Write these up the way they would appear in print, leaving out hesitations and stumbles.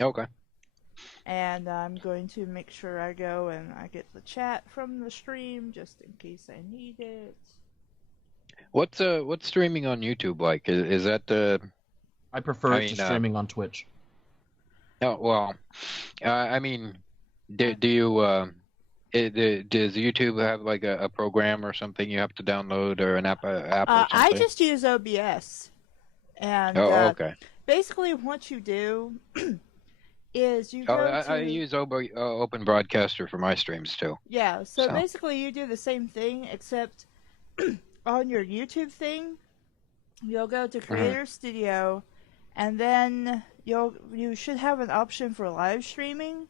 Okay. And I'm going to make sure I go and I get the chat from the stream just in case I need it. What's streaming on YouTube like? Is that the? I prefer I it to mean, streaming on Twitch. oh well. I mean, do you does YouTube have like a program or something you have to download or an app or I something? just use OBS. And Oh, okay. basically, what you do is you Oh, go I to. use Open Broadcaster for my streams too. Yeah, so So. basically, you do the same thing, except on your YouTube thing, you'll go to Mhm. Creator Studio, and then you should have an option for live streaming.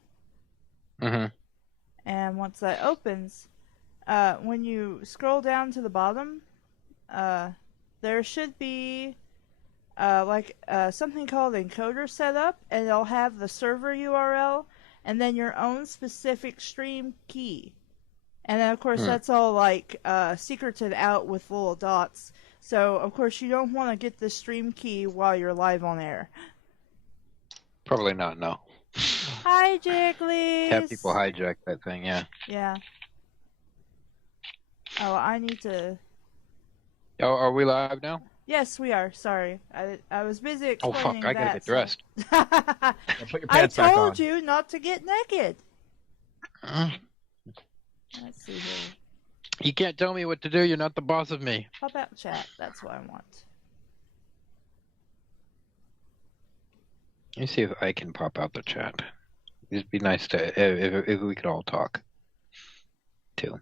Mhm. And once that opens, when you scroll down to the bottom, uh, there should be something called encoder set up, and it'll have the server URL and then your own specific stream key. And then, of course, Hmm. that's all secreted out with little dots. So, of course, you don't want to get the stream key while you're live on air. Probably not. No. Hi, Have people Jiggly's. hijack that thing? Yeah. Yeah. Oh, I need to. Oh, are we live now? Yes, we are. Sorry, I was busy Oh fuck! explaining I gotta that. get So. dressed. Yeah, put your I pants back told on. you not to get naked. Mm. Let's see here. You can't tell me what to do. You're not the boss of me. Pop out chat. That's what I want. Let me see if I can pop out the chat. It'd be nice to if we could all talk too.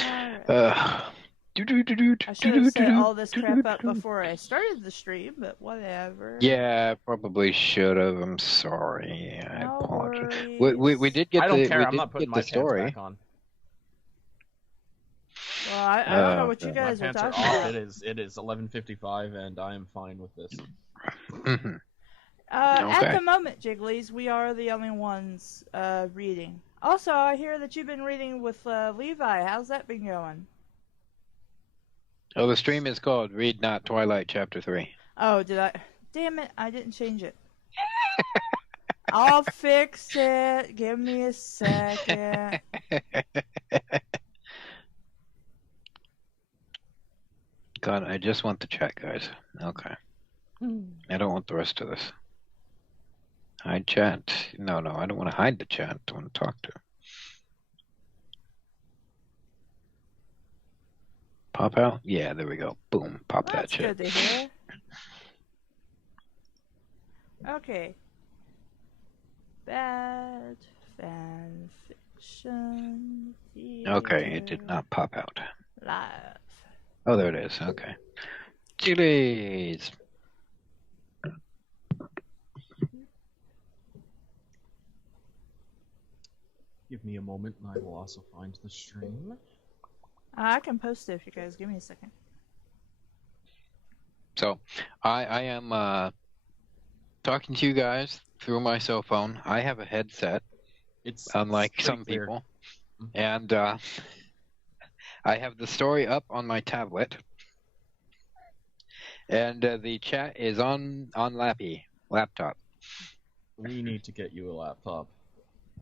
Alright. I should have set all this crap up before I started the stream, but whatever. Yeah, probably should have. I'm sorry. I No apologize. worries. We did get I don't the care. we I'm did not putting get my the pants story. back on. Well, I don't know what you Okay. My guys are pants are talking off. about. It is 11:55, and I am fine with this. Mhm. At Okay. the moment, Jigglies, we are the only ones reading. Also, I hear that you've been reading with Levi. How's that been going? Oh, the stream is called "Read Not Twilight" Chapter 3. Oh, did I? Damn it! I didn't change it. I'll fix it. Give me a second. God, I just want the chat, guys. Okay. I don't want the rest of this. Hide chat. No, I don't want to hide the chat. I want to talk to. Pop out? Yeah, there we go. Boom. Pop that That's shit. good to hear. Okay. Bad fan fiction. Okay, it did not pop out. Live. Oh, there it is. Okay. Chilies. Give me a moment, and I will also find the stream. I can post it if you guys give me a second. So, I am talking to you guys through my cell phone. I have a headset, It's unlike pretty some clear. people, and I have the story up on my tablet, and the chat is on laptop. We need to get you a laptop,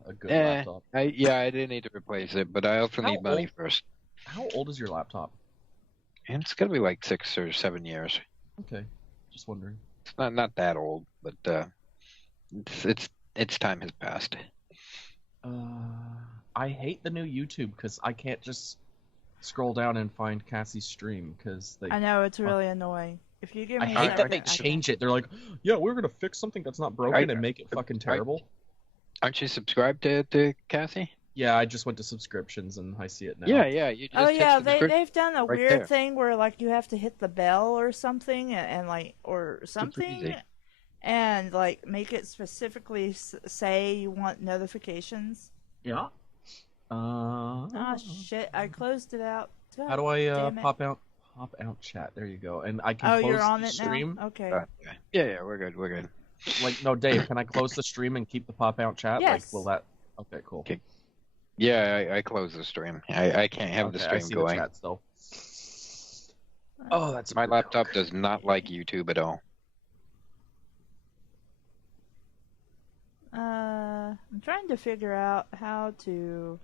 a good Eh, laptop. I do need to replace it, but I also How need money old- first. How old is your laptop? And it's gonna be like 6 or 7 years. Okay, just wondering. It's not that old, but its time has passed. I hate the new YouTube because I can't just scroll down and find Cassie's stream because they. I know it's really annoying. If you give I me a hate second, that they I can- change it. They're like, yeah, we're gonna fix something that's not broken and make it fucking terrible. Aren't you subscribed to Cassie? Yeah, I just went to subscriptions and I see it now. Yeah. You just Oh hit yeah, subscription. they've done a right weird there. thing where like you have to hit the bell or something and like or something easy. and like make it specifically say you want notifications. Yeah. Oh shit! I closed it out. God How do I damn it. pop out chat? There you go. And I can Oh, close you're on the it stream. now. Okay. Yeah, we're good. Like, no, Dave, can I close the stream and keep the pop out chat? Yes. Like, will that? Okay, cool. Okay. Yeah, I closed the stream. I can't have the Okay, I stream see going. the chat still. Oh, that's a My good laptop joke. does not like YouTube at all. I'm trying to figure out how to...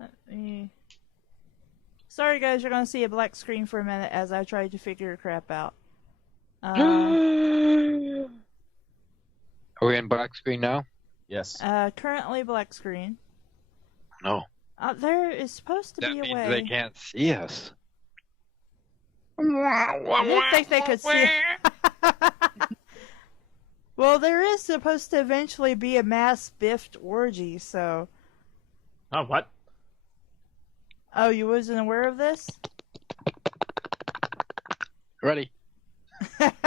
Let me... Sorry guys, you're gonna see a black screen for a minute as I try to figure crap out. Are we in black screen now? Yes. Currently black screen. No. There is supposed to That be a means way. they can't see us. I didn't think they could see. Well, there is supposed to eventually be a mass biffed orgy, so... Oh, what? Oh, you wasn't aware of this? Ready? That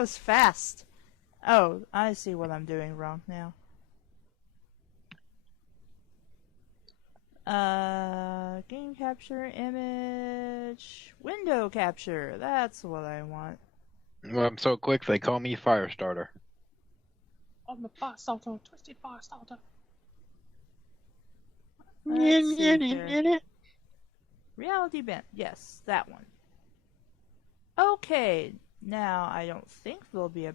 was fast. Oh, I see what I'm doing wrong now. Game capture, image, window capture. That's what I want. Well, I'm so quick they call me Firestarter. On the fire starter, twisted fire starter. Let's see here. Reality bent. Yes, that one. Okay, now I don't think there'll be a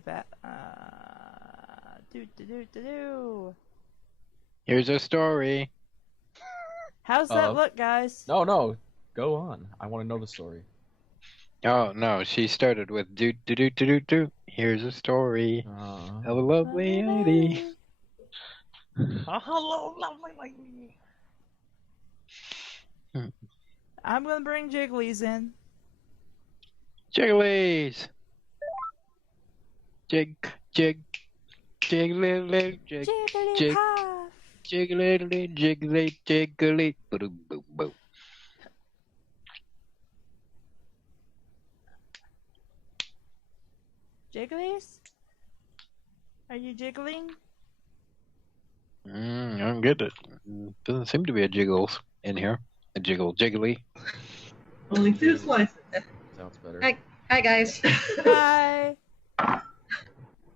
Here's a story. How's that look, guys? No, go on. I want to know the story. Oh no, she started with do do do do do do. Here's a story of a lovely lady. Hello, lovely lady. I'm gonna bring Jigglies in. Jigglies. Jig, jiggly, jig, Jiggly jig, puff. jiggly, boom, boom, boom. Jigglies? Are you jiggling? I don't get it. Doesn't seem to be a jiggles in here. A jiggly. Only 2 slices. Sounds better. Hi guys. Hi.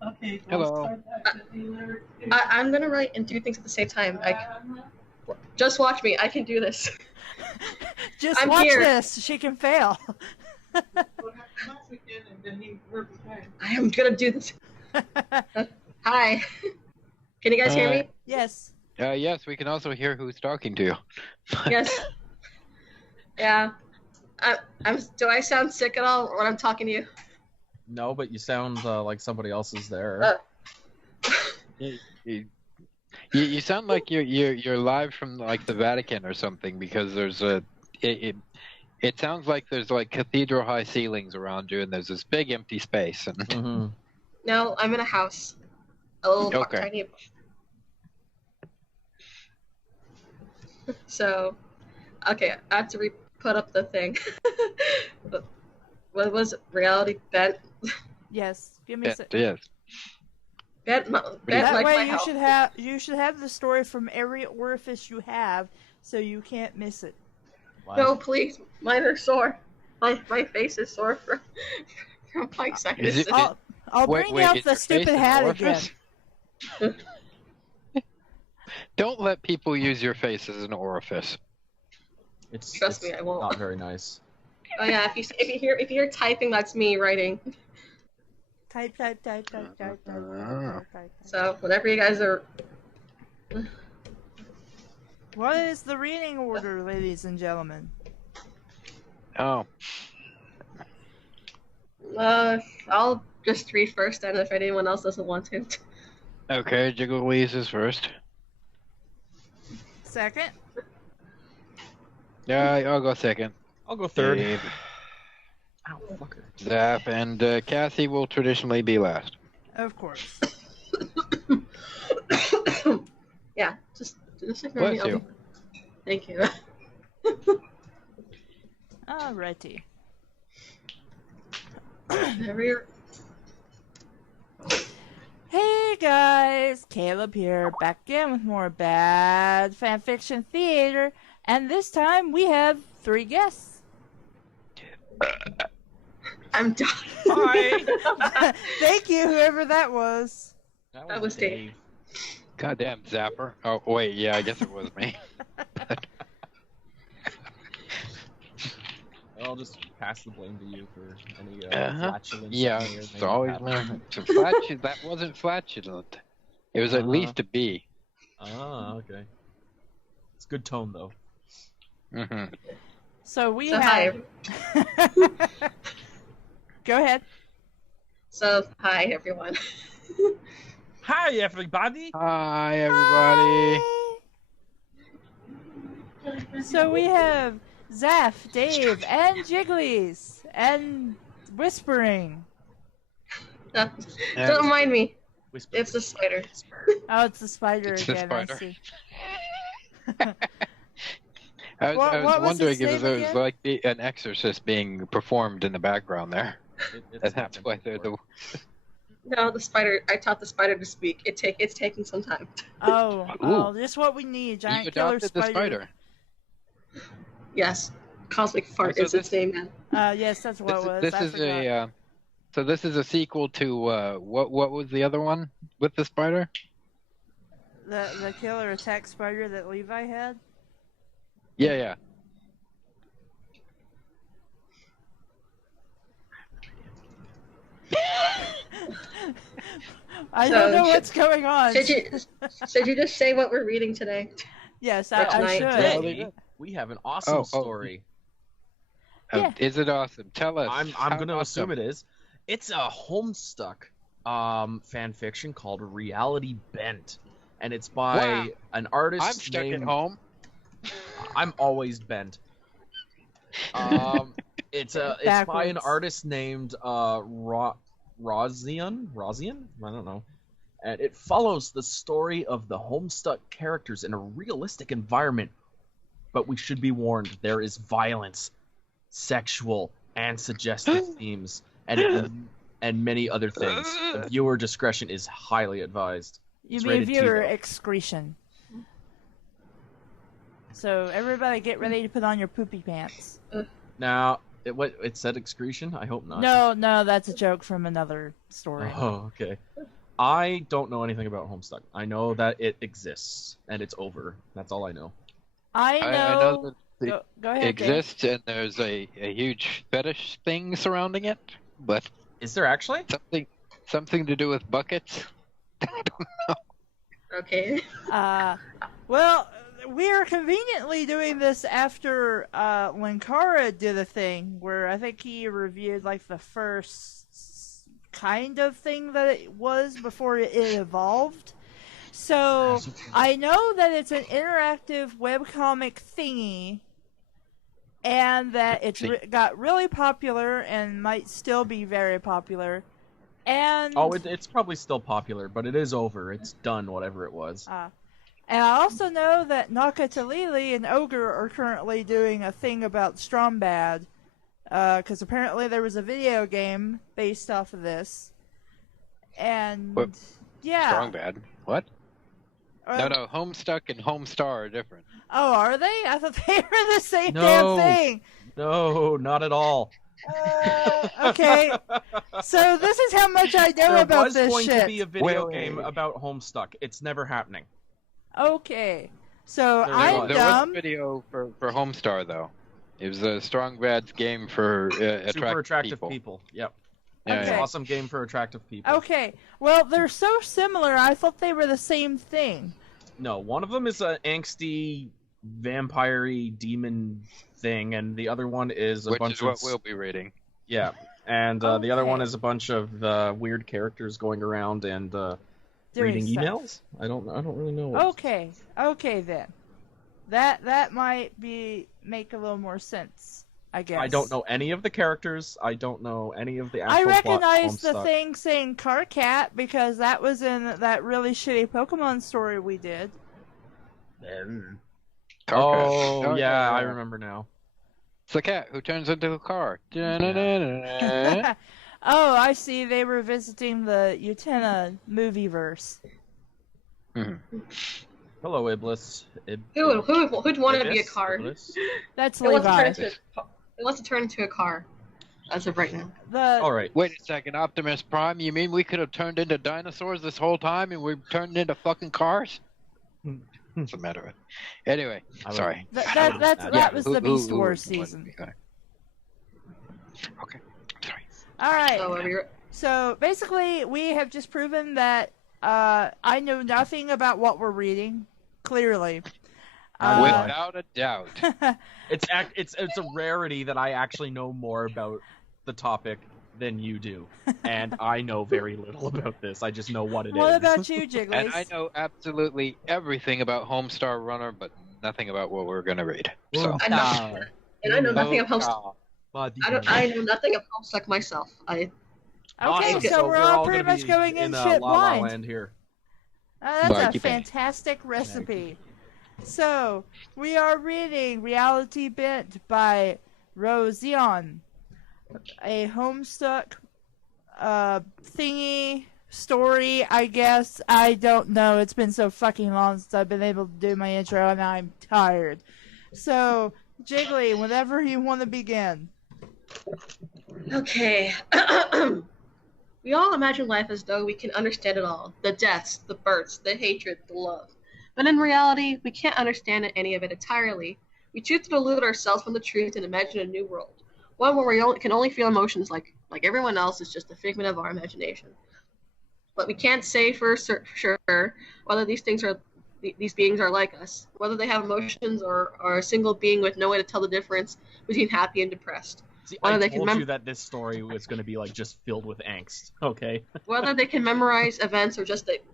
Okay. Hello. I'm gonna write and do things at the same time. Just watch me. I can do this. Just I'm watch here. this. She can fail. I am gonna do this. Hi. Can you guys hear me? Yes. Yes, we can also hear who's talking to you. Yes. Yeah. Do I sound sick at all when I'm talking to you? No, but you sound like somebody else is there. You sound like you're live from like the Vatican or something, because there's it sounds like there's like cathedral high ceilings around you and there's this big empty space and Mm-hmm. No, I'm in a house. A little Okay. tiny. So, okay, I have to put up the thing. What was it? Reality bent? Yes. Give me a sec. yes. Bent That like way my you health. should have the story from every orifice you have, so you can't miss it. Wow. No, please. Mine are sore. My face is sore from my Is sinus. it- I'll Wait, bring wait, out is the your face stupid an hat orifice? again. Don't let people use your face as an orifice. Trust me, I won't. Not very nice. Oh yeah, if you hear typing, that's me writing. Type. So whatever you guys are. What is the reading order, ladies and gentlemen? Oh, I'll just read first, and if anyone else doesn't want to. okay. Jigglies is first. Second. Yeah, I'll go second. I'll go third. Dave, Ow, fucker. Zap, and Kassie will traditionally be last. Of course. Yeah, just ignore me. Bless you. Thank you. Alrighty. Whatever you're. Hey guys, Caleb here, back again with more bad fanfiction theater, and this time we have 3 guests. I'm done. Hi. Thank you, whoever that was. That was Dave. Goddamn Zapher. Oh wait, yeah, I guess it was me. I'll just pass the blame to you for any flatulence. Yeah, that may or it's may not always happen. that wasn't flatulent. It was at least a B. Okay. It's good tone though. Mm-hmm. So we So have. Go ahead. So hi everyone. Hi everybody. Hi, everybody. Hi. So we have Zaph, Dave, and Jigglies, and Whispering. Don't mind me. Whisper. It's the spider. Oh, it's the spider It's the again. spider. I see. I was What was wondering its if name there was again? like an exorcist being performed in the background there. That's why they're the. No, the spider. I taught the spider to speak. It's taking some time. Oh, just what we need. You Giant killer adopted the spider. Yes, cosmic fart So is its name, man. Yes, that's what it was. This I is forgot. a. So this is a sequel to what was the other one with the spider? The killer attack spider that Levi had. Yeah. I So, don't know what's going on. Should you just say what we're reading today? Yes, For I tonight? should. Today, we have an awesome story. Yeah. Is it awesome? Tell us. I'm going to assume it is. It's a Homestuck fan fiction called Reality Bent, and it's by an artist I'm stuck named... at home. I'm always bent. It's by an Backwards. artist named Rosian. I don't know. And it follows the story of the Homestuck characters in a realistic environment. But we should be warned: there is violence, sexual, and suggestive themes, and many other things. The viewer discretion is highly advised. You It's mean rated T, viewer though. excretion. So everybody get ready to put on your poopy pants. Now, it said excretion? I hope not. No, that's a joke from another story. Oh, okay. I don't know anything about Homestuck. I know that it exists and it's over. That's all I know. I I know. know that it Go ahead, Dave. exists, and there's a huge fetish thing surrounding it, but Is there actually? something to do with buckets. Okay. Well, we are conveniently doing this after Linkara did a thing where I think he reviewed like the first kind of thing that it was before it evolved. So I know that it's an interactive webcomic thingy, and that it's got really popular and might still be very popular. And It's probably still popular, but it is over. It's done, whatever it was. and I also know that Nakatalili and Ogre are currently doing a thing about Strombad, because apparently there was a video game based off of this. And What? yeah. Strong bad. What? No. Homestuck and Homestar are different. Oh, are they? I thought they were the same No. damn thing. No, not at all. Okay. So this is how much I know There about was this going shit. to be a video Wait. game about Homestuck. It's never happening. Okay. So There I'm was. There was a dumb. video for Homestar though. It was a Strong Bad's game for Super attractive people. Yep. Yeah, It's Okay. an awesome game for attractive people. Okay. Well, they're so similar. I thought they were the same thing. No, one of them is an angsty, vampire-y demon thing, and the other one is a Which bunch is of... what we'll be reading. Yeah, and the other one Okay. is a bunch of weird characters going around and Doing reading stuff. emails. I don't really know. What Okay. Okay then. That might make a little more sense, I guess. I don't know any of the characters. I don't know any of the actual I plot recognize the Homestuck. thing saying Carcat because that was in that really shitty Pokemon story we did. Oh, yeah, I remember now. It's the cat who turns into a car. Oh, I see. They were visiting the Utena movie verse. Hello, Iblis. Who'd want to be a Ibis? car? Iblis? That's It wants to turn Levi. into it wants to turn into a car. As of right now. All right. Wait a second, Optimus Prime. You mean we could have turned into dinosaurs this whole time and we've turned into fucking cars? What's the matter with? Anyway, I would- sorry. That was the Yeah, Beast who- Wars who- season. Okay. Sorry. All right. So, So basically, we have just proven that I know nothing about what we're reading. Clearly. Without a doubt. It's a rarity that I actually know more about the topic than you do, and I know very little about this. I just know what it is. What about you, Jiggles? And I know absolutely everything about Homestar Runner, but nothing about what we're going to read. So. I know, and I know nothing of Homestuck. I know nothing of Homestuck myself. Okay, Awesome. so we're all pretty gonna much be going in shit La La blind. Land here. That's a Barky Penny. fantastic recipe. So, we are reading Reality Bent by Rosion. A Homestuck thingy story, I guess. I don't know. It's been so fucking long since I've been able to do my intro, and I'm tired. So, Jiggly, whenever you want to begin. Okay. We all imagine life as though we can understand it all. The deaths, the births, the hatred, the love. But in reality, we can't understand any of it entirely. We choose to delude ourselves from the truth and imagine a new world. One where we can only feel emotions like everyone else is just a figment of our imagination. But we can't say for sure whether these beings are like us, whether they have emotions or are a single being with no way to tell the difference between happy and depressed. See, Whether I they told can you that this story was going to be just filled with angst. Okay. Whether they can memorize events or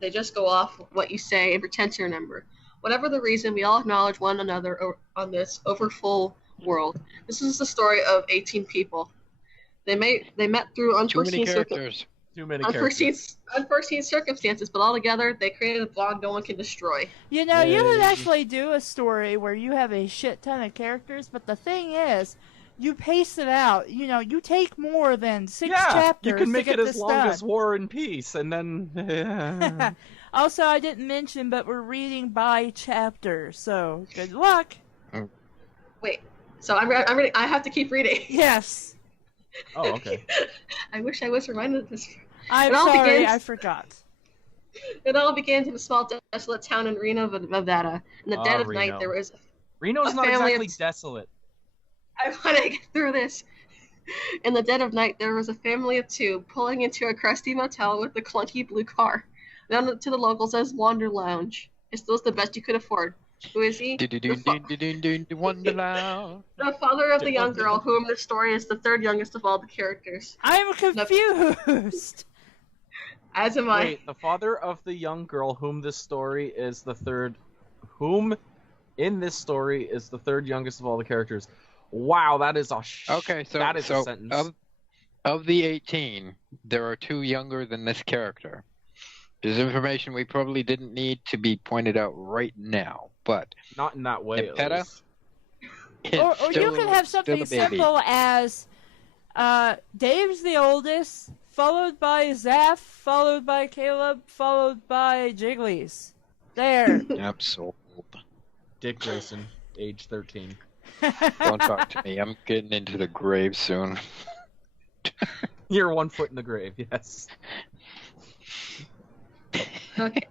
they just go off what you say and pretend to remember. Whatever the reason, we all acknowledge one another on this overfull world. This is the story of 18 people. They met through Too many characters. Too many characters. unforeseen circumstances, but all together they created a bond no one can destroy. You know, you could actually do a story where you have a shit ton of characters, but the thing is, you pace it out. You know, you take more than 6 chapters you can make to get it this as long done. as War and Peace, and then... Also, I didn't mention, but we're reading by chapter, so good luck. Wait, so I'm reading. I have to keep reading. Yes. Oh, okay. I wish I was reminded of this. I'm sorry, I forgot. It all begins in a small, desolate town in Reno, Nevada. In the dead of night, there was Reno's not family exactly desolate. I want to get through this. In the dead of night, there was a family of 2 pulling into a crusty motel with a clunky blue car. Known to the locals as Wander Lounge. It was the best you could afford. Who is he? Wonderland. The father of the young girl, who in the story is the 3rd youngest of all the characters. I'm confused. As am I. Wait, the father of the young girl, whom this story is the 3rd... Whom in this story is the 3rd youngest of all the characters. Wow, that is a Okay, so that is a sentence. Of the 18, there are 2 younger than this character. There's information we probably didn't need to be pointed out right now, but Not in that way. Nepeta Or you can have something simple as Dave's the oldest, followed by Zaph, followed by Caleb, followed by Jiggly's. There. Absolutely. Dick Grayson, age 13. Don't talk to me. I'm getting into the grave soon. You're 1 foot in the grave, yes. Okay.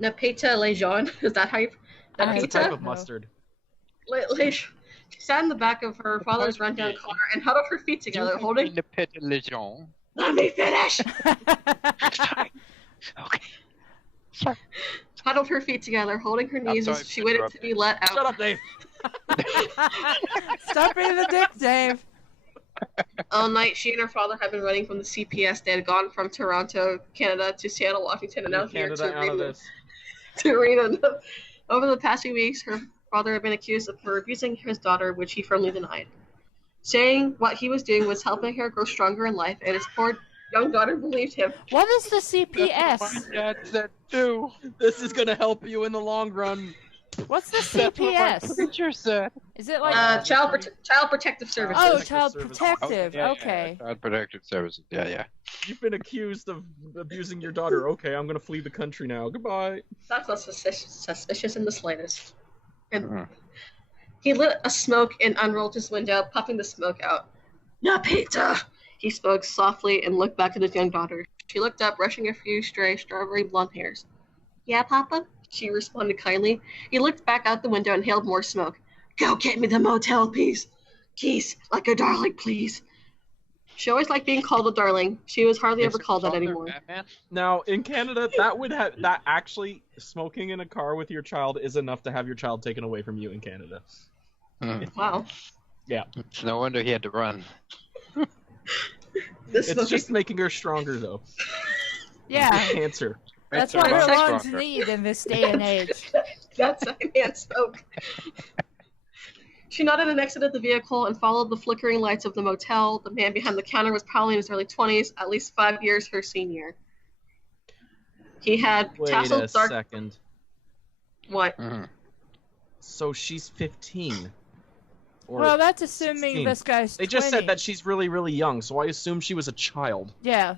Nepeta Lejeune, is that how you... It's a type Nepeta? of mustard. She sat in the back of her father's rundown car and huddled her feet together, holding... the Petit Legion. Let me finish! Okay. Sorry. Huddled her feet together, holding her knees sorry as she for waited to be let out. Shut up, Dave! Stop being the dick, Dave. All night, she and her father had been running from the CPS. They had gone from Toronto, Canada, to Seattle, Washington, and now here to Reno. Over the past few weeks, her father had been accused of abusing his daughter, which he firmly denied, saying what he was doing was helping her grow stronger in life, and his poor young daughter believed him. What is the That's what CPS? my dad said too. This is gonna help you in the long run. What's the That's what my CPS? preacher said. Is it like... Child Protective Services. Oh, Protective Child Services. Protective. Yeah, Okay. Child Protective Services. Yeah. You've been accused of abusing your daughter. Okay, I'm gonna flee the country now. Goodbye. That's not suspicious in the slightest. And Mhm. he lit a smoke and unrolled his window, puffing the smoke out. Napita! He spoke softly and looked back at his young daughter. She looked up, brushing a few stray strawberry blonde hairs. Yeah, Papa? She responded kindly. He looked back out the window and inhaled more smoke. Go get me the motel keys. Keys, like a darling, please. She always liked being called a darling. She was hardly ever called that anymore. Batman? Now, in Canada, that actually, smoking in a car with your child is enough to have your child taken away from you in Canada. Wow. Yeah. It's no wonder he had to run. It's just making her stronger, though. Yeah, Cancer. that's Makes what her her run lungs stronger. need in this day and age. That's secondhand smoke. She nodded and exited the vehicle and followed the flickering lights of the motel. The man behind the counter was probably in his early 20s, at least 5 years her senior. He had Wait tasseled a dark... second. What? So she's 15. Or Well, that's assuming 16. this guy's 20. They just said that she's really, really young, so I assume she was a child. Yeah.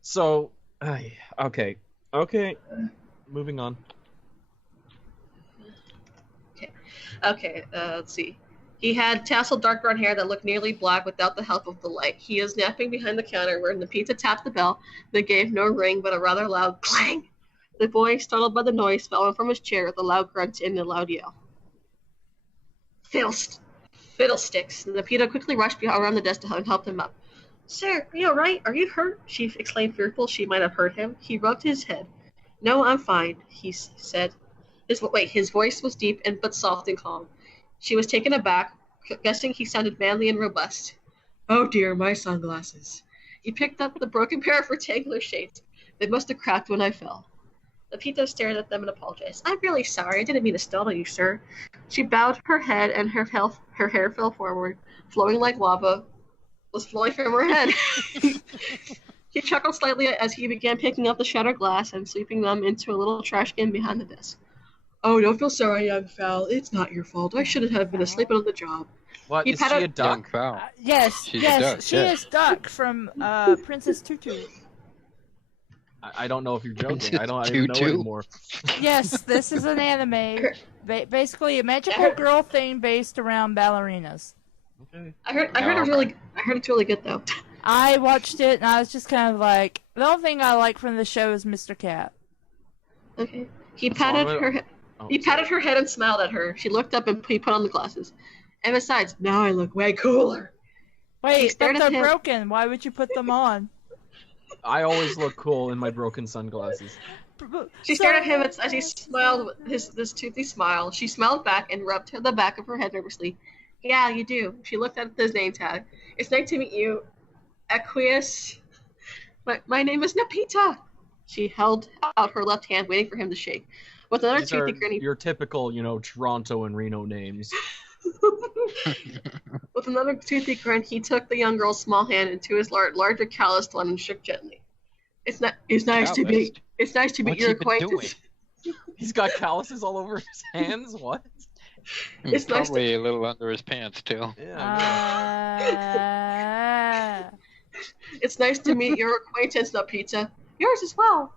So, okay. Moving on. Okay, let's see. He had tasseled dark brown hair that looked nearly black without the help of the light. He is napping behind the counter when the pizza tapped the bell that gave no ring but a rather loud clang. The boy, startled by the noise, fell from his chair with a loud grunt and a loud yell. Fiddlesticks. The pizza quickly rushed around the desk to help him up. Sir, are you all right? Are you hurt? She exclaimed, fearful she might have hurt him. He rubbed his head. No, I'm fine, he said. His voice was deep but soft and calm. She was taken aback, guessing he sounded manly and robust. Oh dear, my sunglasses. He picked up the broken pair of rectangular shades. They must have cracked when I fell. Pepito stared at them and apologized. I'm really sorry. I didn't mean to startle you, sir. She bowed her head and her hair fell forward, flowing like lava was flowing from her head. He chuckled slightly as he began picking up the shattered glass and sweeping them into a little trash can behind the desk. Oh, don't feel sorry, young fowl. It's not your fault. I shouldn't have been asleep on the job. What, He is she patted- a duck? Young fowl. Yes, She's a duck, she yeah. is Duck from Princess Tutu. I don't know if you're joking. I don't Tutu? even know anymore. Yes, this is an anime. Basically a magical girl thing based around ballerinas. Okay. I heard it's really good though. I watched it and I was just kind of like, the only thing I like from the show is Mr. Cat. Okay. He patted her head and smiled at her. She looked up and he put on the glasses. And besides, now I look way cooler. He Wait, stared but at they're him. broken. Why would you put them on? I always look cool in my broken sunglasses. She stared at him as he smiled with this toothy smile. She smiled back and rubbed the back of her head nervously. Yeah, you do. She looked at his name tag. It's nice to meet you, Aqueous. My name is Napita. She held out her left hand, waiting for him to shake. With another These are toothy grin, your typical, Toronto and Reno names. With another toothy grin, he took the young girl's small hand into his larger, calloused one and shook gently. It's nice to meet What's your he been acquaintance. He's got calluses all over his hands? What? It's nice Probably a little under his pants too. Yeah. It's nice to meet your acquaintance, Napita. Yours as well.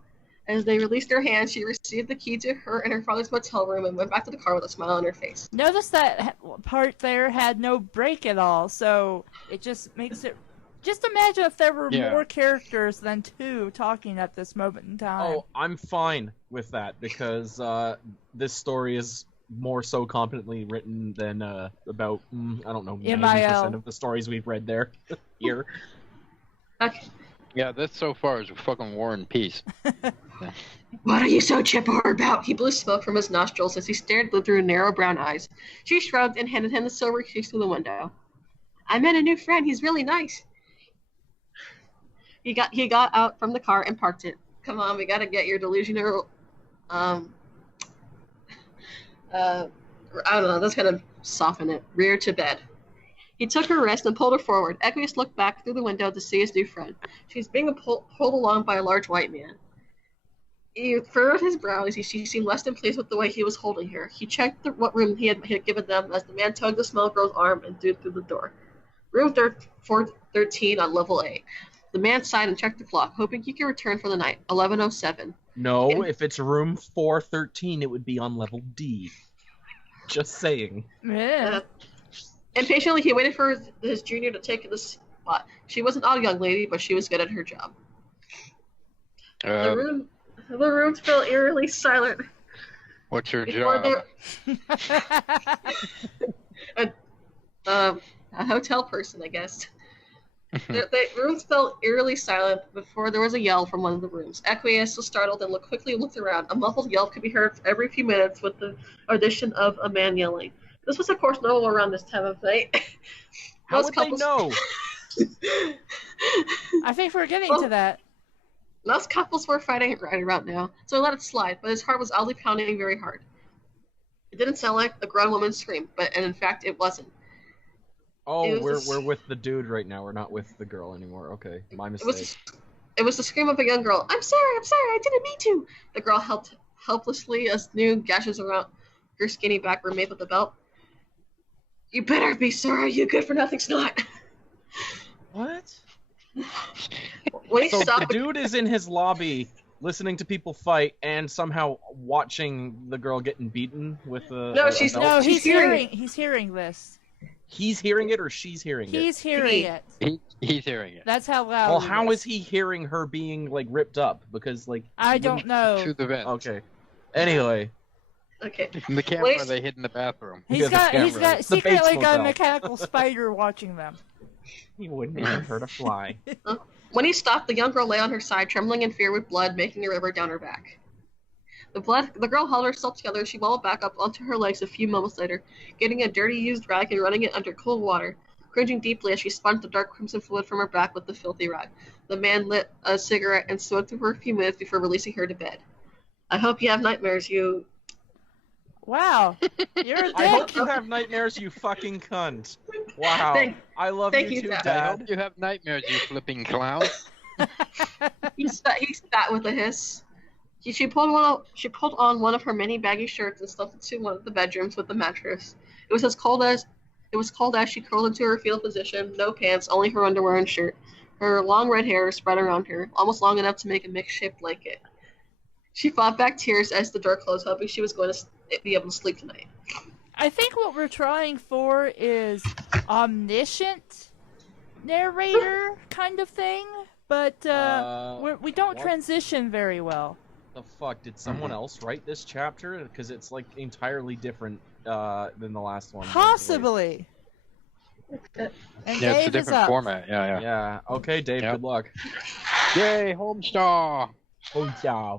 As they released their hands, she received the key to her and her father's motel room and went back to the car with a smile on her face. Notice that part there had no break at all, so it just makes it... Just imagine if there were more characters than two talking at this moment in time. Oh, I'm fine with that because this story is more so competently written than about, 90% of the stories we've read there. Here. Okay. Yeah, this so far is a fucking War and Peace. What are you so chipper about? He blew smoke from his nostrils as he stared through narrow brown eyes. She shrugged and handed him the silver keys through the window. I met a new friend. He's really nice. He got out from the car and parked it. Come on, we gotta get your delusional, I don't know, that's gonna soften it. Rear to bed. He took her wrist and pulled her forward. Equius looked back through the window to see his new friend. She's being pulled along by a large white man. He furrowed his brow as she seemed less than pleased with the way he was holding her. He checked what room he had given them as the man tugged the small girl's arm and threw through the door. Room 413 on level A. The man sighed and checked the clock, hoping he could return for the night. 11:07. No, if it's room 413, it would be on level D. Just saying. Yeah. Impatiently, he waited for his junior to take the spot. She was an odd young lady, but she was good at her job. The room felt eerily silent. What's your Before job? a hotel person, I guess. The rooms felt eerily silent before there was a yell from one of the rooms. Acquiesced was startled and quickly looked around. A muffled yelp could be heard every few minutes with the addition of a man yelling. This was, of course, normal around this time of night. How would they know? I think we're getting to that. Most couples were fighting right around now, so he let it slide, but his heart was oddly pounding very hard. It didn't sound like a grown woman's scream, and in fact, it wasn't. Oh, we're with the dude right now. We're not with the girl anymore. Okay, my mistake. It was the scream of a young girl. I'm sorry, I didn't mean to. The girl helped helplessly as new gashes around her skinny back were made with the belt. You better be sorry, you good-for-nothing snot. What? When he So stopped, the dude is in his lobby listening to people fight and somehow watching the girl getting beaten with a No, a she's- belt? No, She's he's hearing this. He's hearing it or she's hearing it? He's hearing it. He's hearing it. That's how loud. Well, it how is he hearing her being like ripped up? Because like I don't know. To the vent. Okay. Anyway, okay. The camera they hid in the bathroom. He's Yeah, the got camera. The secretly Bates got a Motel. mechanical spider watching them. he wouldn't even hurt a fly. When he stopped, the young girl lay on her side, trembling in fear with blood making a river down her back. The girl held herself together as she wobbled back up onto her legs a few moments later, getting a dirty used rag and running it under cold water, cringing deeply as she sponged the dark crimson fluid from her back with the filthy rag. The man lit a cigarette and smoked for a few minutes before releasing her to bed. I hope you have nightmares, you... Wow, you're a I hope dick. you have nightmares, you fucking cunt. Wow. Thank I love you, you too, Dad. I Dad. hope you have nightmares, you flipping clown. He spat with a hiss. She pulled on one of her many baggy shirts and stuffed it to one of the bedrooms with the mattress. It was cold as she curled into her fetal position, no pants, only her underwear and shirt. Her long red hair spread around her, almost long enough to make a mixed-shaped blanket. She fought back tears as the door closed, hoping she was going to be able to sleep tonight. I think what we're trying for is omniscient narrator kind of thing, but we don't what? transition very well. The fuck? Did someone else write this chapter? Because it's like entirely different than the last one. Possibly. And Yeah, it's a Dave is different up. format. Yeah. Yeah. Okay, Dave. Yep. Good luck. Yay, Homestar! Oh yeah.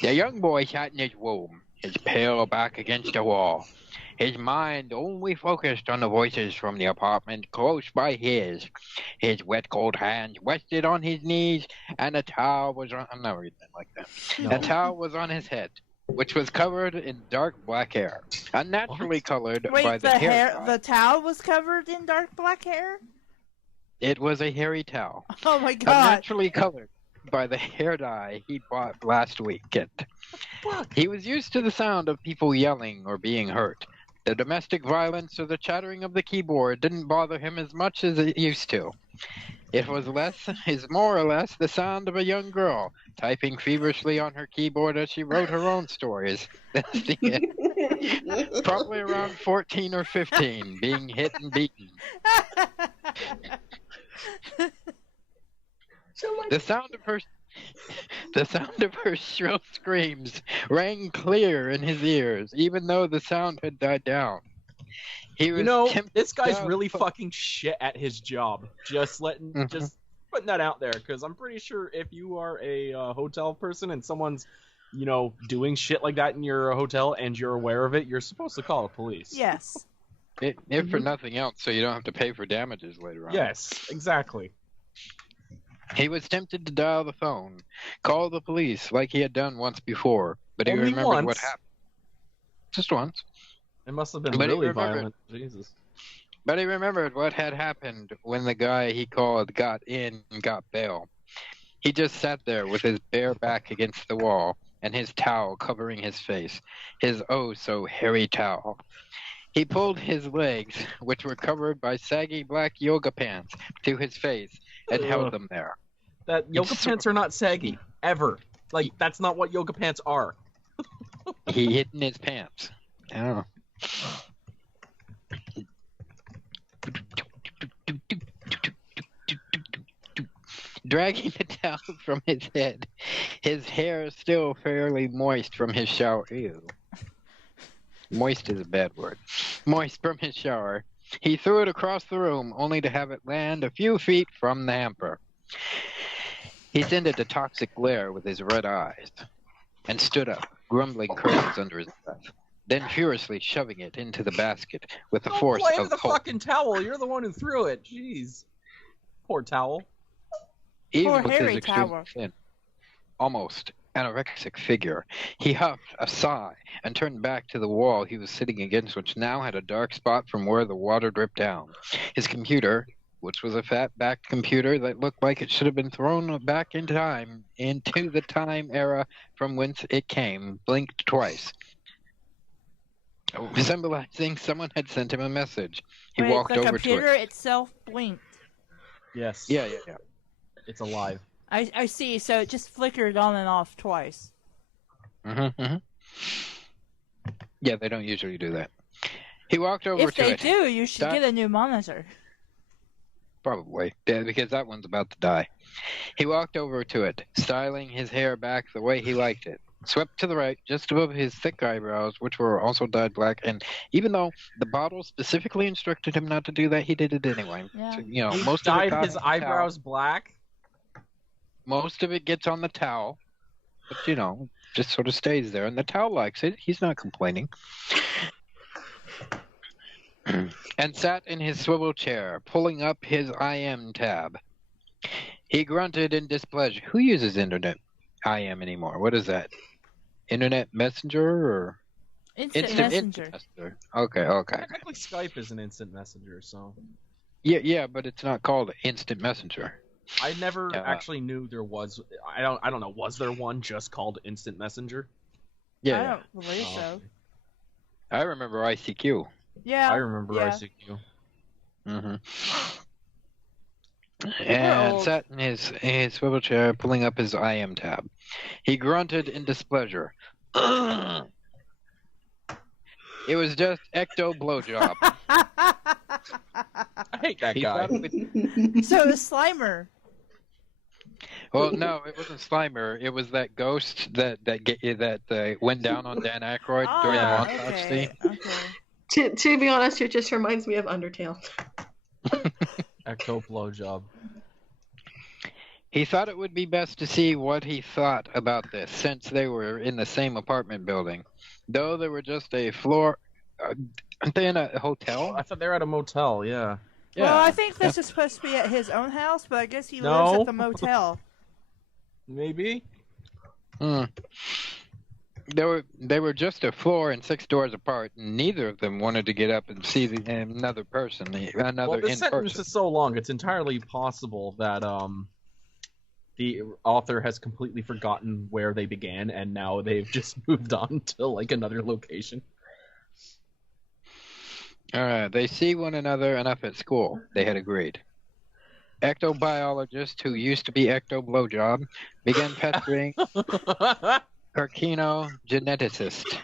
The young boy sat in his room, his pale back against the wall. His mind only focused on the voices from the apartment close by his. His wet cold hands rested on his knees, and a towel was on... I'm not reading it like that. No. A towel was on his head, which was covered in dark black hair, unnaturally colored by Wait, the hair dye. the towel was covered in dark black hair? It was a hairy towel, Oh my god. unnaturally colored by the hair dye he bought last weekend. He was used to the sound of people yelling or being hurt. The domestic violence or the chattering of the keyboard didn't bother him as much as it used to. It was more or less the sound of a young girl typing feverishly on her keyboard as she wrote her own stories. Probably around 14 or 15, being hit and beaten. The sound of her shrill screams rang clear in his ears, even though the sound had died down. He was This guy's down really for- fucking shit at his job. Just putting that out there, because I'm pretty sure if you are a hotel person and someone's, doing shit like that in your hotel and you're aware of it, you're supposed to call the police. Yes. If for nothing else, so you don't have to pay for damages later on. Yes, exactly. He was tempted to dial the phone, call the police like he had done once before, but he Only remembered what once? happened. Just once. It must have been But he really remembered- violent. Jesus. But he remembered what had happened when the guy he called got in and got bail. He just sat there with his bare back against the wall and his towel covering his face, his oh-so-hairy towel. He pulled his legs, which were covered by saggy black yoga pants, to his face and held them there. That yoga pants are not saggy. Ever. Like, that's not what yoga pants are. He hid in his pants. Oh. Dragging the towel from his head, His hair is still fairly moist from his shower. Ew. Moist is a bad word. Moist from his shower. He threw it across the room, only to have it land a few feet from the hamper. He scented the toxic glare with his red eyes, and stood up, grumbling curses under his breath, then furiously shoving it into the basket with the force Play of with the hope. fucking towel. You're the one who threw it. Jeez. Poor towel. Even Poor with Harry his extremely Tower. thin, almost anorexic figure, he huffed a sigh and turned back to the wall he was sitting against, which now had a dark spot from where the water dripped down. His computer, which was a fat-backed computer that looked like it should have been thrown back in time, into the time era from whence it came, blinked twice, symbolizing someone had sent him a message. He Wait, walked the over computer to it. itself blinked. Yes. Yeah. It's alive. I see, so it just flickered on and off twice. Mm-hmm. Yeah, they don't usually do that. He walked over If to they it. do, you should get a new monitor. Probably. Yeah, because that one's about to die. He walked over to it, styling his hair back the way he liked it. Swept to the right, just above his thick eyebrows, which were also dyed black, and even though the bottle specifically instructed him not to do that, he did it anyway. Yeah. So, you know, He most of it dyed got his on the eyebrows black. towel. Most of it gets on the towel, but you know, just sort of stays there, and the towel likes it. He's not complaining. And sat in his swivel chair, pulling up his IM tab. He grunted in displeasure. Who uses internet IM anymore? What is that? Internet Messenger or Instant Messenger. Messenger? Okay. Technically, Skype is an instant messenger, so Yeah, but it's not called Instant Messenger. I never Yeah. actually knew there was. I don't know. Was there one just called instant messenger? Yeah, I don't believe so. I remember ICQ. Yeah. I remember yeah. ICQ. Mm-hmm. And old. sat in his swivel chair, pulling up his IM tab. He grunted in displeasure. It was just ecto blowjob. I hate that He guy. thought it would- So it was Slimer. Well, no, it wasn't Slimer. It was that ghost that went down on Dan Aykroyd during the montage okay. scene. Okay. To be honest, it just reminds me of Undertale. Ecto blowjob. He thought it would be best to see what he thought about this, since they were in the same apartment building. Though they were just a floor... aren't they in a hotel? I thought they were at a motel. Yeah. Well, I think this is supposed to be at his own house, but I guess he lives No. at the motel. Maybe. Hmm. They were just a floor and 6 doors apart, and neither of them wanted to get up and see another person, another Well, this in sentence person. is so long. It's entirely possible that the author has completely forgotten where they began, and now they've just moved on to like another location. They see one another enough at school, they had agreed. Ectobiologist, who used to be ecto blowjob, began pestering carcinogeneticist.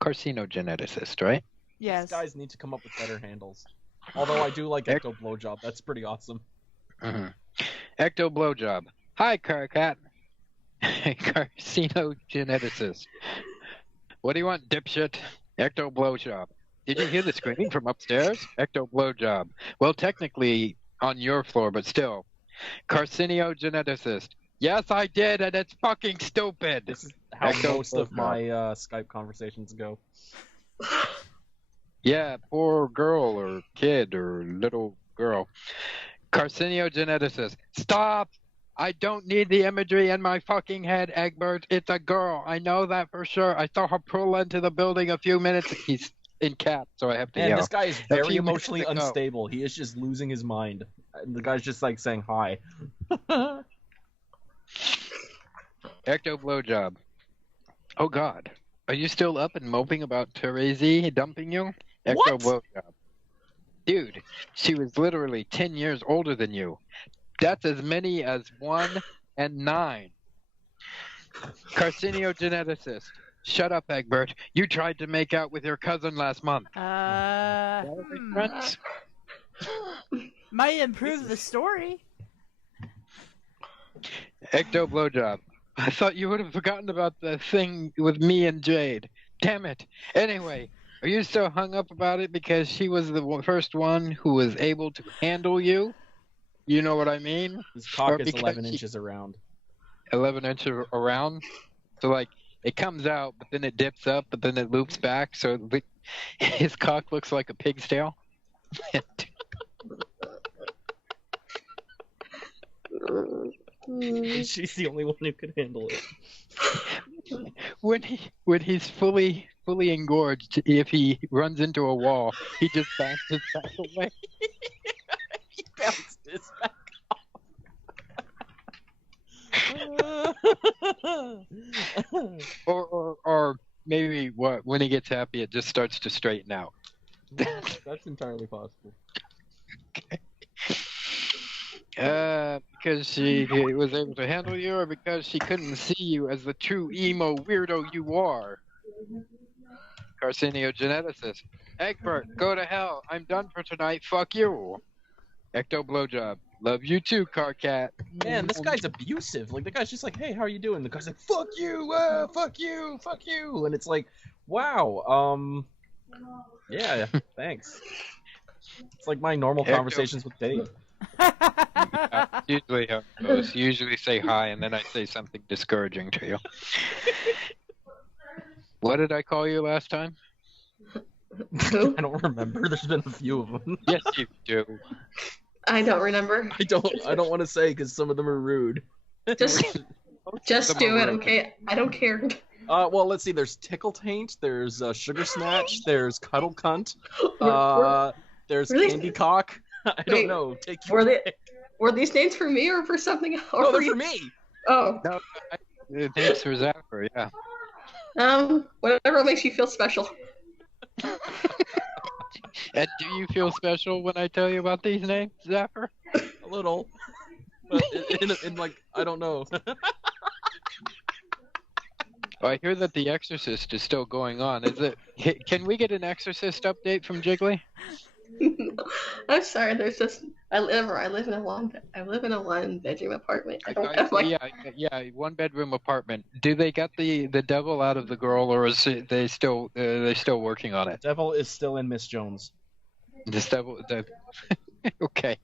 Carcinogeneticist, right? Yes. These guys need to come up with better handles. Although I do like ecto blowjob. That's pretty awesome. Mm-hmm. Ecto blowjob. Hi, Carcat. Carcinogeneticist. What do you want, dipshit? Ecto blowjob. Did you hear the screaming from upstairs? Ecto blowjob. Well, technically on your floor, but still. Carcinogeneticist. Yes, I did, and it's fucking stupid. This is how Ecto most of blowjob. my Skype conversations go. Yeah, poor girl or kid or little girl. Carcinogeneticist. Stop! I don't need the imagery in my fucking head, Egbert. It's a girl. I know that for sure. I saw her pull into the building a few minutes. He's in cap, so I have to And yell. this guy is A very few emotionally minutes ago. unstable. He is just losing his mind. And the guy's just like saying hi. Ecto blowjob. Oh God, are you still up and moping about Terezi dumping you? Ecto What? blowjob. Dude, she was literally 10 years older than you. That's as many as 1 and 9. Carcinogeneticist. Shut up, Egbert. You tried to make out with your cousin last month. Might improve the story. Ecto blowjob. I thought you would have forgotten about the thing with me and Jade. Damn it. Anyway, are you so hung up about it because she was the first one who was able to handle you? You know what I mean? His cock Or is because 11 she- inches around. 11 inches around. So, like, it comes out, but then it dips up, but then it loops back. So his cock looks like a pig's tail. She's the only one who could handle it. When he's fully engorged, if he runs into a wall, he just bounces back away. He bounced his back off. Or maybe when he gets happy, it just starts to straighten out. That's entirely possible. Because she was able to handle you, or because she couldn't see you as the true emo weirdo you are. Carciniogeneticist. Egbert, go to hell. I'm done for tonight. Fuck you. Ecto blowjob. Love you too, Carcat. Man, this guy's abusive. Like, the guy's just like, hey, how are you doing? The guy's like, fuck you, fuck you, fuck you. And it's like, wow, yeah, thanks. It's like my normal conversations with Dave. Usually how it goes. You usually say hi, and then I say something discouraging to you. What did I call you last time? Who? I don't remember. There's been a few of them. Yes, you do. I don't remember. I don't want to say because some of them are rude. Just do it, okay? I don't care. Well, let's see. There's Tickle Taint. There's Sugar Snatch. There's Cuddle Cunt. There's Really? Candy Cock. I don't know. Take your pick. Were these names for me or for something else? No, they're for me. Oh. No, thanks for Zapher, yeah. Whatever makes you feel special. And do you feel special when I tell you about these names, Zapher? A little. But in like, I don't know. Oh, I hear that The Exorcist is still going on. Is it? Can we get an Exorcist update from Jiggly? I'm sorry. There's just I live in a one bedroom apartment. I don't have like Yeah, 1-bedroom apartment. Do they got the devil out of the girl, or is they still working on it? Devil is still in Miss Jones. This devil. Okay.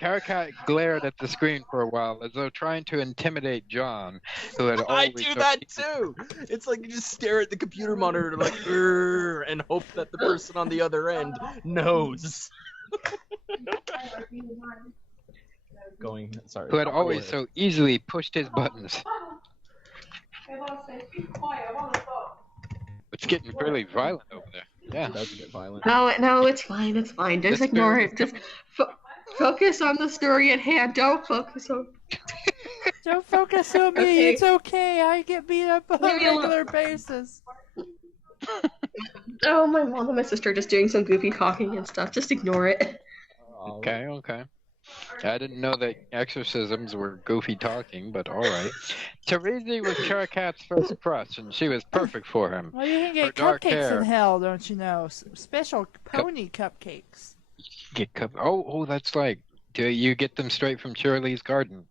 Caracat glared at the screen for a while, as though trying to intimidate John, who had I always. do that too. It's like you just stare at the computer monitor like, "Grr," and hope that the person on the other end knows. Sorry. Who had always so easily pushed his buttons. It's getting really violent over there. Yeah. It does get violent. No, it's fine. It's fine. Just ignore it. Just focus on the story at hand. Don't focus on. Don't focus on me. Okay. It's okay. I get beat up on a Leave me alone. regular basis. Oh, my mom and my sister are just doing some goofy talking and stuff. Just ignore it. Okay. I didn't know that exorcisms were goofy talking, but all right. Terezi was Caracat's first crush, and she was perfect for him. Well, you can Her get dark cupcakes hair. in hell, don't you know? Special pony cupcakes. Oh, that's right. You get them straight from Shirley's garden.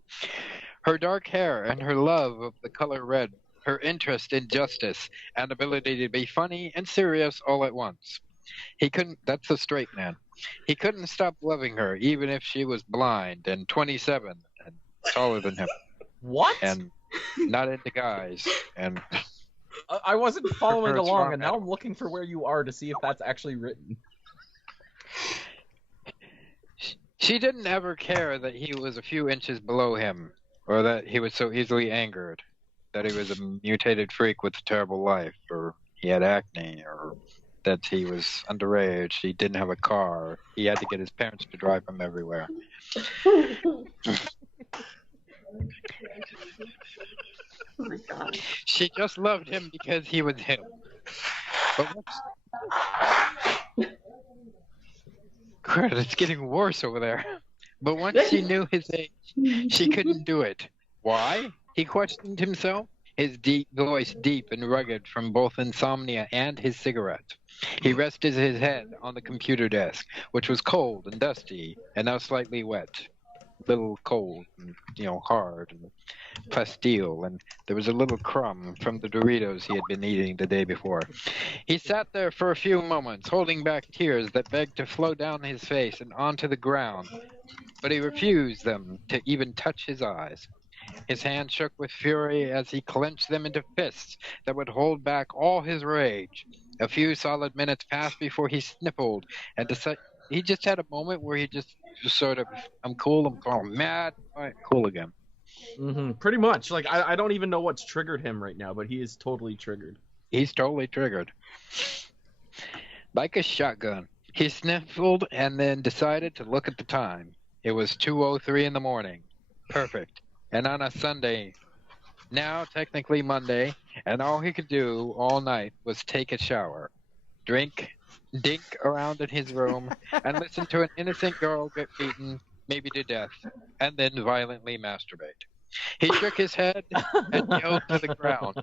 Her dark hair and her love of the color red, her interest in justice, and ability to be funny and serious all at once. That's a straight man. He couldn't stop loving her, even if she was blind and 27 and taller than him, What? and not into guys. And I wasn't following It's along, wrong, and now I'm looking for where you are to see if that's actually written. she didn't ever care that he was a few inches below him, or that he was so easily angered, that he was a mutated freak with a terrible life, or he had acne, or that he was underage, he didn't have a car, he had to get his parents to drive him everywhere. Oh my god. She just loved him because he was him. But God, it's getting worse over there. But once she knew his age, she couldn't do it. Why? He questioned himself, his deep voice deep and rugged from both insomnia and his cigarette. He rested his head on the computer desk, which was cold and dusty and now slightly wet. little cold and, hard and pastille, and there was a little crumb from the Doritos he had been eating the day before. He sat there for a few moments, holding back tears that begged to flow down his face and onto the ground, but he refused them to even touch his eyes. His hands shook with fury as he clenched them into fists that would hold back all his rage. A few solid minutes passed before he snippled and decided. He just had a moment where he just sort of, I'm cool, I'm calm, mad, all right, cool again. Pretty much. Like, I don't even know what's triggered him right now, but he is totally triggered. He's totally triggered. Like a shotgun. He sniffled and then decided to look at the time. It was 2:03 in the morning. Perfect. And on a Sunday, now technically Monday, and all he could do all night was take a shower, drink, dink around in his room, and listen to an innocent girl get beaten, maybe to death, and then violently masturbate. He shook his head and yelled to the ground,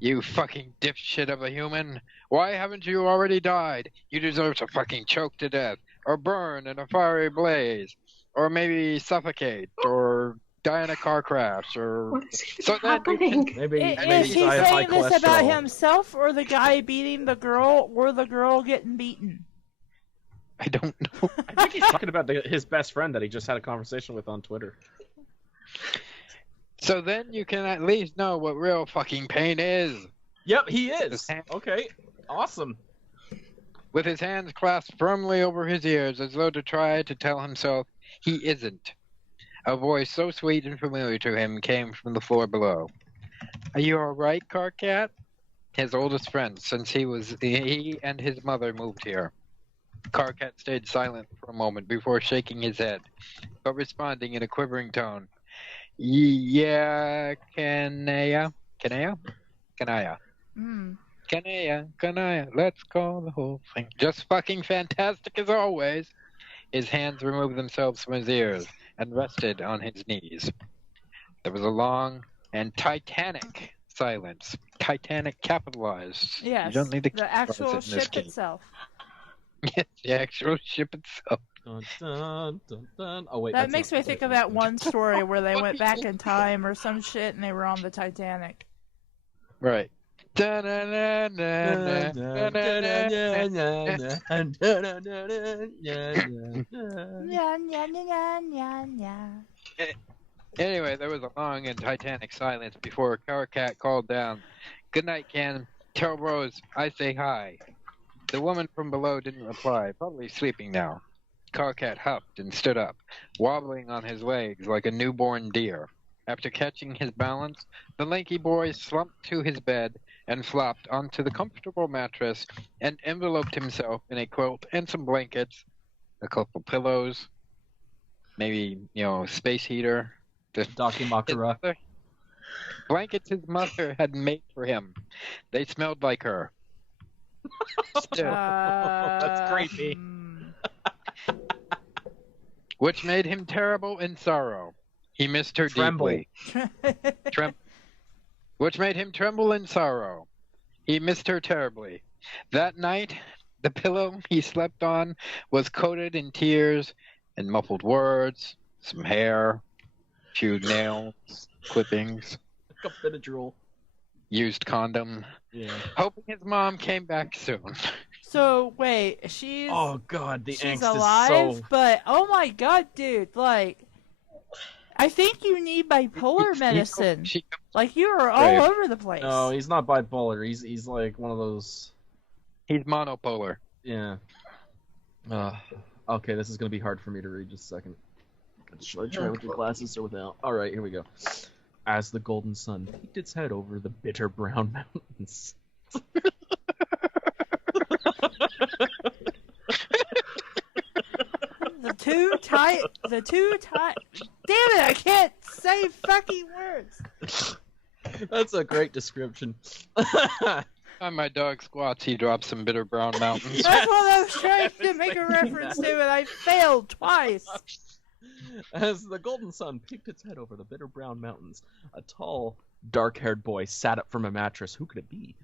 "You fucking dipshit of a human! Why haven't you already died? You deserve to fucking choke to death, or burn in a fiery blaze, or maybe suffocate, or die in a car crash, or..." What is even So then happening? Maybe Is he die of high saying this about cholesterol. himself, or the guy beating the girl, or the girl getting beaten? I don't know. I think he's talking about his best friend that he just had a conversation with on Twitter. So then you can at least know what real fucking pain is. Yep, he is. His hand- Okay, awesome. With his hands clasped firmly over his ears as though to try to tell himself he isn't. A voice so sweet and familiar to him came from the floor below. "Are you all right, Carcat?" His oldest friend since he and his mother moved here. Carcat stayed silent for a moment before shaking his head, but responding in a quivering tone. "Yeah, Kanaya? Kanaya? Kanaya. Kanaya. Let's call the whole thing." Just fucking fantastic as always. His hands removed themselves from his ears and rested on his knees. There was a long and titanic silence. Titanic capitalized. Yes, You don't need to the actual capitalize it in this ship game. itself. Yes, the actual ship itself. Dun, dun, dun, dun. Oh wait, That that's makes not- me think of that one story where they went back in time or some shit and they were on the Titanic. Right. Nya, nya, nya, nya, nya. Anyway, there was a long and titanic silence before Carcat called down, "Good night, Ken. Tell Rose I say hi." The woman from below didn't reply, probably sleeping now. Carcat huffed and stood up, wobbling on his legs like a newborn deer. After catching his balance, the lanky boy slumped to his bed and flopped onto the comfortable mattress and enveloped himself in a quilt and some blankets, a couple pillows, maybe, space heater. Dakimakura. Blankets his mother had made for him. They smelled like her. Still, That's creepy. which made him terrible in sorrow. He missed her Tremble. deeply. Which made him tremble in sorrow. He missed her terribly. That night, the pillow he slept on was coated in tears and muffled words, some hair, few nails, clippings, A bit of drool. used condom, Yeah. hoping his mom came back soon. So wait, she's Oh god, the she's angst alive, is so. but oh my god, dude, like I think you need bipolar medicine. She, Like you are all Right. over the place. No, he's not bipolar. He's like one of those. he's monopolar. Yeah. Okay, this is gonna be hard for me to read. Just a second. Should I try with the glasses or without? All right, here we go. As the golden sun peeked its head over the bitter brown mountains. The two tight. Damn it! I can't say fucking words. That's a great description. On my dog squats, he drops some bitter brown mountains. That's what I was trying to make a reference to, and I failed twice. As the golden sun peeked its head over the bitter brown mountains, a tall, dark-haired boy sat up from a mattress. Who could it be?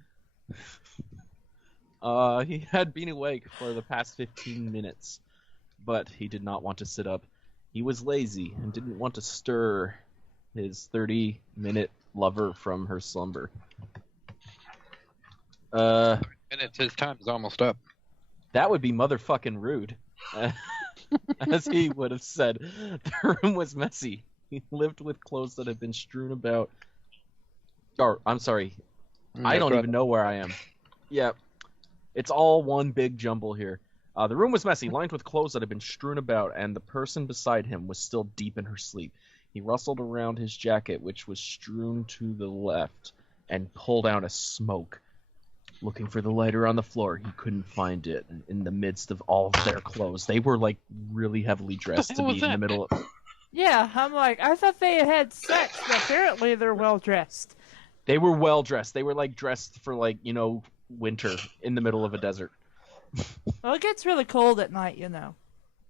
He had been awake for the past 15 minutes, but he did not want to sit up. He was lazy and didn't want to stir his 30-minute lover from her slumber. Minutes, his time is almost up. That would be motherfucking rude. As he would have said, the room was messy. He lived with clothes that had been strewn about. Or, I'm sorry. I don't even know where I am. Yeah. It's all one big jumble here. The room was messy, lined with clothes that had been strewn about, and the person beside him was still deep in her sleep. He rustled around his jacket, which was strewn to the left, and pulled out a smoke. Looking for the lighter on the floor, he couldn't find it. In the midst of all of their clothes, they were like really heavily dressed to be in the middle of. Yeah, I'm like, I thought they had sex, but apparently they're well dressed. They were well dressed. They were like dressed for like, winter in the middle of a desert. Well, it gets really cold at night,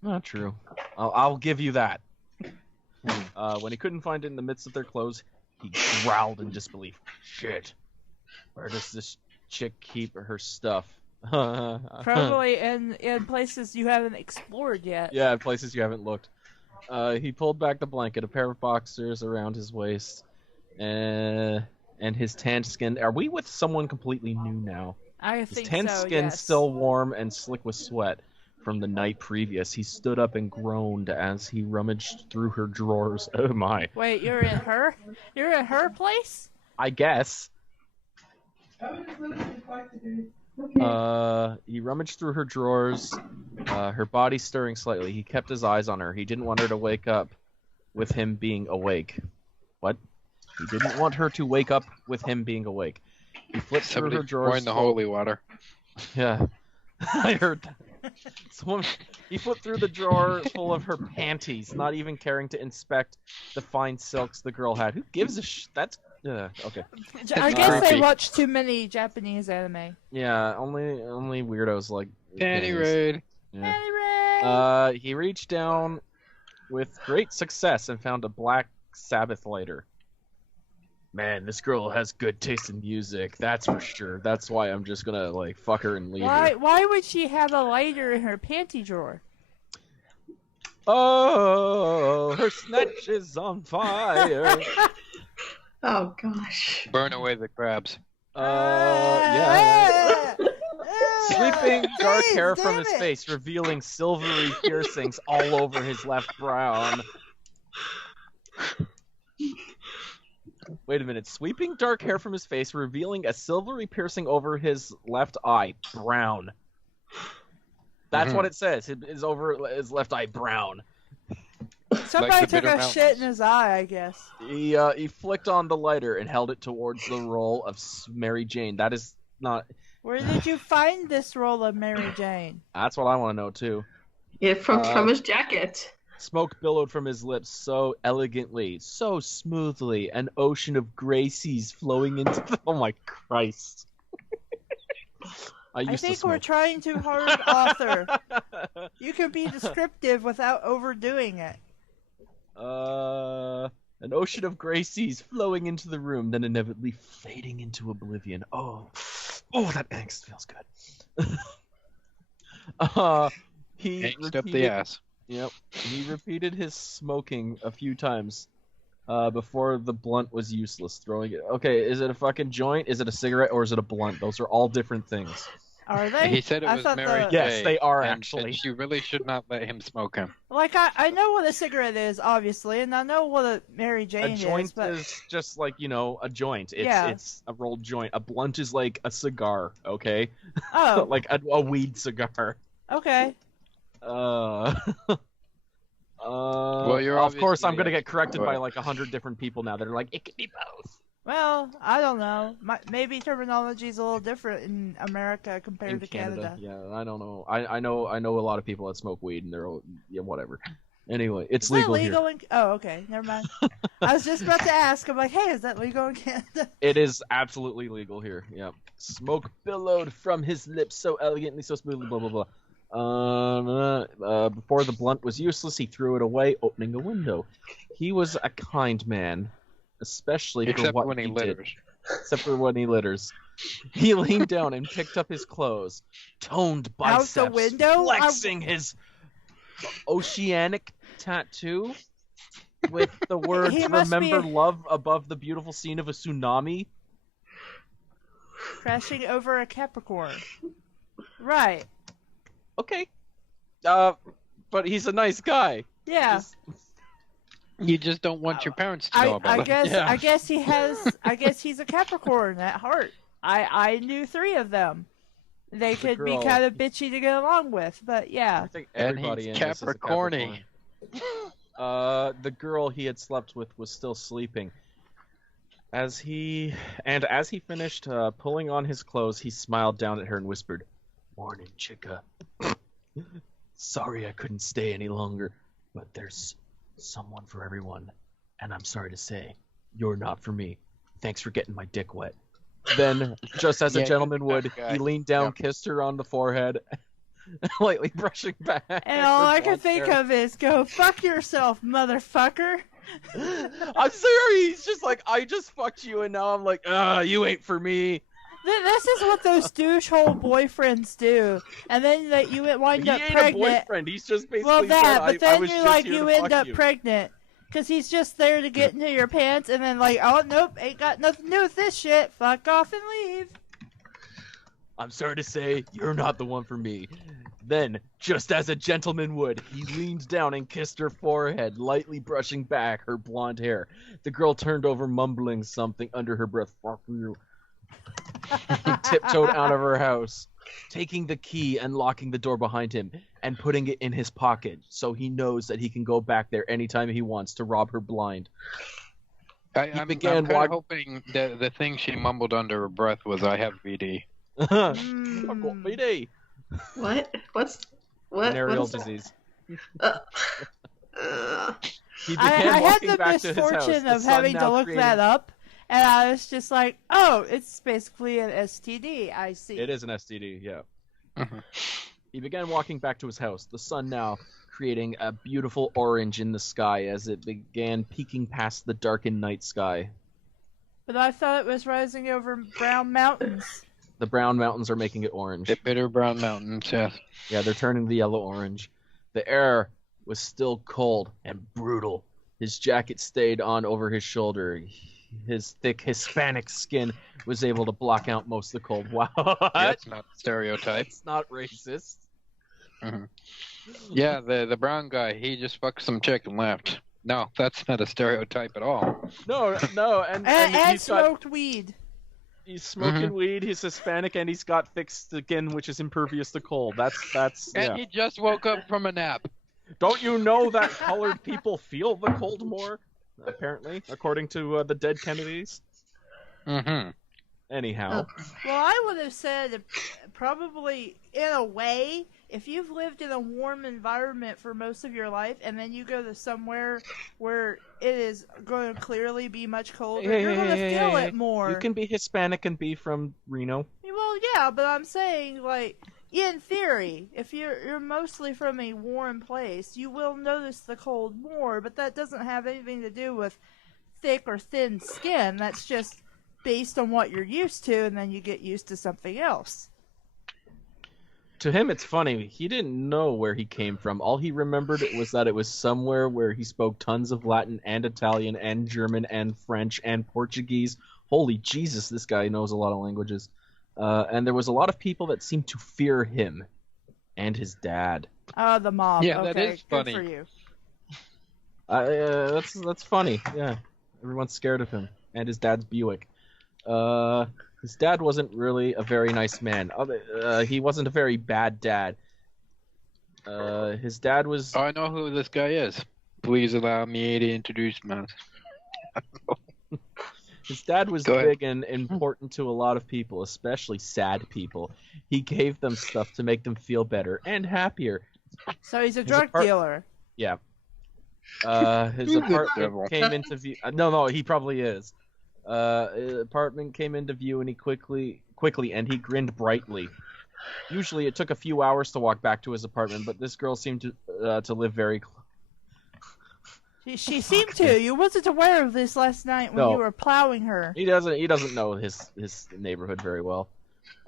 Not true. I'll give you that. When he couldn't find it in the midst of their clothes, he growled in disbelief. Shit. Where does this chick keep her stuff? Probably in places you haven't explored yet. Yeah, in places you haven't looked. He pulled back the blanket, a pair of boxers around his waist, and his tanned skin. Are we with someone completely new now? I His think tanned so, skin yes. still warm and slick with sweat from the night previous. He stood up and groaned as he rummaged through her drawers. Oh my. Wait, you're in her place? I guess. He rummaged through her drawers, her body stirring slightly. He kept his eyes on her. He didn't want her to wake up with him being awake. What? He didn't want her to wake up with him being awake. He flipped through her drawers. Pouring the holy water. Yeah, I heard that. He flipped through the drawer full of her panties, not even caring to inspect the fine silks the girl had. Who gives a That's okay. I guess they creepy. watch too many Japanese anime. Yeah, only weirdos like Danny panties. Raid. Yeah. Anyway. He reached down with great success and found a black Sabbath lighter. Man, this girl has good taste in music, that's for sure. That's why I'm just gonna fuck her and leave her. Why would she have a lighter in her panty drawer? Oh, her snatch is on fire. Oh gosh. Burn away the crabs. Yeah. Sweeping dark Jeez, hair from damn his it. face, revealing silvery piercings all over his left brow. Wait a minute. Sweeping dark hair from his face, revealing a silvery piercing over his left eye. Brown. That's what it says. His over his left eye brown. Somebody Like the took Bitter a shit in his eye, I guess. He flicked on the lighter and held it towards the roll of Mary Jane. That is not... Where did you find this roll of Mary Jane? That's what I want to know, too. Yeah, from his jacket. Smoke billowed from his lips so elegantly, so smoothly, an ocean of Gracies flowing into the... Oh my Christ. I think we're trying too hard, author. You can be descriptive without overdoing it. An ocean of Gracies flowing into the room, then inevitably fading into oblivion. Oh, that angst feels good. He Angst up the ass. Yep. He repeated his smoking a few times before the blunt was useless. Throwing it. Okay, is it a fucking joint? Is it a cigarette? Or is it a blunt? Those are all different things. Are they? He said it was Mary Jane. Yes, they are, and actually. you really should not let him smoke him. Like, I know what a cigarette is, obviously, and I know what a Mary Jane A joint is, but... is just like, a joint. Yeah. It's a rolled joint. A blunt is like a cigar, okay? Oh, Like a weed cigar. okay. Well, you're of course, I'm obviously gonna get corrected by but- like 100 different people now. They're like, it could be both. Well, I don't know. Maybe terminology is a little different in America compared In to Canada. Yeah, I don't know. I know a lot of people that smoke weed, and they're all, yeah, whatever. Anyway, it's Is that legal legal here. in... Oh, okay. Never mind. I was just about to ask. I'm like, hey, is that legal in Canada? It is absolutely legal here. Yeah. Smoke billowed from his lips so elegantly, so smoothly, blah, blah, blah. Before the blunt was useless, he threw it away, opening a window. He was a kind man, especially Except for what when he did. litters. Except for when he litters. He leaned down and picked up his clothes, toned biceps, Out the window? flexing his... oceanic tattoo with the words He must be "Remember love" above the beautiful scene of a tsunami. crashing over a Capricorn. Right. Okay. But he's a nice guy. Yeah. Just- You just don't want your parents to know about it. Yeah. I guess he's a Capricorn at heart. I knew 3 of them. They could be girl- kind of bitchy to get along with, but I yeah. think And everybody he's in this is a Capricorny. Capricorn. The girl he had slept with was still sleeping. As he finished pulling on his clothes, he smiled down at her and whispered, "Morning, chica. Sorry I couldn't stay any longer, but there's someone for everyone, and I'm sorry to say, you're not for me. Thanks for getting my dick wet." Then, just as a Yeah, gentleman would, nice guy. he leaned down, Yep. kissed her on the forehead, lightly brushing back. And all her I can blonde think hair. of is, go fuck yourself, motherfucker. I'm sorry, he's just like, I just fucked you, and now I'm like, you ain't for me. This is what those douche-hole boyfriends do. And then that you wind He up ain't a pregnant. boyfriend, he's just basically Well, that, said, but I then was you're just like, here you to end fuck up you. pregnant. Because he's just there to get into your pants, and then like, oh, nope, ain't got nothing to do with this shit. Fuck off and leave. I'm sorry to say, you're not the one for me. Then, just as a gentleman would, he leaned down and kissed her forehead, lightly brushing back her blonde hair. The girl turned over, mumbling something under her breath. Fuck you. He tiptoed out of her house, taking the key and locking the door behind him, and putting it in his pocket, so he knows that he can go back there anytime he wants to rob her blind. I'm began kind walk- of hoping the thing she mumbled under her breath was, "I have VD." Mm. Fuck off, BD. What? What? Venereal what is disease. that? He I began had walking the back to his house, misfortune the of sun having to now look creating- that up, and I was just like, oh, it's basically an STD. I see. It is an STD, yeah. Mhm. He began walking back to his house, the sun now creating a beautiful orange in the sky as it began peeking past the darkened night sky. But I thought it was rising over brown mountains. The brown mountains are making it orange. The bitter brown mountains, yes. Yeah, they're turning the yellow-orange. The air was still cold and brutal. His jacket stayed on over his shoulder. His thick Hispanic skin was able to block out most of the cold. Wow, That's not a stereotype. That's not racist. Yeah, the brown guy, he just fucked some chick and left. No, that's not a stereotype at all. No, and And he's got, smoked weed. he's smoking weed. He's Hispanic, and he's got thick skin, which is impervious to cold. That's And yeah. he just woke up from a nap. Don't you know that colored people feel the cold more? Apparently, according to the dead Kennedys. Mm-hmm. Anyhow, Well, I would have said probably in a way, if you've lived in a warm environment for most of your life and then you go to somewhere where it is going to clearly be much colder, you're going to feel it more. you can be Hispanic and be from Reno. Well, yeah, but I'm saying, like, in theory, if you're mostly from a warm place, you will notice the cold more, but that doesn't have anything to do with thick or thin skin. That's just based on what you're used to, and then you get used to something else. To him, it's funny. He didn't know where he came from. All he remembered was that it was somewhere where he spoke tons of Latin and Italian and German and French and Portuguese. Holy Jesus, this guy knows a lot of languages. And there was a lot of people that seemed to fear him and his dad. Oh, the mob. Yeah, okay, that is funny. Good for you. That's funny. Yeah, everyone's scared of him and his dad's Buick. His dad wasn't really a very nice man. He wasn't a very bad dad. His dad was. Oh, I know who this guy is. Please allow me to introduce myself. His dad was Go ahead. big and important to a lot of people, especially sad people. He gave them stuff to make them feel better and happier. So he's a drug dealer. Yeah. His He's a devil. apartment came into view. No, he probably is. His apartment came into view, and he quickly, and he grinned brightly. Usually, it took a few hours to walk back to his apartment, but this girl seemed to live very close. She seemed to. You wasn't aware of this last night when No. you were plowing her. He doesn't know his neighborhood very well.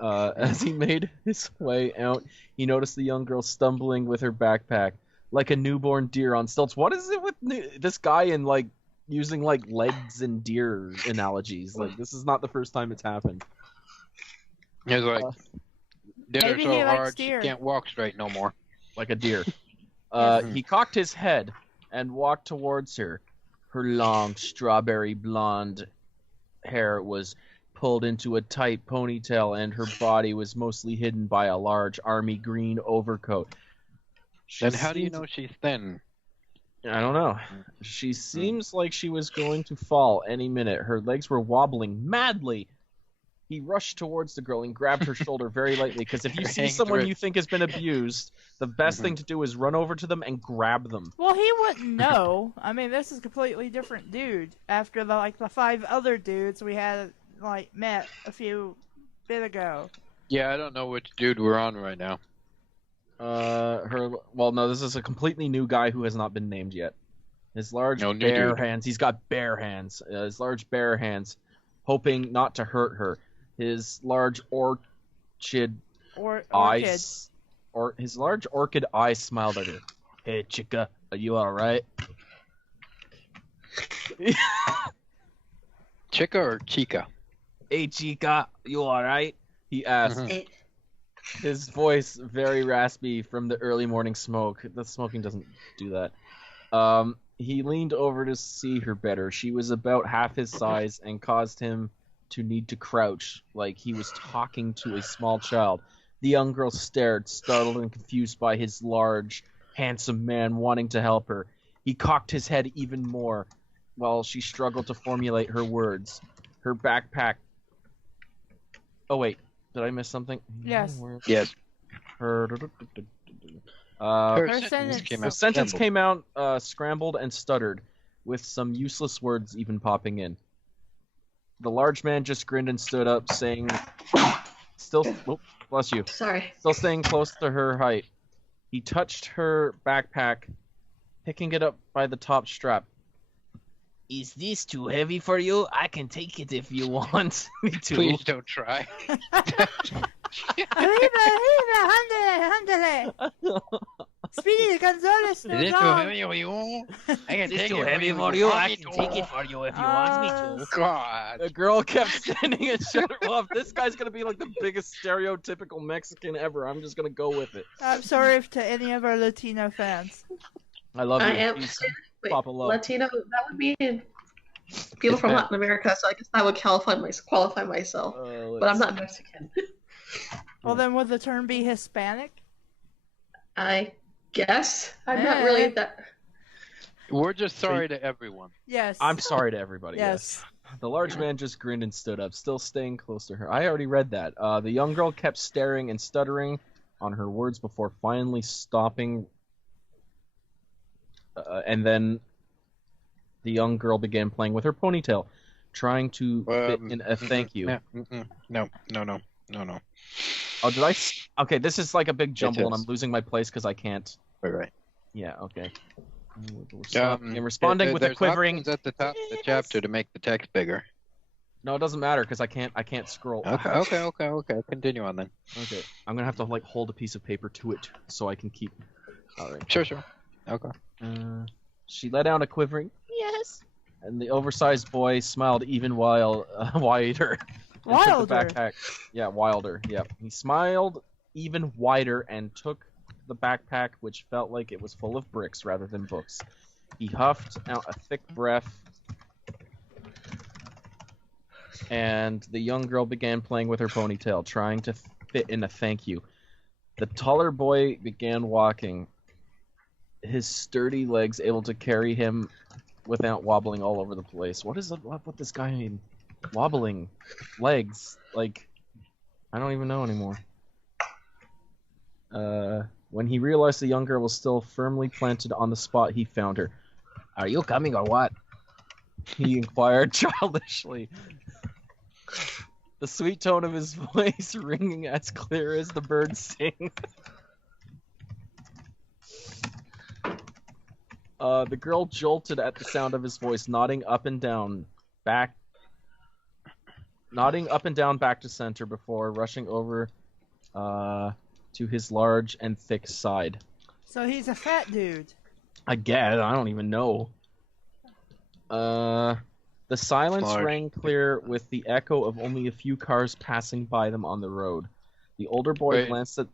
As he made his way out, he noticed the young girl stumbling with her backpack. like a newborn deer on stilts. What is it with this guy and like using like legs and deer analogies? Like this is not the first time it's happened. He's like, did her Maybe so he likes hard she deer. can't walk straight no more. Like a deer. Mhm. He cocked his head and walked towards her. Her long strawberry blonde hair was pulled into a tight ponytail, and her body was mostly hidden by a large army green overcoat. Then how do you know she's thin? I don't know. She seems like she was going to fall any minute. Her legs were wobbling madly. He rushed towards the girl and grabbed her shoulder very lightly, because if you see Hangs someone with- you think has been abused, the best thing to do is run over to them and grab them. Well, he wouldn't know. I mean, this is a completely different dude. After the 5 other dudes we had met a few bit ago. Yeah, I don't know which dude we're on right now. Well, no, this is a completely new guy who has not been named yet. His large No, new bare dude. hands. He's got bare hands. His large bare hands, hoping not to hurt her. His large orchid Orchid. eyes, or his large orchid eyes smiled at her. Hey, chica, are you all right? Chica or Chica? Hey, chica, you all right? He asked. Mhm. His voice very raspy from the early morning smoke. The smoking doesn't do that. He leaned over to see her better. She was about half his size and caused him to need to crouch like he was talking to a small child. The young girl stared, startled and confused by his large, handsome man wanting to help her. He cocked his head even more while she struggled to formulate her words. Her backpack... Oh, wait. Did I miss something? Yes. Yes. Her... Her sentence. The sentence came out scrambled and stuttered, with some useless words even popping in. The large man just grinned and stood up, saying, bless you, Sorry. still staying close to her height. He touched her backpack, picking it up by the top strap. Is this too heavy for you? I can take it if you want me to. Please don't try. Arriba, ándale. Speedy Gonzales, Is it too heavy for you? I can take it for you. I can take it for you if you want me to. God. The girl kept standing and shut her off. This guy's gonna be like the biggest stereotypical Mexican ever. I'm just gonna go with it. I'm sorry to any of our Latino fans. I love you. I am Please, wait, Papa Love. Latino. That would be people from Latin America, so I guess I would qualify myself. But I'm not Mexican. Well, then would the term be Hispanic? I guess I'm not really that. We're just sorry to everyone. Yes. I'm sorry to everybody. Yes. The large man just grinned and stood up, still staying close to her. I already read that. The young girl kept staring and stuttering on her words before finally stopping. And then the young girl began playing with her ponytail, trying to fit in a thank you. No. Oh, did I? Okay, this is like a big jumble, and is. I'm losing my place because I can't. Right. Yeah, okay. We're stopping and responding with a there's quivering. options at the top of the chapter to make the text bigger. No, it doesn't matter because I can't scroll. Okay. Continue on then. Okay, I'm gonna have to like hold a piece of paper to it so I can keep. All right. Sure. Okay. She let out a quivering yes, and the oversized boy smiled even wider. And took the Wilder. backpack. Yeah, wilder. Yeah, he smiled even wider and took the backpack, which felt like it was full of bricks rather than books. He huffed out a thick breath, and the young girl began playing with her ponytail, trying to fit in a thank you. The taller boy began walking, his sturdy legs able to carry him without wobbling all over the place. What this guy mean? Wobbling legs? Like, I don't even know anymore. When he realized the young girl was still firmly planted on the spot, he found her. Are you coming or what? He inquired childishly. The sweet tone of his voice ringing as clear as the birds sing. The girl jolted at the sound of his voice, nodding up and down back to center before rushing over to his large and thick side. So he's a fat dude. I guess. I don't even know. The silence Large. rang clear with the echo of only a few cars passing by them on the road. The older boy Wait. glanced at...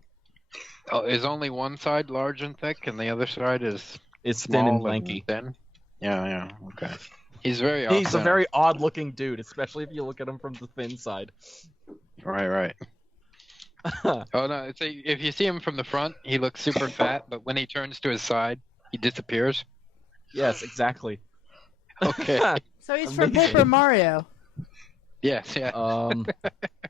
Oh, is only one side large and thick, and the other side is It's small thin and lanky. thin? Yeah, okay. He's very He's a off-center. very odd-looking dude, especially if you look at him from the thin side. Right. Oh no, if you see him from the front, he looks super fat, but when he turns to his side, he disappears. Yes, exactly. Okay. So he's from Amazing. Paper Mario. Yes, yeah.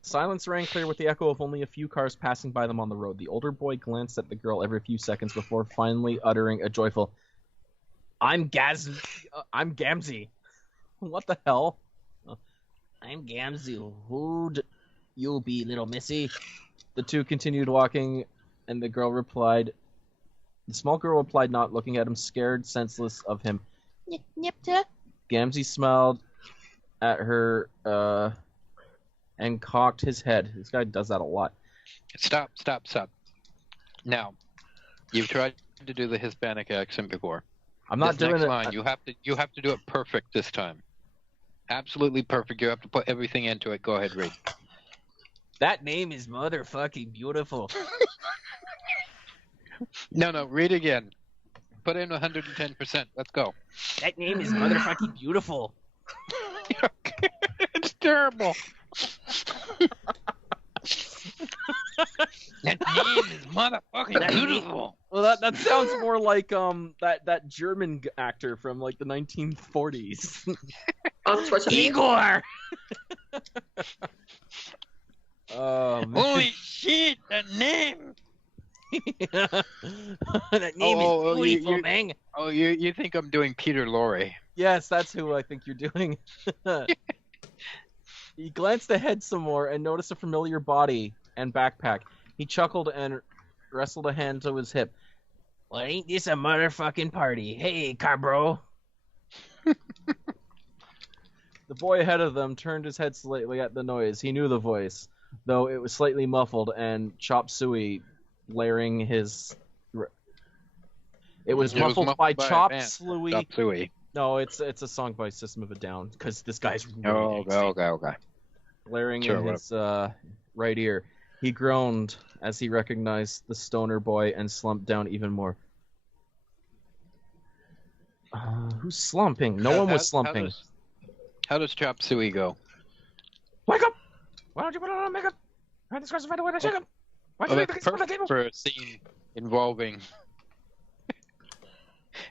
Silence rang clear with the echo of only a few cars passing by them on the road. The older boy glanced at the girl every few seconds before finally uttering a joyful, I'm Gamzee. What the hell? I'm Gamzee. Who'd you be, little missy? The two continued walking, and the small girl replied, not looking at him, scared, senseless of him. Nipta. Gamzee smiled at her, and cocked his head. This guy does that a lot. Stop. Now, you've tried to do the Hispanic accent before. I'm not This doing next it. line, you have to do it perfect this time. Absolutely perfect. You have to put everything into it. Go ahead, read. That name is motherfucking beautiful. No, read again. Put in 110%. Let's go. That name is motherfucking beautiful. It's terrible. That name is motherfucking beautiful. Well, that sounds more like that German actor from like the 1940s. Igor! Oh man. Holy shit, that name. That name is beautiful, man. Oh, you think I'm doing Peter Lorre. Yes, that's who I think you're doing. He glanced ahead some more and noticed a familiar body and backpack. He chuckled and wrestled a hand to his hip. Well, ain't this a motherfucking party? Hey, car bro. The boy ahead of them turned his head slightly at the noise. He knew the voice, though it was slightly muffled, and Chop Suey blaring his... It was muffled by Chop Suey. Chop Suey. No, it's a song by System of a Down, because this guy's really Okay. blaring Sure, in his right ear. He groaned as he recognized the stoner boy and slumped down even more. Who's slumping? No one was slumping. How does Chop Suey go? Wake up! Why don't you put on makeup? I discuss the find a way to shake him. Why don't you That's leave the on the perfect table? for a scene involving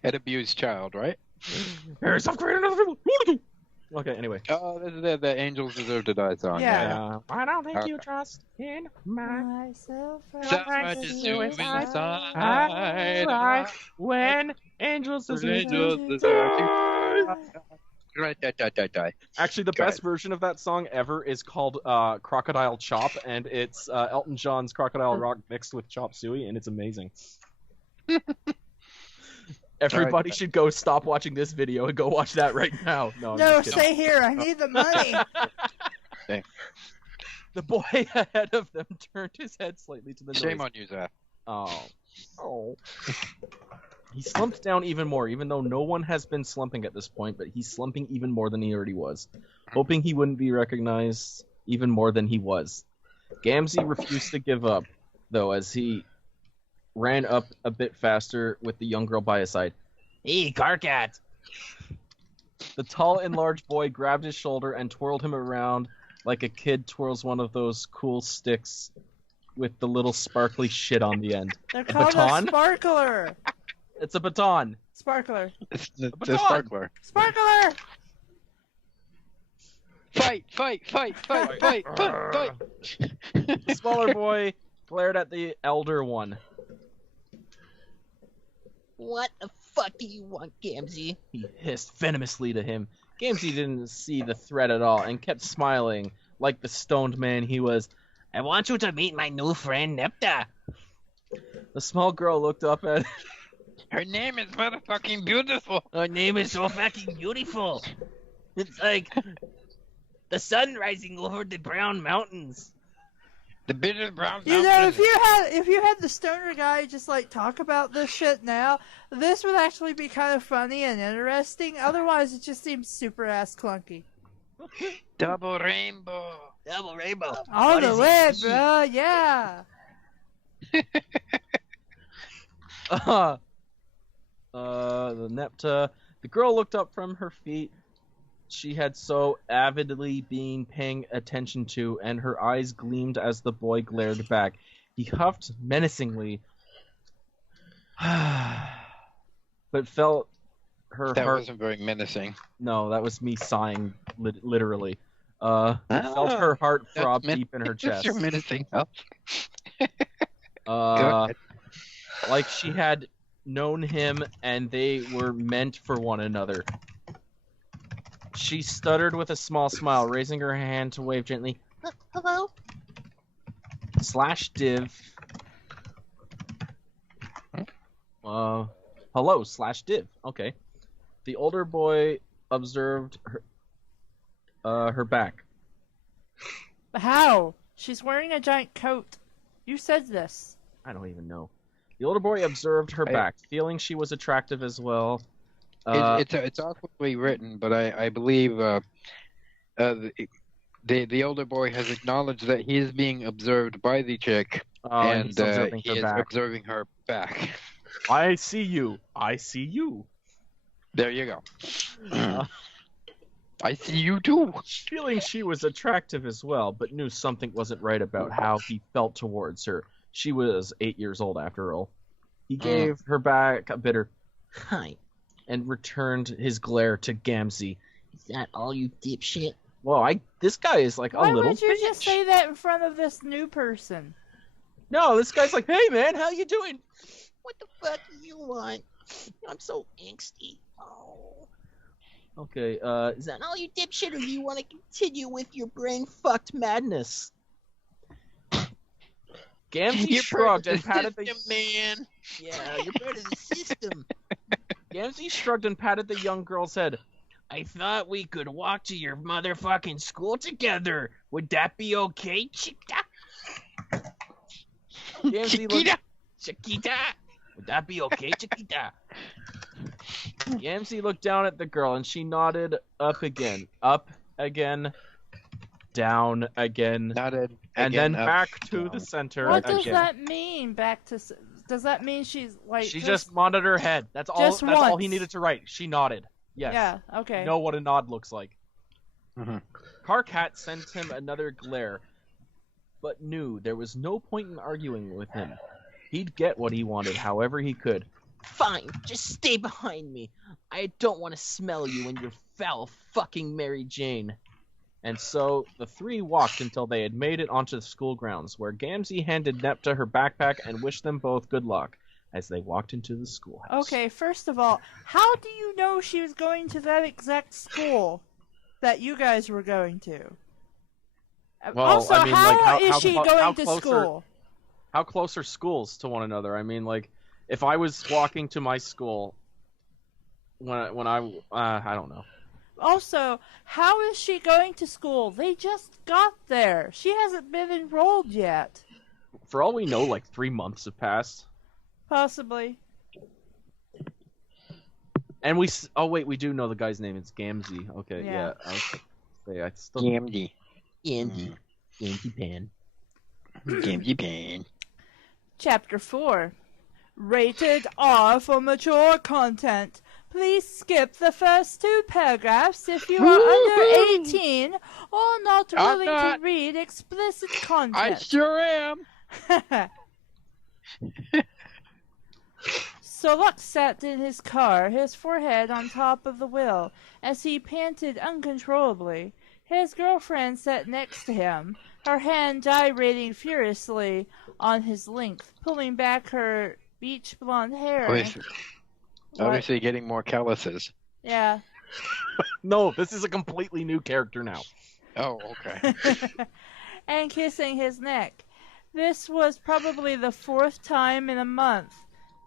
an abused child, right? Here, stop creating another people. Okay, anyway. Oh, this is the Angels Deserve to Die song. Yeah. I don't think you Okay. trust in my Myself Self-righteous suicide. suicide. right when angels Angels deserve deserve to die. Actually, the Go best ahead. version of that song ever is called Crocodile Chop, and it's Elton John's Crocodile Rock mixed with Chop Suey, and it's amazing. Everybody should go stop watching this video and go watch that right now. No, I'm No, just kidding. stay here. I need the money. The boy ahead of them turned his head slightly to the Shame noise. on you, Zaph. Oh. He slumped down even more, even though no one has been slumping at this point, but he's slumping even more than he already was, hoping he wouldn't be recognized even more than he was. Gamzee refused to give up, though, as he ran up a bit faster with the young girl by his side. Hey, Carcat! The tall and large boy grabbed his shoulder and twirled him around like a kid twirls one of those cool sticks with the little sparkly shit on the end. They're called baton? a sparkler. It's a baton. Sparkler. It's the baton. sparkler. Sparkler! Fight! The smaller boy glared at the elder one. What the fuck do you want, Gamzee? He hissed venomously to him. Gamzee didn't see the threat at all and kept smiling like the stoned man he was. I want you to meet my new friend, Nepta. The small girl looked up at Her name is motherfucking beautiful. Her name is so fucking beautiful. It's like the sun rising over the brown mountains. The bitter brown. You know, if you had the stoner guy just like talk about this shit now, this would actually be kind of funny and interesting. Otherwise, it just seems super ass clunky. Double rainbow. Double rainbow. All the way, bro. Yeah. The Nepta. The girl looked up from her feet. She had so avidly been paying attention to, and her eyes gleamed as the boy glared back. He huffed menacingly, but felt her That heart... wasn't very menacing. No, that was me sighing, literally. Felt her heart throb deep in her chest. You're menacing. Like she had known him, and they were meant for one another. She stuttered with a small smile, raising her hand to wave gently. Hello? /div. Hello, /div. Okay. The older boy observed her back. How? She's wearing a giant coat. You said this. I don't even know. The older boy observed her back, feeling she was attractive as well. It's awkwardly written, but I believe the older boy has acknowledged that he is being observed by the chick, and he is observing her back. I see you. I see you. There you go. I see you too. Feeling she was attractive as well, but knew something wasn't right about how he felt towards her. She was 8 years old, after all. He gave her back a bitter hi, and returned his glare to Gamzee. Is that all, you dipshit? Well, this guy is like Why a little would you bitch. just say that in front of this new person? No, this guy's like, hey man, how you doing? What the fuck do you want? I'm so angsty. Oh. Okay, Is that all, you dipshit, or do you want to continue with your brain-fucked madness? Gamzee shrugged and patted the man. Yeah, you're part of the system. Gamzee shrugged and patted the young girl's head. I thought we could walk to your motherfucking school together. Would that be okay, Chiquita? Gamzee Chiquita? Would that be okay, Chiquita? Gamzee looked down at the girl, and she nodded up again, down again, Nodded and again, then up, back to down. the center What again. does that mean? Does that mean she's like? She just nodded her head. That's all. Just That's all once. he needed to write. She nodded. Yes. Yeah. Okay. You know what a nod looks like. Mm-hmm. Karkat sent him another glare, but knew there was no point in arguing with him. He'd get what he wanted however he could. Fine, just stay behind me. I don't want to smell you and your foul fucking Mary Jane. And so the three walked until they had made it onto the school grounds, where Gamzee handed Nepta her backpack and wished them both good luck as they walked into the schoolhouse. Okay. First of all, how do you know she was going to that exact school that you guys were going to? Well, also, I mean, how like, is how she clo- going how to close school? How close are schools to one another? I mean, like, if I was walking to my school, I don't know. Also, how is she going to school? They just got there. She hasn't been enrolled yet. For all we know, like 3 months have passed. Possibly. And we do know the guy's name. It's Gamzee. Okay, Yeah. I still... Gamdy. Andy. Andy Pan. Gamdy Pan. Chapter 4. Rated R for mature content. Please skip the first 2 paragraphs if you are under 18 or not I'm willing not. to read explicit content. I sure am. Soluk sat in his car, his forehead on top of the wheel, as he panted uncontrollably. His girlfriend sat next to him, her hand gyrating furiously on his length, pulling back her beach blonde hair. Obviously getting more calluses. Yeah. No, this is a completely new character now. Oh, okay. And kissing his neck. This was probably the 4th time in a month.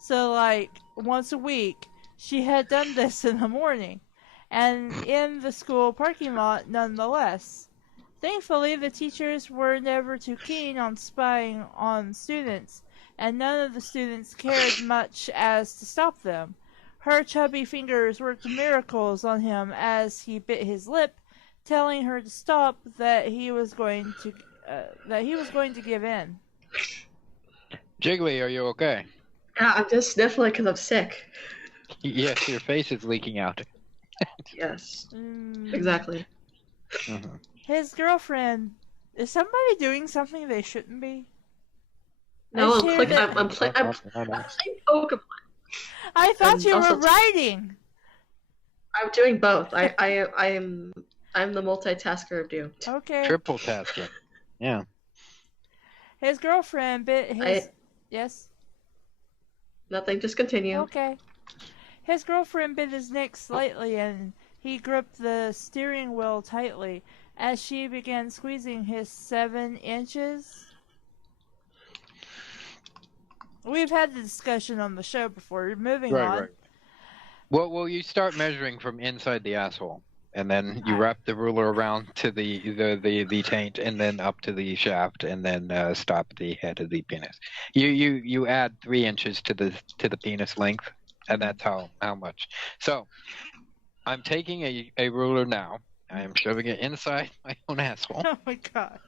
So, like, once a week, she had done this in the morning. And in the school parking lot, nonetheless. Thankfully, the teachers were never too keen on spying on students, and none of the students cared much as to stop them. Her chubby fingers worked miracles on him as he bit his lip, telling her to stop, that he was going to give in. Jiggly, are you okay? Yeah, I'm just sniffling because I'm sick. Yes, your face is leaking out. Yes, Mm. exactly. Mhm. His girlfriend. Is somebody doing something they shouldn't be? No, I I'm hear playing that- I'm playing Pokemon. I thought And you were also- writing. I'm doing both. I'm the multitasker of Doom. Okay. Triple tasking. Yeah. His girlfriend bit his. I- Yes. Nothing, just continue. Okay. His girlfriend bit his neck slightly, and he gripped the steering wheel tightly as she began squeezing his 7 inches. We've had the discussion on the show before. Moving on. Right. Well, you start measuring from inside the asshole, and then you wrap the ruler around to the taint, and then up to the shaft, and then stop at the head of the penis. You add 3 inches to the penis length, and that's how much. So, I'm taking a ruler now. I am shoving it inside my own asshole. Oh my god.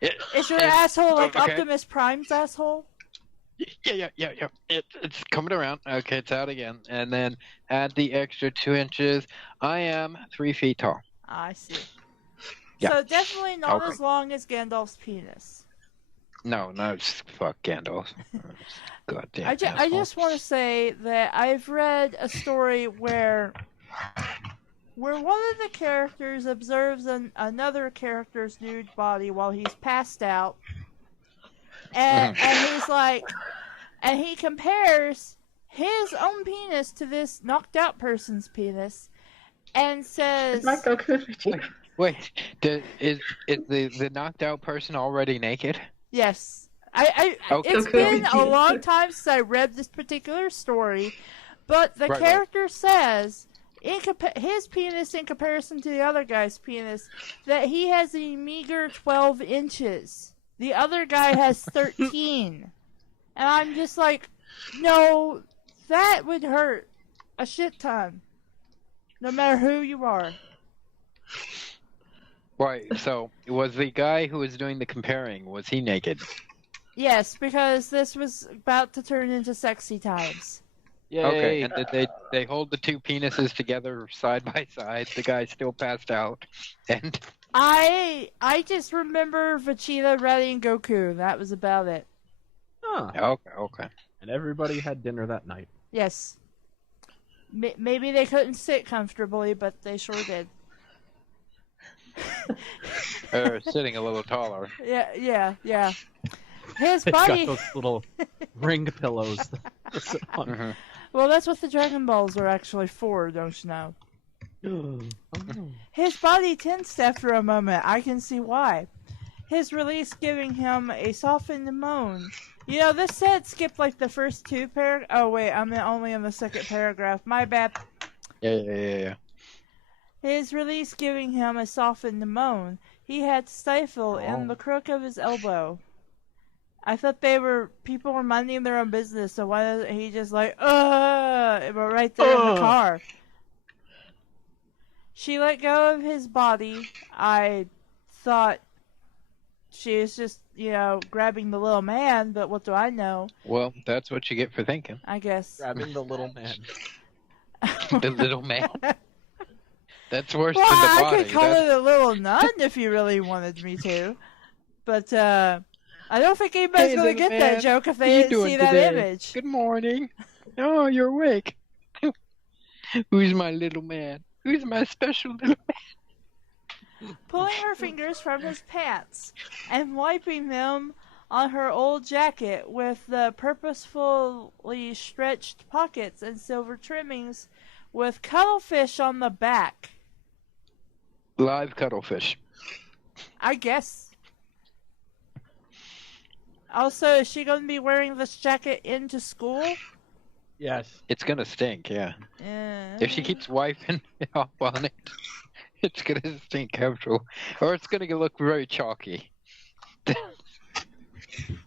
It- Is your it- asshole like okay. Optimus Prime's asshole? Yeah. It's coming around. Okay, it's out again. And then add the extra 2 inches. I am 3 feet tall. I see. Yeah. So definitely not Okay. as long as Gandalf's penis. No, fuck Gandalf. God damn. I asshole. just want to say that I've read a story where one of the characters observes another character's nude body while he's passed out, and he's like, and he compares his own penis to this knocked out person's penis, and says, Is my Goku Vegeta? Wait, is the knocked out person already naked? yes. Okay. It's Goku been a Vegeta. long time since I read this particular story, but the Right. character says his penis in comparison to the other guy's penis that he has a meager 12 inches. The other guy has 13. And I'm just like, no, that would hurt a shit ton. No matter who you are. Right. So was the guy who was doing the comparing? Was he naked? Yes, because this was about to turn into sexy times. Yay. Okay. And did they hold the 2 penises together side by side? The guy still passed out, and I just remember Vegeta riding Goku. That was about it. Huh. okay. And everybody had dinner that night. Yes. Maybe they couldn't sit comfortably, but they sure did. Sitting a little taller. Yeah. His They body. got those little ring pillows. to sit on. Mhm. Well, that's what the Dragon Balls are actually for, don't you know? Oh. His body tensed after a moment. I can see why. His release giving him a softened moan. You know, this said skipped like the first 2 Oh wait, I'm only in the second paragraph. My bad. Yeah. His release giving him a softened moan. He had stifle in the crook of his elbow. I thought people were minding their own business, so why doesn't he just like, but right there in the car. She let go of his body. I thought she was just, grabbing the little man, but what do I know? Well, that's what you get for thinking. I guess. Grabbing the little man. The little man. That's worse Well, than the I body. could call it a little nun if you really wanted me to. But, I don't think anybody's Hey, going to little get that man, joke if How they you didn't doing see that today? image. Good morning. Oh, you're awake. Who's my little man? Who's my special little man? Pulling her fingers from his pants and wiping them on her old jacket with the purposefully stretched pockets and silver trimmings with cuttlefish on the back. Live cuttlefish. I guess. Also, is she going to be wearing this jacket into school? Yes. It's gonna stink, yeah. If she keeps wiping it off on it, It's gonna stink casual, or it's gonna look very chalky.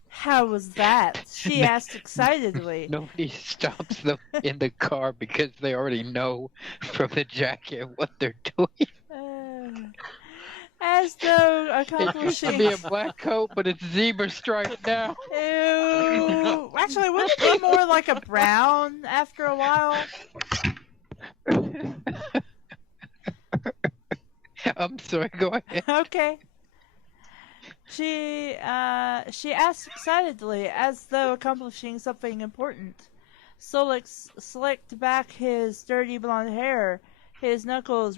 How was that? She asked excitedly. Nobody stops them in the car because they already know from the jacket what they're doing. As though It used to accomplishing. be a black coat, but it's zebra striped now. Ew. Actually, wouldn't it be more like a brown after a while? I'm sorry, go ahead. Okay. She asked excitedly, as though accomplishing something important. Solix slicked back his dirty blonde hair, his knuckles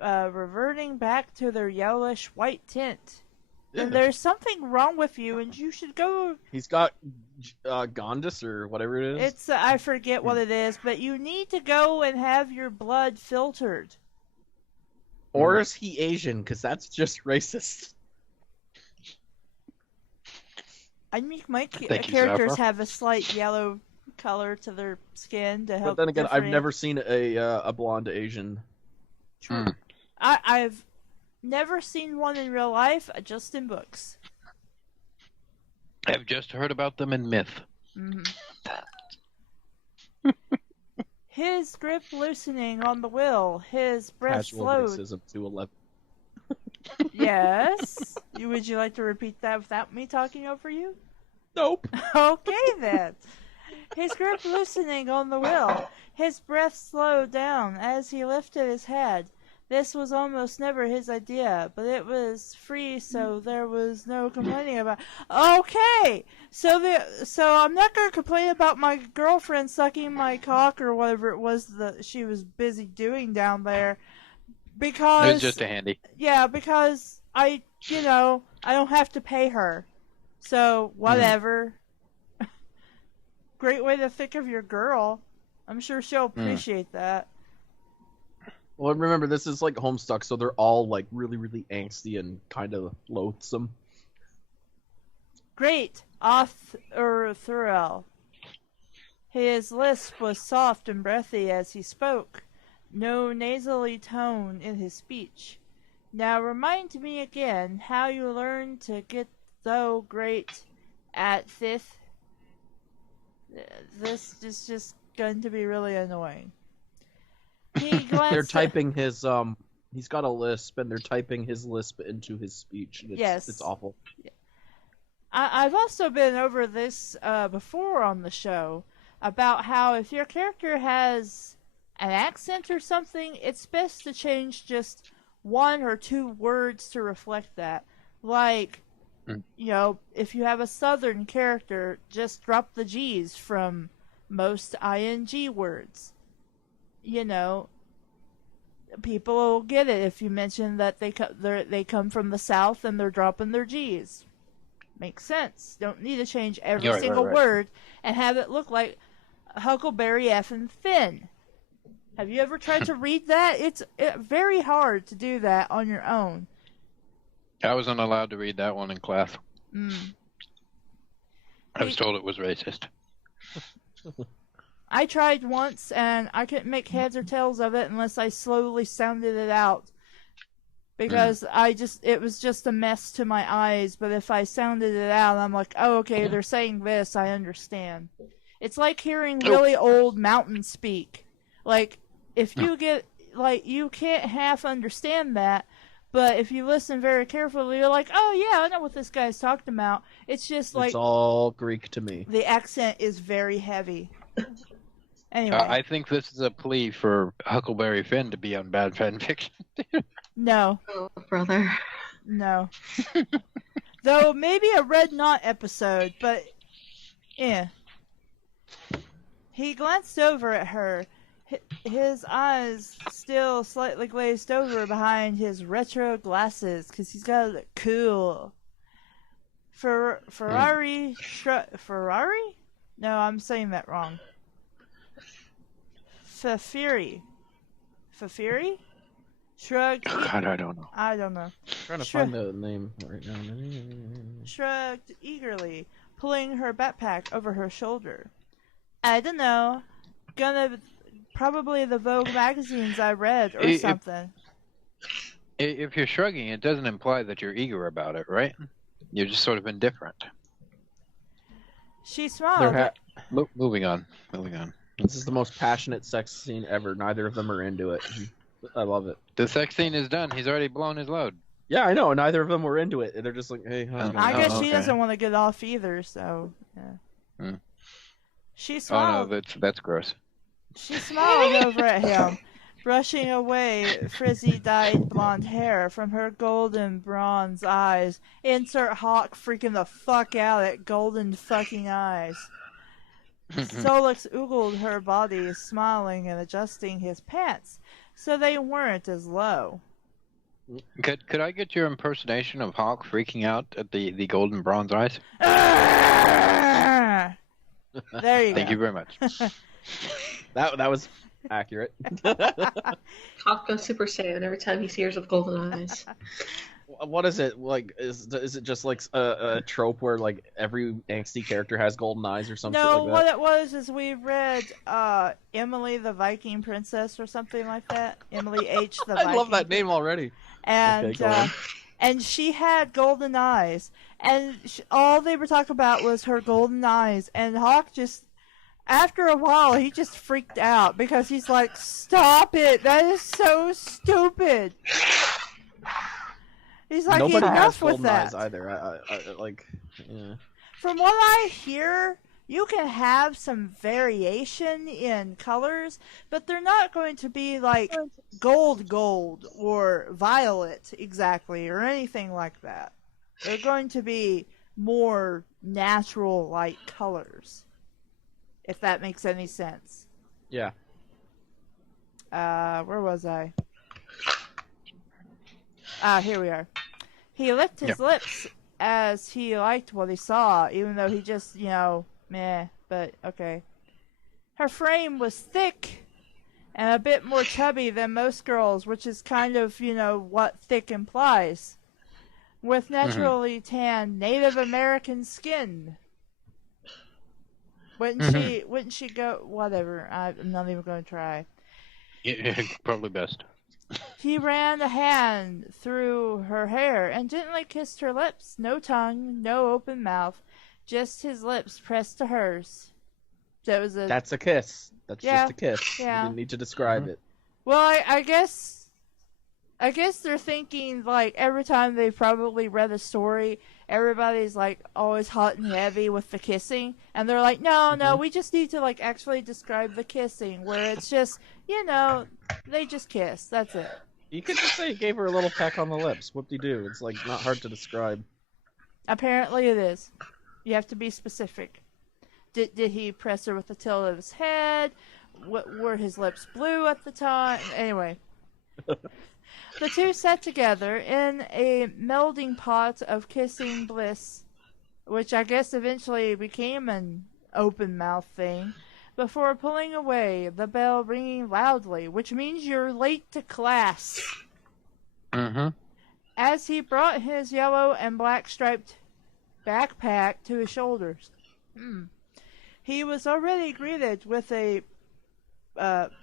reverting back to their yellowish white tint. And there's something wrong with you, and you should go. He's got jaundice or whatever it is. It's I forget what it is, but you need to go and have your blood filtered. Or is he Asian? Because that's just racist. I make my Thank you, characters Zapher. have a slight yellow color to their skin to help. But then again, I've differentiate. never seen a blonde Asian. Hmm. I've never seen one in real life, just in books. I've just heard about them in myth. Mm-hmm. His grip loosening on the wheel, his breath Casual slowed. racism 211. Yes. Would you like to repeat that without me talking over you? Nope. Okay then. His grip loosening on the wheel, his breath slowed down as he lifted his head. This was almost never his idea, but it was free, so there was no complaining about. Okay, so I'm not gonna complain about my girlfriend sucking my cock or whatever it was that she was busy doing down there, because It was just a handy. yeah, because I don't have to pay her, so whatever. Great way to think of your girl. I'm sure she'll appreciate that. Well, remember, this is like Homestuck, so they're all like really, really angsty and kind of loathsome. Great, Thurel. His lisp was soft and breathy as he spoke, no nasally tone in his speech. Now remind me again how you learned to get so great at fifth. This is just going to be really annoying. He glanced They're typing his He's got a lisp, and they're typing his lisp into his speech. And it's awful. I've also been over this before on the show about how if your character has an accent or something, it's best to change just one or two words to reflect that. Like, if you have a southern character, just drop the G's from most ing words. People will get it if you mention that they come from the South and they're dropping their G's. Makes sense. Don't need to change every single word and have it look like Huckleberry effing Finn. Have you ever tried to read that? It's very hard to do that on your own. I wasn't allowed to read that one in class. Mm. I was told it was racist. I tried once, and I couldn't make heads or tails of it unless I slowly sounded it out. Because it was just a mess to my eyes, but if I sounded it out, I'm like, oh, okay, they're saying this, I understand. It's like hearing really old mountain speak. Like, if you get, you can't half understand that, but if you listen very carefully, you're like, oh, yeah, I know what this guy's talking about. It's just like... It's all Greek to me. The accent is very heavy. Anyway. I think this is a plea for Huckleberry Finn to be on Bad Fanfiction. No. Oh, brother. No. Though maybe a Red Knot episode, but yeah. He glanced over at her, his eyes still slightly glazed over behind his retro glasses, because he's got to look cool. Ferrari? No, I'm saying that wrong. Fafiri? Shrugged. Oh, God, I don't know. I don't know. I'm trying to find the name right now. Shrugged eagerly, pulling her backpack over her shoulder. I don't know. Probably the Vogue magazines I read or something. If you're shrugging, it doesn't imply that you're eager about it, right? You're just sort of indifferent. She smiled. Moving on. Moving on. This is the most passionate sex scene ever. Neither of them are into it. I love it. The sex scene is done. He's already blown his load. Yeah, I know. Neither of them were into it. They're just like, hey, how's it going? I guess she okay. doesn't want to get off either, so yeah. Hmm. She Oh smiled. no, that's gross. She smiled over at him, brushing away frizzy dyed blonde hair from her golden bronze eyes. Insert Hawk freaking the fuck out at golden fucking eyes. Solix oogled her body, smiling and adjusting his pants so they weren't as low. Could I get your impersonation of Hawk freaking out at the golden bronze eyes? Ah! There you Thank go. you very much. That was accurate. Hawk goes Super Saiyan every time he sees her with golden eyes. What is it like? Is it just like a trope where like every angsty character has golden eyes or something No, like what that? it was is we read Emily the Viking Princess or something like that. Emily H. the Viking. I love that name already. And Okay, go on. and she had golden eyes, and all they were talking about was her golden eyes. And Hawk just, after a while, he just freaked out because he's like, "Stop it! That is so stupid." He's like, Nobody has enough with golden eyes that. either. I like. Yeah. From what I hear, you can have some variation in colors, but they're not going to be like gold or violet exactly or anything like that. They're going to be more natural like colors, if that makes any sense. Yeah. Where was I? Here we are. He licked his lips as he liked what he saw, even though he just, meh, but okay. Her frame was thick and a bit more chubby than most girls, which is kind of, what thick implies. With naturally tanned Native American skin. Wouldn't she go, whatever, I'm not even going to try. Yeah, probably best. He ran a hand through her hair and gently kissed her lips. No tongue, no open mouth, just his lips pressed to hers. That's a kiss. That's just a kiss. Yeah. You didn't need to describe it. Well, I guess they're thinking like every time they've probably read a story, everybody's like always hot and heavy with the kissing, and they're like, no, we just need to like actually describe the kissing, where it's just, they just kiss. That's it. You could just say he gave her a little peck on the lips. Whoop-de-doo. It's like not hard to describe. Apparently it is. You have to be specific. Did he press her with the tilt of his head? Were his lips blue at the time? Anyway. The two sat together in a melding pot of kissing bliss, which I guess eventually became an open mouth thing, before pulling away, the bell ringing loudly, which means you're late to class. Mm-hmm. As he brought his yellow and black striped backpack to his shoulders. He was already greeted with a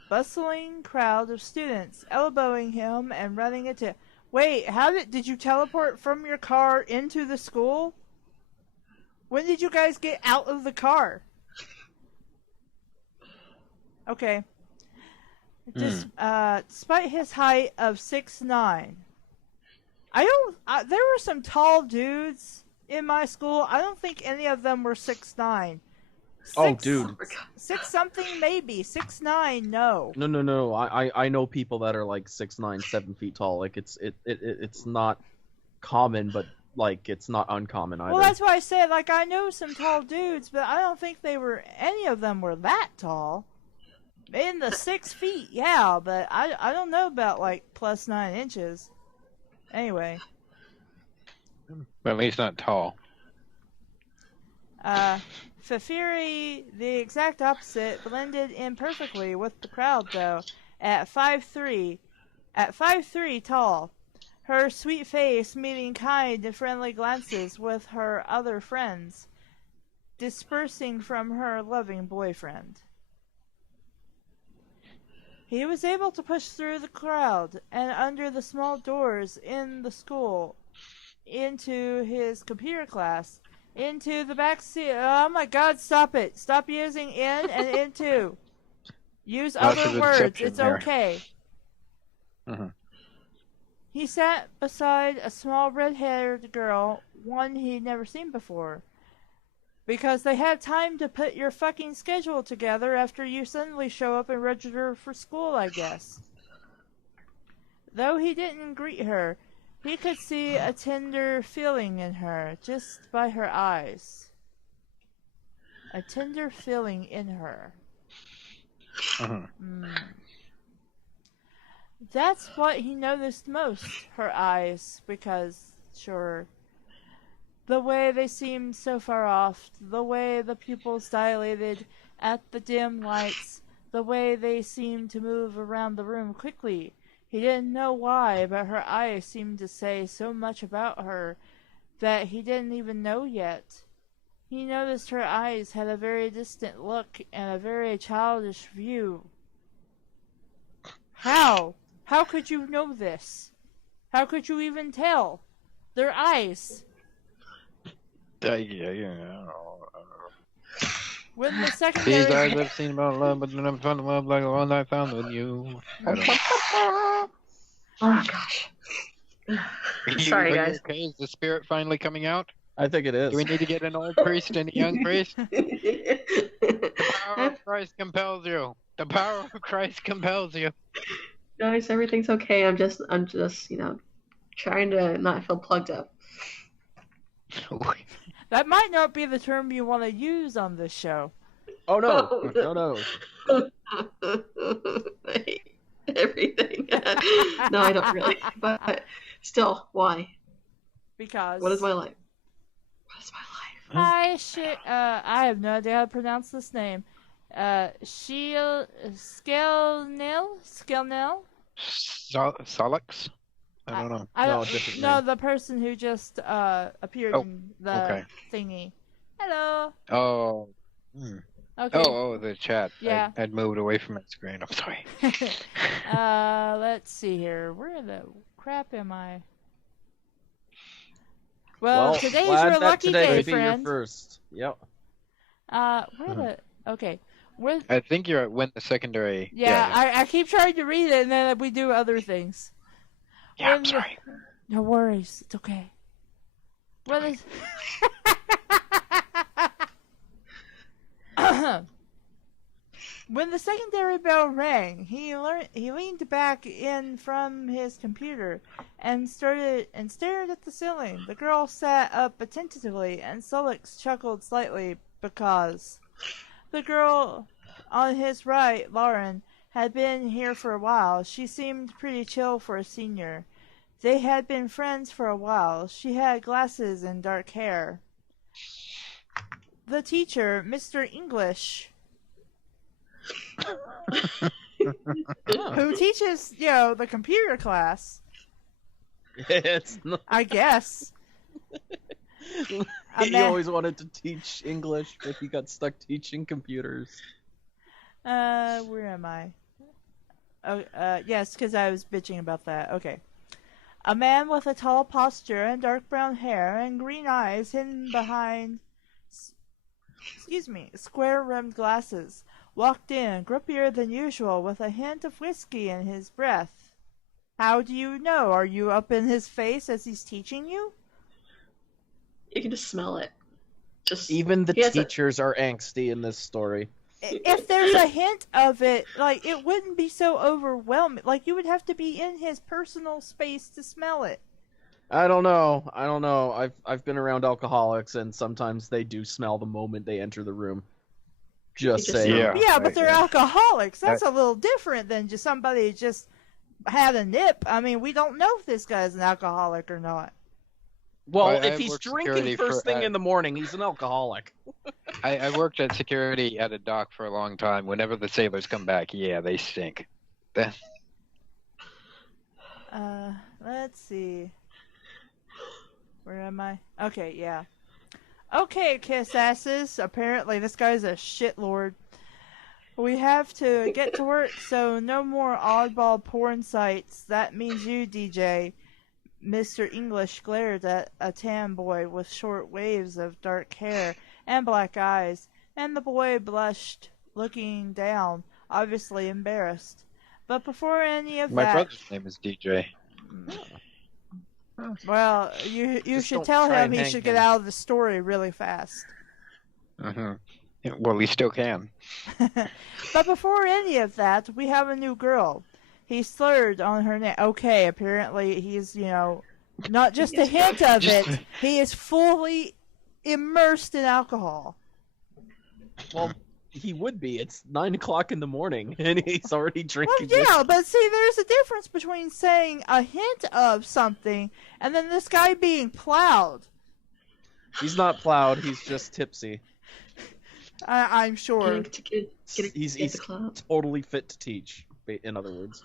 bustling crowd of students elbowing him and running into. Wait, did you teleport from your car into the school? When did you guys get out of the car? Okay. Despite his height of 6'9", there were some tall dudes in my school. I don't think any of them were 6'9". Oh, dude. 6 something maybe. 6'9", no. No. I know people that are like 6'9", 7 feet tall. Like it's not common, but like it's not uncommon either. Well, that's why I said like I know some tall dudes, but I don't think any of them were that tall. In the 6 feet, yeah, but I don't know about like plus 9 inches. Anyway. But at least not tall. Fafiri, the exact opposite, blended in perfectly with the crowd though, at 5'3", tall. Her sweet face meeting kind and friendly glances with her other friends, dispersing from her loving boyfriend. He was able to push through the crowd and under the small doors in the school into his computer class, into the back seat. Oh my god, stop it. Stop using in and into. Use Lots other of words. inception It's there. okay. Mm-hmm. He sat beside a small red-haired girl, one he'd never seen before. Because they had time to put your fucking schedule together after you suddenly show up and register for school, I guess. Though he didn't greet her, he could see a tender feeling in her just by her eyes. A tender feeling in her. Mm-hmm. That's what he noticed most, her eyes, because, sure, the way they seemed so far off, the way the pupils dilated at the dim lights, the way they seemed to move around the room quickly. He didn't know why, but her eyes seemed to say so much about her that he didn't even know yet. He noticed her eyes had a very distant look and a very childish view. How? How could you know this? How could you even tell? Their eyes. When the These secondary... eyes I've seen about love, but then I'm found love like the one I found with you. I don't know. Oh gosh. Sorry, Are guys. You okay? Is the spirit finally coming out? I think it is. Do we need to get an old priest and a young priest? The power of Christ compels you. The power of Christ compels you. Guys, everything's okay. I'm just, trying to not feel plugged up. That might not be the term you want to use on this show. Oh no! No. I hate everything. No, I don't really. But still, why? Because... What is my life? What is my life? I have no idea how to pronounce this name. Skelnil? Solix? I don't know. No, different No, name. the person who just appeared in the thingy. Hello. Oh. Okay. Oh, the chat. Yeah. I'd moved away from my screen. I'm sorry. Let's see here. Where the crap am I? Well, today's glad your that lucky today day, would be friend. Your first. Yep. Okay. Where? I think you're at when the secondary. Yeah, I keep trying to read it, and then we do other things. Yeah, I'm sorry. No worries. It's okay. What is... When the secondary bell rang, he leaned back in from his computer and stared at the ceiling. The girl sat up attentively, and Solix chuckled slightly because the girl on his right, Lauren, had been here for a while. She seemed pretty chill for a senior. They had been friends for a while. She had glasses and dark hair. The teacher, Mr. English, who teaches, the computer class, It's not... I guess. He always wanted to teach English, but he got stuck teaching computers. Where am I? Oh, yes, because I was bitching about that. Okay. A man with a tall posture and dark brown hair and green eyes hidden behind, square-rimmed glasses, walked in, grippier than usual, with a hint of whiskey in his breath. How do you know? Are you up in his face as he's teaching you? You can just smell it. Even the teachers are angsty in this story. If there's a hint of it, it wouldn't be so overwhelming. You would have to be in his personal space to smell it. I don't know. I've been around alcoholics, and sometimes they do smell the moment they enter the room. Just saying. Yeah, but they're alcoholics. That's a little different than just somebody just had a nip. I mean, we don't know if this guy's an alcoholic or not. Well, if he's drinking first thing in the morning, he's an alcoholic. I worked at security at a dock for a long time. Whenever the sailors come back, they stink. Let's see. Where am I? Okay, yeah. Okay, kiss asses. Apparently this guy's a shitlord. We have to get to work, so no more oddball porn sites. That means you, DJ. Mr. English glared at a tan boy with short waves of dark hair and black eyes, and the boy blushed, looking down, obviously embarrassed. But before any of My that... brother's name is DJ. Well, you Just should don't tell try him and he hang should him. get out of the story really fast. Well, he still can. But before any of that, we have a new girl. He slurred on her name. Okay, apparently he's, not just a hint of it. He is fully immersed in alcohol. Well, he would be. It's 9 o'clock in the morning, and he's already drinking. Well, yeah, but see, there's a difference between saying a hint of something and then this guy being plowed. He's not plowed. He's just tipsy. I'm sure. He's totally fit to teach. In other words,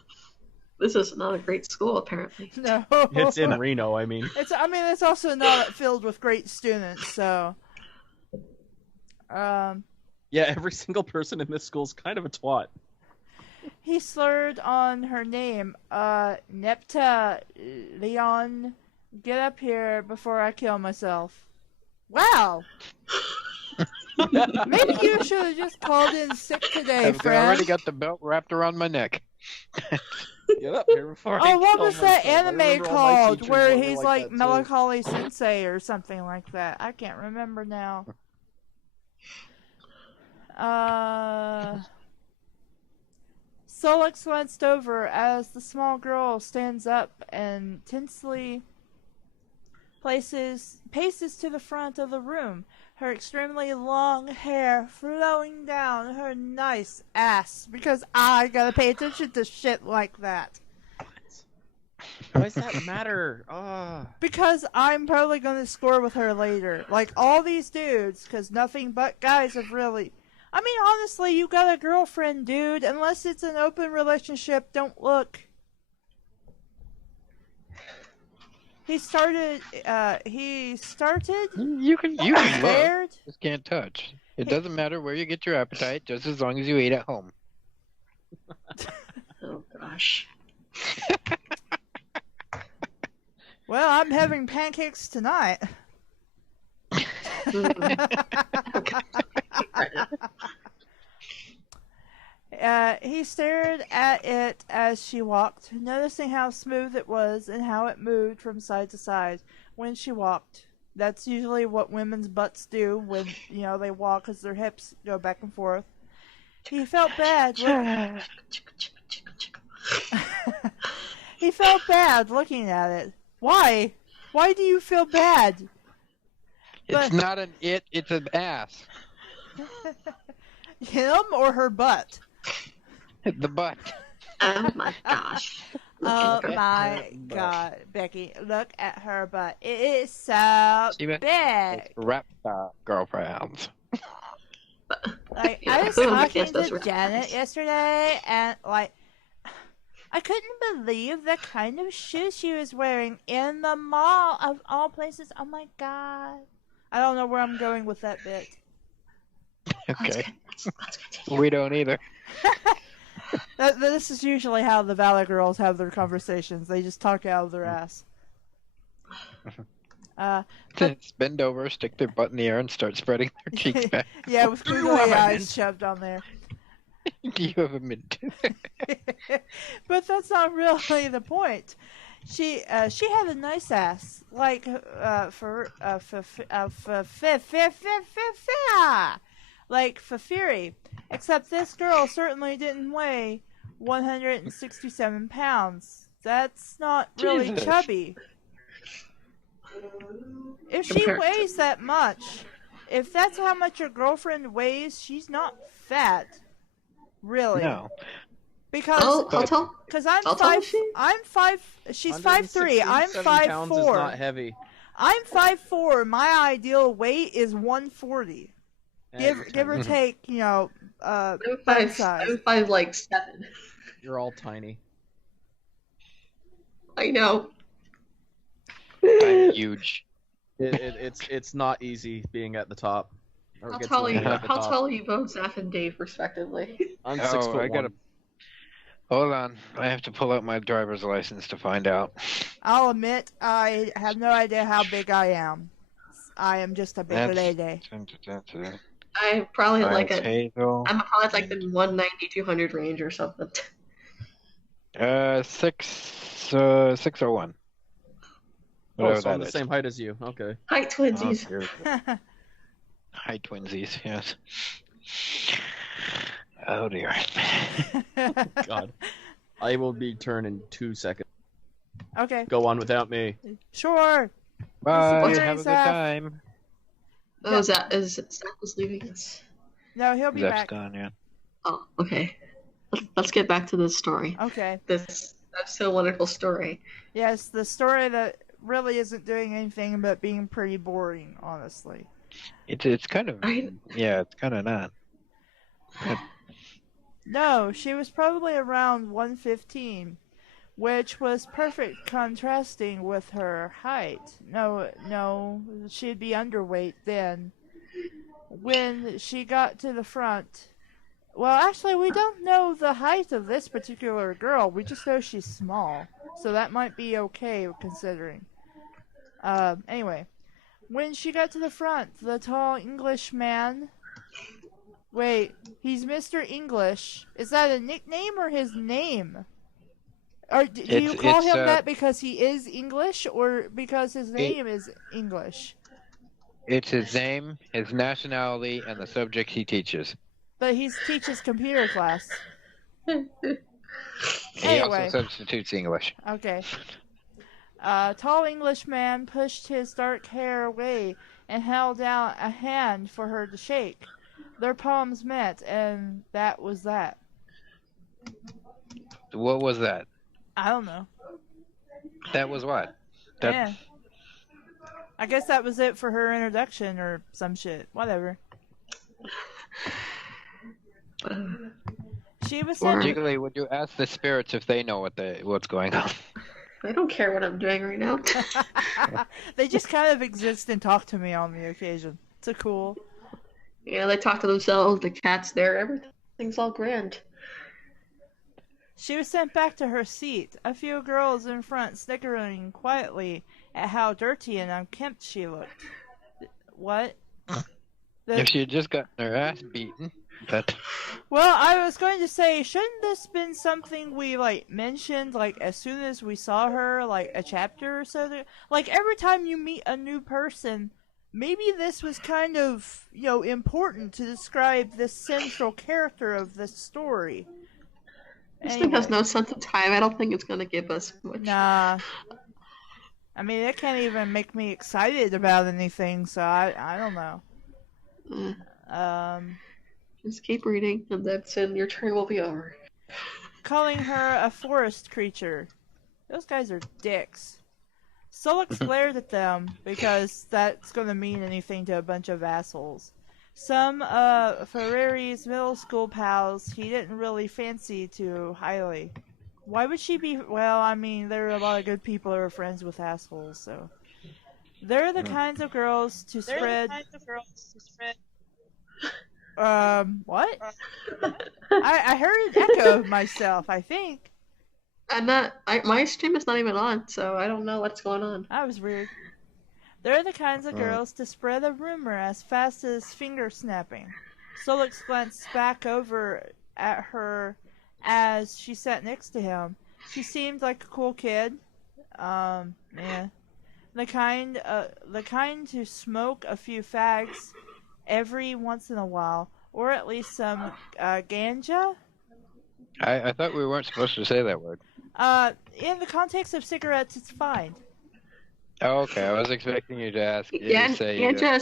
This is not a great school, apparently. No. it's in Reno. I mean, it's also not filled with great students, so. yeah, every single person in this school is kind of a twat. He slurred on her name. Nepta, Leon, get up here before I kill myself. Wow! Maybe you should have just called in sick today, I've friend. already got the belt wrapped around my neck. Get up here before I Oh, what kill was that myself. I anime remember all my called teachers where were he's like like that, too. Melancholy Sensei or something like that? I can't remember now. Solix glanced over as the small girl stands up and tensely paces to the front of the room, her extremely long hair flowing down her nice ass, because I gotta pay attention to shit like that. Why does that matter? Ah. Because I'm probably gonna score with her later. Like, all these dudes, because nothing but guys have really... I mean, honestly, you got a girlfriend, dude. Unless it's an open relationship, don't look. He started... You can look, Scared? just can't touch. It doesn't matter where you get your appetite, just as long as you eat at home. Oh, gosh. Well, I'm having pancakes tonight. He stared at it as she walked, noticing how smooth it was and how it moved from side to side when she walked. That's usually what women's butts do when, they walk, because their hips go back and forth. He felt bad. He felt bad looking at it. Why? Why do you feel bad? It's not an it, it's an ass. Him or her butt? The butt. Oh my gosh. Oh Look at my god, Becky, look at her butt. It is so See, man? big. It's reptile girlfriends. Like, Yeah, I was who in the talking cast does to reptiles? Janet yesterday, and I couldn't believe the kind of shoes she was wearing in the mall of all places. Oh my god. I don't know where I'm going with that bit. Okay. Let's continue. We don't either. This is usually how the Valor girls have their conversations. They just talk out of their ass. Just bend over, stick their butt in the air, and start spreading their cheeks back. Yeah, with googly eyes shoved on there. You have a minute. But that's not really the point. She had a nice ass, like like Fafiri, except this girl certainly didn't weigh 167 pounds. That's not really Jesus. chubby. If she Compared to- weighs that much, if that's how much your girlfriend weighs, she's not fat. Really. No. Because I'll tell. Cause I'm How tall five. is she? I'm 5. She's 5'3". I'm 167 pounds is not 5'4". heavy. I'm 5'4". My ideal weight is 140. Give or take, I'm bone five. size. I'm 5'7". You're all tiny. I know. I'm huge. It's not easy being at the top. Or How gets tall are landed you? at the How top. tall are you both, Zaph and Dave, respectively? I'm Oh, 6'1". I gotta- Hold on. I have to pull out my driver's license to find out. I'll admit, I have no idea how big I am. I am just a big That's- lady. I'm probably like a. Hazel. I'm probably like the 190, 200 range or something. 601. Oh, Whatever so I'm that the is. same height as you. Okay. Hi, Oh, twinsies. here we go. Hi, twinsies. Yes. Oh dear. God. I will be turned in 2 seconds. Okay, Go on without me. sure. Bye. Disappointing, Have a good Zaph. time. Oh, Zaph is leaving us. No, he'll be Zap's back. gone. Yeah. Oh, okay. Let's get back to this story. Okay. This so wonderful story. Yes, the story that really isn't doing anything but being pretty boring, honestly. It's kind of yeah. It's kind of not. No, she was probably around 115, which was perfect contrasting with her height. No, she'd be underweight then. When she got to the front, well, actually, we don't know the height of this particular girl. We just know she's small, so that might be okay considering. Anyway, when she got to the front, the tall English man. Wait, he's Mr. English. Is that a nickname or his name? Or do you call him that because he is English or because his name is English? It's his name, his nationality, and the subject he teaches. But he teaches computer class. He Anyway. also substitutes English. Okay. A tall English man pushed his dark hair away and held out a hand for her to shake. Their palms met, and that was that. What was that? I don't know. That was what? Yeah. I guess that was it for her introduction or some shit. Whatever. She was sent... Jiggly, would you ask the spirits if they know what's going on? I don't care what I'm doing right now. They just kind of exist and talk to me on the occasion. It's a cool. Yeah, they talk to themselves, the cat's there, everything's all grand. She was sent back to her seat, a few girls in front snickering quietly at how dirty and unkempt she looked. What? If she had just gotten her ass beaten, but... Well, I was going to say, shouldn't this been something we, mentioned, as soon as we saw her, a chapter or so? Every time you meet a new person, maybe this was kind of, important to describe this central character of this story. This thing has no sense of time. I don't think it's going to give us much. Nah. I mean, it can't even make me excited about anything, so I don't know. Just keep reading, and then your turn will be over. Calling her a forest creature. Those guys are dicks. Solix glared at them, because that's going to mean anything to a bunch of assholes. Some Ferreri's middle school pals he didn't really fancy too highly. Why would she be... Well, I mean, there are a lot of good people who are friends with assholes, so... They're the kinds of girls to spread... What? I heard an echo of myself, I think. My stream is not even on, so I don't know what's going on. That was weird. They're the kinds of girls to spread a rumor as fast as finger snapping. Solix glanced back over at her as she sat next to him. She seemed like a cool kid. Yeah. The kind to smoke a few fags every once in a while, or at least some ganja. I thought we weren't supposed to say that word. In the context of cigarettes, it's fine. Oh, okay. I was expecting you to ask. Ganja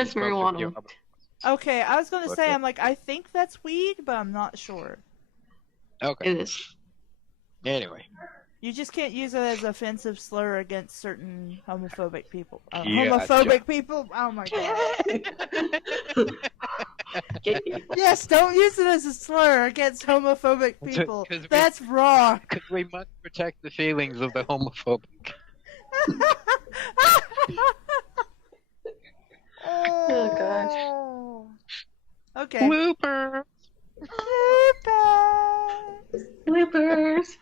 is marijuana. Okay, I was going to say, I think that's weed, but I'm not sure. Okay. It is. Anyway. You just can't use it as an offensive slur against certain homophobic people. Yeah, homophobic people? Oh my god. Yes, don't use it as a slur against homophobic people. That's wrong. Because we must protect the feelings of the homophobic. Oh, gosh. Okay. Blooper. Bloopers.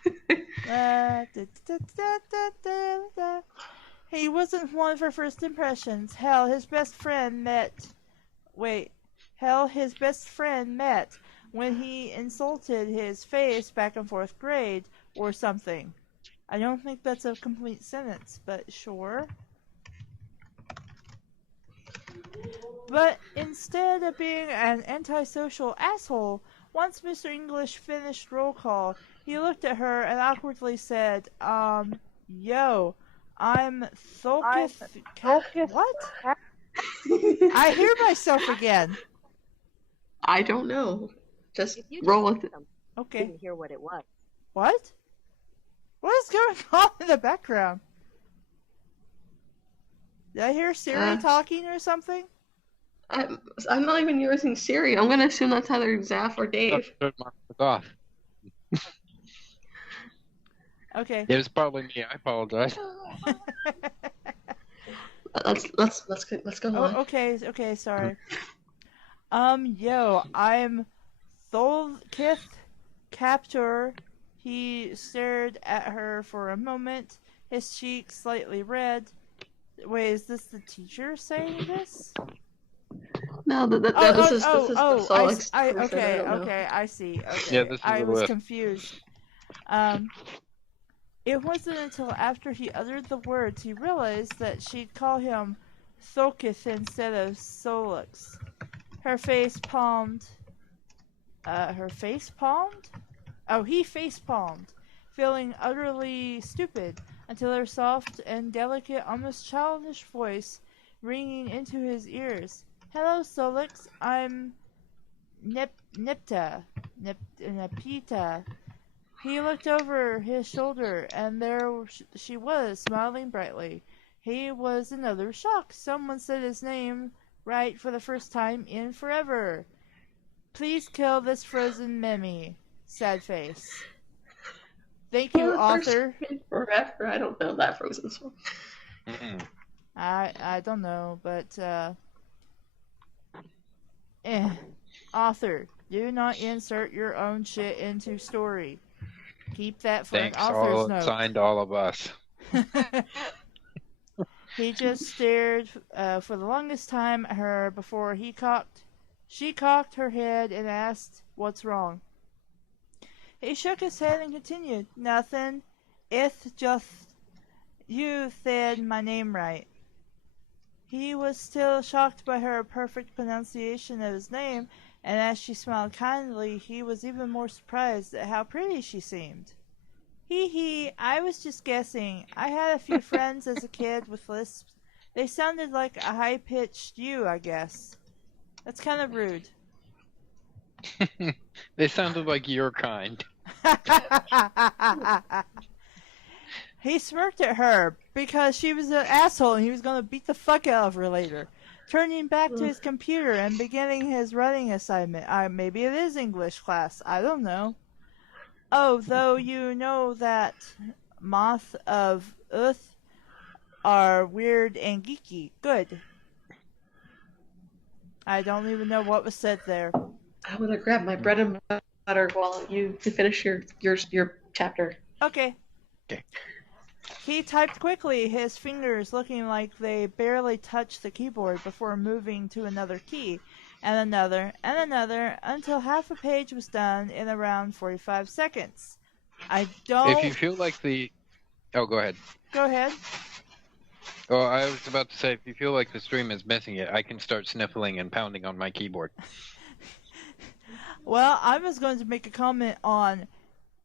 He wasn't one for first impressions. Hell, his best friend met when he insulted his face back in 4th grade or something. I don't think that's a complete sentence, but sure. But instead of being an antisocial asshole, once Mr. English finished roll call, he looked at her and awkwardly said, yo, I'm Thulkith... What? I hear myself again. I don't know. Just If you roll just with it. Okay. didn't hear what it was. What? What is going on in the background? Did I hear Siri talking or something? I'm not even using Siri. I'm gonna assume that's either Zaph or Dave. Off. Okay. It was probably me. I apologize. Let's go on. Oh, okay, sorry. Yo, I'm Tholkith Captor. He stared at her for a moment, his cheeks slightly red. Wait, is this the teacher saying this? No, this is the Solix person. Okay, I see. Okay, Yeah, this is I the was list. confused. It wasn't until after he uttered the words he realized that she'd call him Thokith instead of Solix. Her face palmed. Oh, he face palmed, feeling utterly stupid, until her soft and delicate, almost childish voice ringing into his ears. Hello, Solix. I'm Nepita. He looked over his shoulder, and there she was, smiling brightly. He was in utter shock. Someone said his name right for the first time in forever. Please kill this frozen Mimi. Sad face. Thank you, author. Forever. I don't know that Frozen song. I don't know, but author, do not insert your own shit into story. Keep that for Thanks, an author's all note. signed all of us. He just stared for the longest time at her before she cocked her head and asked, "What's wrong?" He shook his head and continued, "Nothing. It's just you said my name right." He was still shocked by her perfect pronunciation of his name, and as she smiled kindly, he was even more surprised at how pretty she seemed. Hee, I was just guessing. I had a few friends as a kid with lisps. They sounded like a high-pitched U, I guess. That's kind of rude. They sounded like your kind. He smirked at her because she was an asshole and he was going to beat the fuck out of her later. Turning back to his computer and beginning his writing assignment. Maybe it is English class. I don't know. Oh, though you know that moth of Earth are weird and geeky. Good. I don't even know what was said there. I'm gonna grab my bread and butter while you finish your chapter. Okay. He typed quickly, his fingers looking like they barely touched the keyboard before moving to another key, and another, until half a page was done in around 45 seconds. If you feel like Oh, go ahead. Go ahead. Oh, I was about to say, if you feel like the stream is missing it, I can start sniffling and pounding on my keyboard. Well, I was going to make a comment on...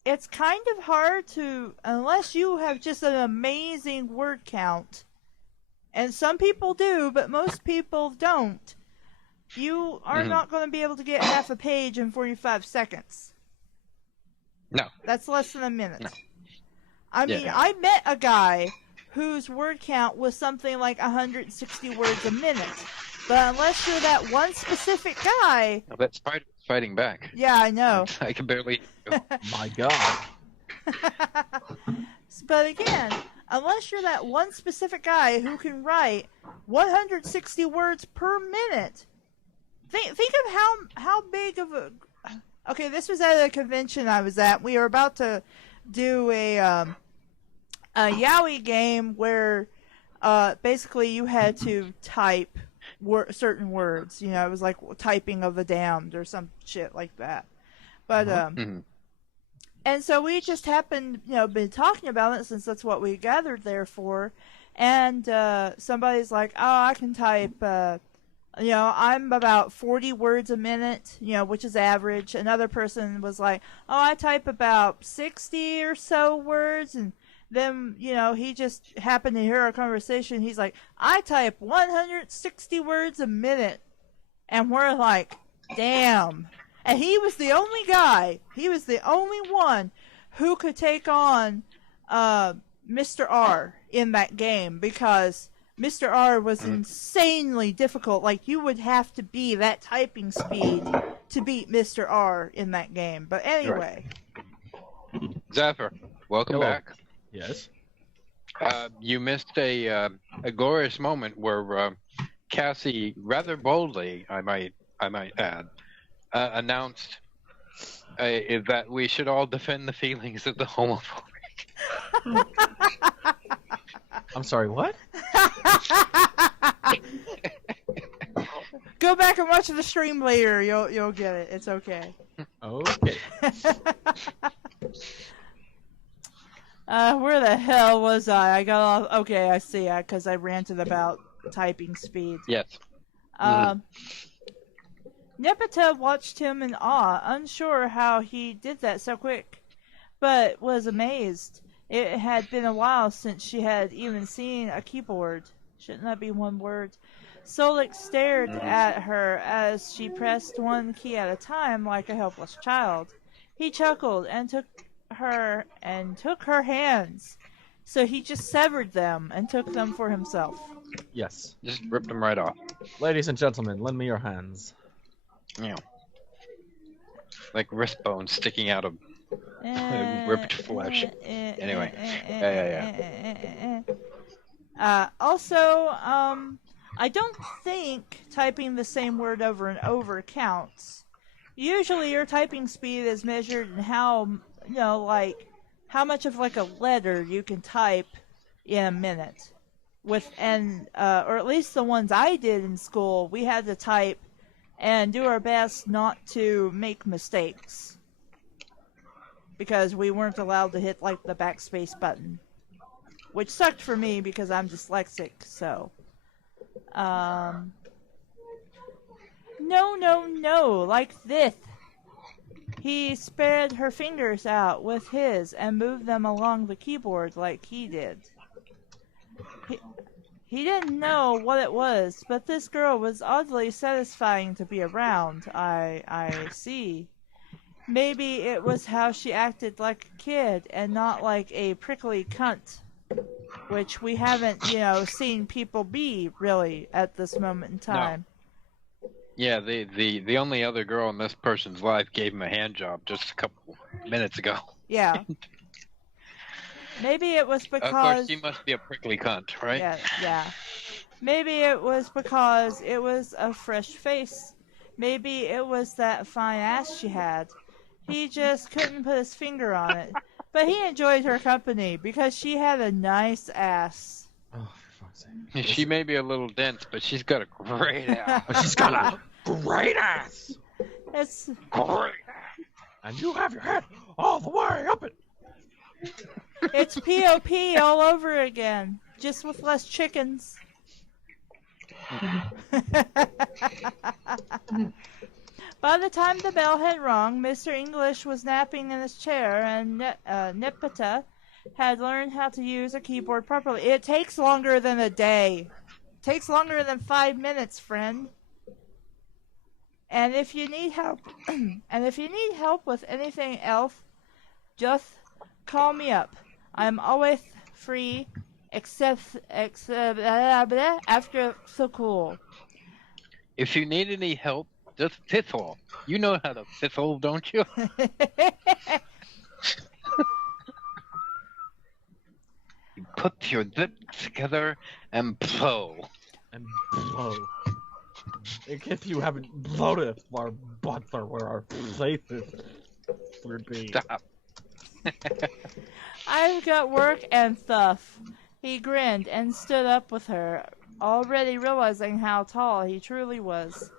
It's kind of hard to, unless you have just an amazing word count, and some people do, but most people don't, you are not going to be able to get half a page in 45 seconds. No. That's less than a minute. No. I mean, I met a guy whose word count was something like 160 words a minute, but unless you're that one specific guy... Well, that's fighting back. Yeah, I know. I can barely... My God. But again, unless you're that one specific guy who can write 160 words per minute. Think of how big of a... Okay, this was at a convention I was at. We were about to do a Yaoi game where basically you had to type certain words. You know, it was like typing of the damned or some shit like that. But and so we just happened, been talking about it since that's what we gathered there for. And somebody's like, "Oh, I can type. I'm about 40 words a minute, which is average." Another person was like, "Oh, I type about 60 or so words." And then, he just happened to hear our conversation. He's like, "I type 160 words a minute." And we're like, damn. And he was the only guy, he was the only one who could take on Mr. R in that game, because Mr. R was insanely difficult. Like, you would have to be that typing speed to beat Mr. R in that game. But anyway. Zapher, welcome back. Yes. You missed a glorious moment where Kassie, rather boldly, I might add, announced that we should all defend the feelings of the homophobic. I'm sorry, what? Go back and watch the stream later. You'll get it. It's okay. Okay. Where the hell was I? I got off. Okay, I see. Because I ranted about typing speed. Yes. Nepeta watched him in awe, unsure how he did that so quick, but was amazed. It had been a while since she had even seen a keyboard. Shouldn't that be one word? Solik stared at her as she pressed one key at a time like a helpless child. He chuckled and took her hands. So he just severed them and took them for himself. Yes. Just ripped them right off. Ladies and gentlemen, lend me your hands. Yeah. Like wrist bones sticking out of ripped flesh. Anyway. Also, I don't think typing the same word over and over counts. Usually your typing speed is measured in how how much of like a letter you can type in a minute. Or at least the ones I did in school, we had to type and do our best not to make mistakes, because we weren't allowed to hit like the backspace button, which sucked for me because I'm dyslexic. So no, like this. He spread her fingers out with his and moved them along the keyboard like he did. He didn't know what it was, but this girl was oddly satisfying to be around. I see. Maybe it was how she acted like a kid and not like a prickly cunt, which we haven't, seen people be really at this moment in time. No. Yeah, the only other girl in this person's life gave him a hand job just a couple minutes ago. Yeah. Maybe it was because... Of course, she must be a prickly cunt, right? Yeah. Maybe it was because it was a fresh face. Maybe it was that fine ass she had. He just couldn't put his finger on it. But he enjoyed her company because she had a nice ass. Oh, for fuck's sake. She may be a little dense, but she's got a great ass. She's got a great ass. It's Great. And you have your head all the way up it. It's POP all over again, just with less chickens. By the time the bell had rung, Mr. English was napping in his chair, and Nepeta had learned how to use a keyboard properly. It takes longer than a day. It takes longer than 5 minutes, friend. And if you need help, with anything else, just call me up. I'm always free, except after school. If you need any help, just fizzle. You know how to fizzle, don't you? You put your lips together and blow. And blow. In case you haven't noticed, our butts are where our places would be. Stop. I've got work and stuff. He grinned and stood up with her, already realizing how tall he truly was.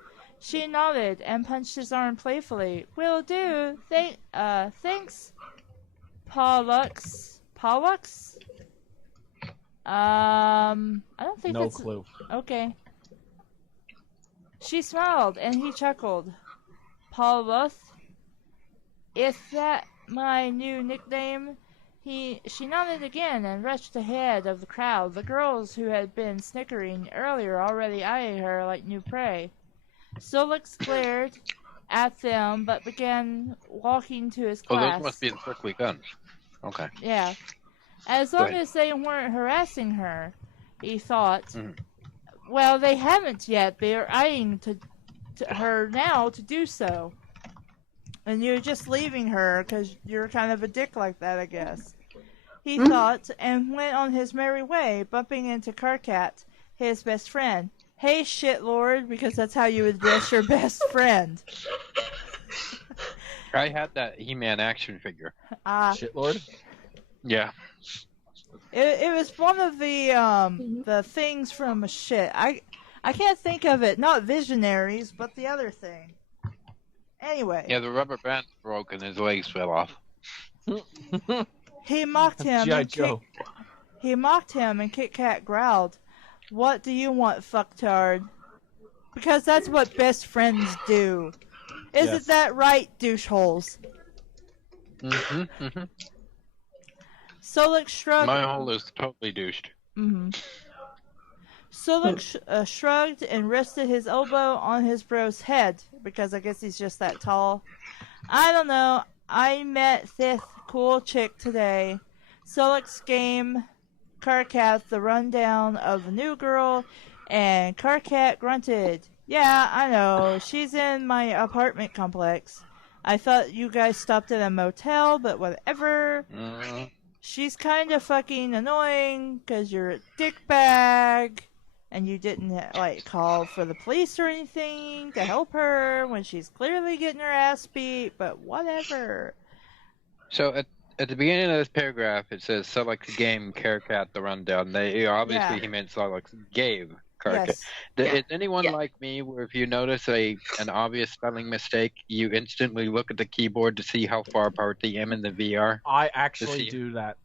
She nodded and punched his arm playfully. Will do. Thanks, Pollux. Pollux? I don't think No that's... clue. Okay. She smiled, and he chuckled. Pollux? Is that my new nickname? She nodded again and rushed ahead of the crowd, the girls who had been snickering earlier already eyeing her like new prey. Solix glared at them, but began walking to his Oh, class. those must be the prickly guns. Okay. Yeah. As long as they weren't harassing her, he thought. Mm. Well, they haven't yet. They're eyeing to her now to do so. And you're just leaving her because you're kind of a dick like that, I guess. He thought, and went on his merry way, bumping into Karkat, his best friend. Hey, shitlord, because that's how you address your best friend. I had that He-Man action figure. Shitlord? Yeah. It was one of the things from shit. I can't think of it. Not Visionaries, but the other thing. Anyway. Yeah, the rubber band broke and his legs fell off. He mocked him. G.I. Joe. He mocked him, and Kit Kat growled, "What do you want, fucktard?" Because that's what best friends do. Isn't that right, doucheholes? Mm-hmm, mm-hmm. Solix shrugged. My hole is totally douched. Mm-hmm. Solix shrugged and rested his elbow on his bro's head, because I guess he's just that tall. I don't know. I met this cool chick today. Solix gave Karkat the rundown of the new girl, and Karkat grunted. Yeah, I know. She's in my apartment complex. I thought you guys stopped at a motel, but whatever. She's kind of fucking annoying, because you're a dickbag, and you didn't, call for the police or anything to help her when she's clearly getting her ass beat, but whatever. So, at the beginning of this paragraph, it says Solix game Karkat the rundown. Obviously, he meant Solix gave Karkat. Yes. Is anyone like me where if you notice an obvious spelling mistake, you instantly look at the keyboard to see how far apart the M and the V are? I actually do that.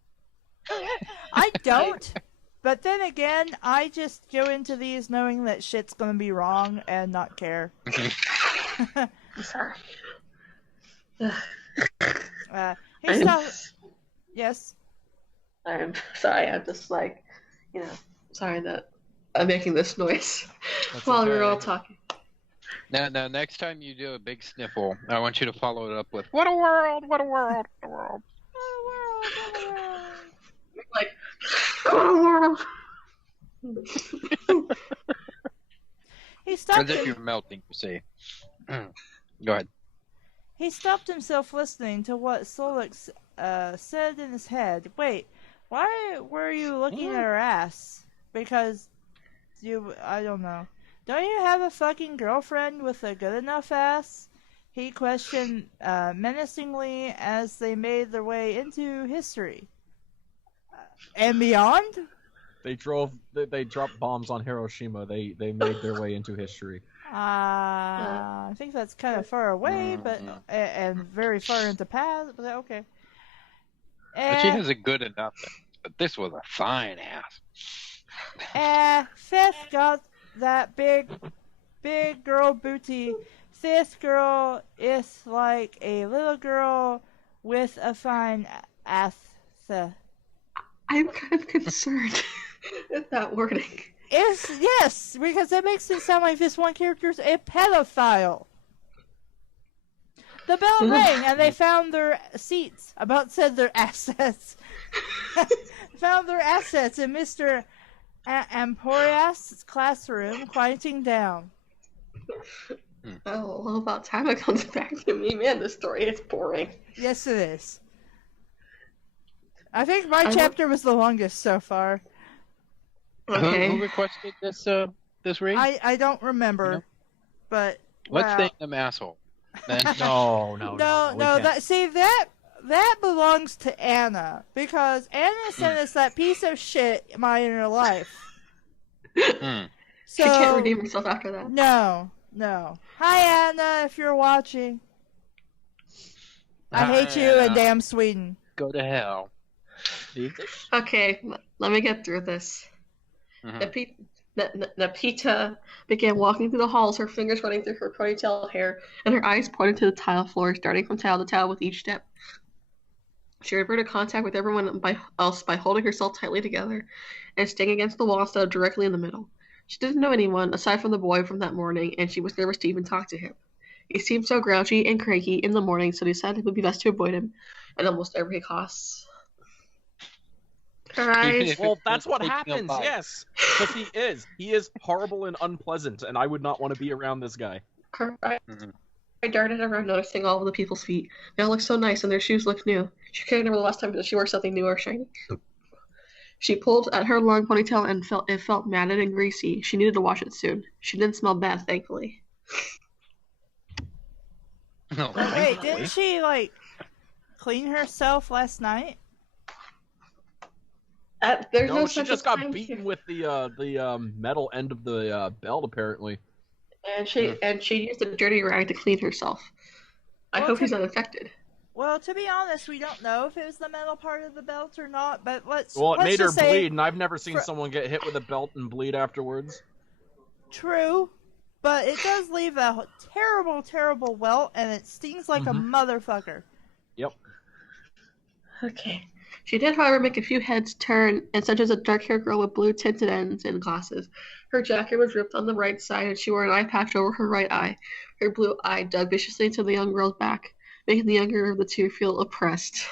I don't. But then again, I just go into these knowing that shit's gonna be wrong and not care. I'm sorry. He stopped. Yes. I'm sorry. I'm just sorry that I'm making this noise while we're all talking. Now, next time you do a big sniffle, I want you to follow it up with "What a world! What a world! What a world!" Like, oh, world. He stopped. As if you're melting, you see. Go ahead. He stopped himself listening to what Solix said in his head. Wait, why were you looking at her ass? Because I don't know. Don't you have a fucking girlfriend with a good enough ass? He questioned menacingly as they made their way into history. And beyond? They dropped bombs on Hiroshima. They made their way into history. I think that's kind of far away, but and very far into past. But okay. But she has a good enough ass, but this was a fine ass. Fifth got that big girl booty. Fifth girl is like a little girl with a fine ass. I'm kind of concerned with that wording. Yes, because it makes it sound like this one character's a pedophile. The bell rang and they found their seats. About said their assets. Found their assets in Mr. Emporias' classroom, quieting down. Oh, well, about time it comes back to me. Man, this story is boring. Yes, it is. I think my chapter was the longest so far. Okay. Who requested this this ring? I don't remember, You know? but Let's wow. name them asshole. Then. No. No, we can't. that belongs to Anna, because Anna sent us that piece of shit My Inner Life. Hmm. So She can't redeem herself after that. no. Hi Anna, if you're watching. I hate you and damn Sweden. Go to hell. Okay, let me get through this. Mhm. Napita began walking through the halls, her fingers running through her ponytail hair, and her eyes pointed to the tile floor, starting from tile to tile with each step. She reverted contact with everyone else by holding herself tightly together and staying against the wall instead of directly in the middle. She didn't know anyone aside from the boy from that morning, and she was nervous to even talk to him. He seemed so grouchy and cranky in the morning, so they decided it would be best to avoid him at almost every cost. Her eyes. Well, that's what Taking a happens, bite. yes. Because he is horrible and unpleasant, and I would not want to be around this guy. Her eyes Mhm. darted around, noticing all of the people's feet. They all looked so nice, and their shoes looked new. She couldn't remember the last time that she wore something new or shiny. She pulled at her long ponytail and it felt matted and greasy. She needed to wash it soon. She didn't smell bad, thankfully. No, But wait, thankfully. didn't she clean herself last night? There's No, no she such just a got time beaten here. with the metal end of the belt, apparently. And she used a dirty rag to clean herself. I Well, hope he's not infected. Well, to be honest, we don't know if it was the metal part of the belt or not, but let's Well, it made her just say bleed, and I've never seen for- someone get hit with a belt and bleed afterwards. true, but it does leave a terrible, terrible welt, and it stings like a motherfucker. Yep. Okay. She did, however, make a few heads turn, and such as a dark-haired girl with blue tinted ends and glasses. Her jacket was ripped on the right side, and she wore an eye patch over her right eye. Her blue eye dug viciously into the young girl's back, making the younger of the two feel oppressed.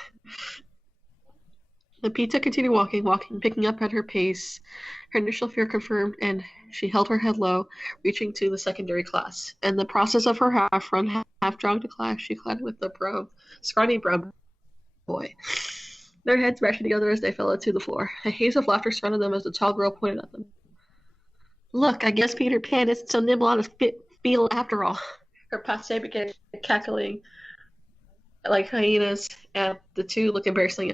The pizza continued walking, picking up at her pace. Her initial fear confirmed, and she held her head low, reaching to the secondary class. In the process of her half-run, half-jog to class, she collided with the scrawny brown boy. Their heads mashed together as they fell to the floor. A haze of laughter surrounded them as the tall girl pointed at them. Look, I guess Peter Pan isn't so nimble on his feet after all. Her passe began cackling like hyenas, and the two looked embarrassingly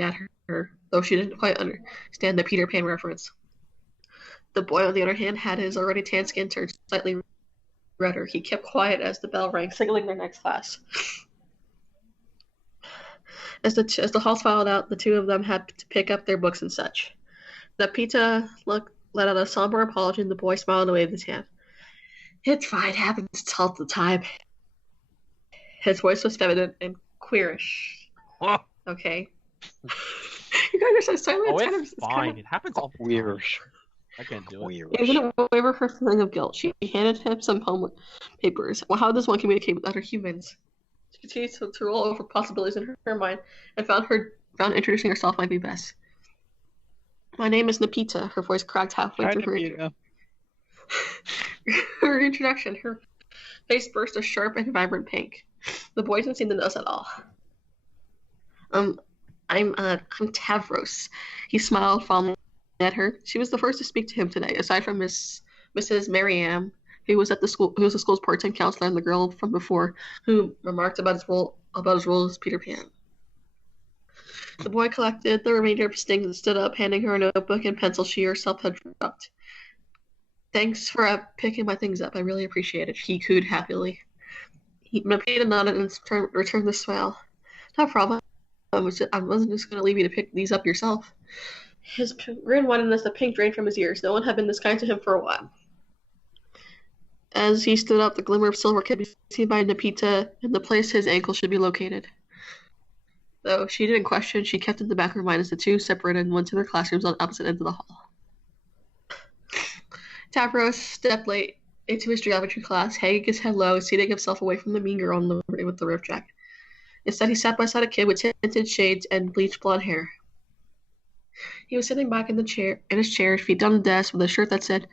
at her, though she didn't quite understand the Peter Pan reference. The boy, on the other hand, had his already tan skin turned slightly redder. He kept quiet as the bell rang, signaling their next class. As the halls filed out, the two of them had to pick up their books and such. The pizza let out a somber apology, and the boy smiled and waved his hand. It's fine, happens all the time. His voice was feminine and queerish. Oh, Okay. You guys are so silent. it's fine. It happens all the time. Weird. I can't do it. Weird. It didn't waver her feeling of guilt. She handed him some homework papers. Well, how does one communicate with other humans? She continued to roll over possibilities in her mind and found introducing herself might be best. My name is Napita. Her voice cracked halfway through her introduction. Her face burst a sharp and vibrant pink. The boy didn't seem to notice at all. I'm Tavros. He smiled, fondly at her. She was the first to speak to him today, aside from Mrs. Mariam, who was the school's part-time counselor, and the girl from before, who remarked about his role as Peter Pan. The boy collected the remainder of his things and stood up, handing her a notebook and pencil she herself had dropped. Thanks for picking my things up. I really appreciate it. He cooed happily. Napita nodded and returned the smile. No problem. I wasn't just going to leave you to pick these up yourself. His grin widened as the pink drained from his ears. No one had been this kind to him for a while. As he stood up, the glimmer of silver could be seen by Napita in the place his ankle should be located. Though she didn't question, she kept in the back of her mind as the two separated and went to their classrooms on opposite ends of the hall. Tavros stepped late into his geometry class, hanging his head low and seating himself away from the mean girl with the rift jacket. Instead, he sat beside a kid with tinted shades and bleached blonde hair. He was sitting back in his chair, feet on the desk, with a shirt that said,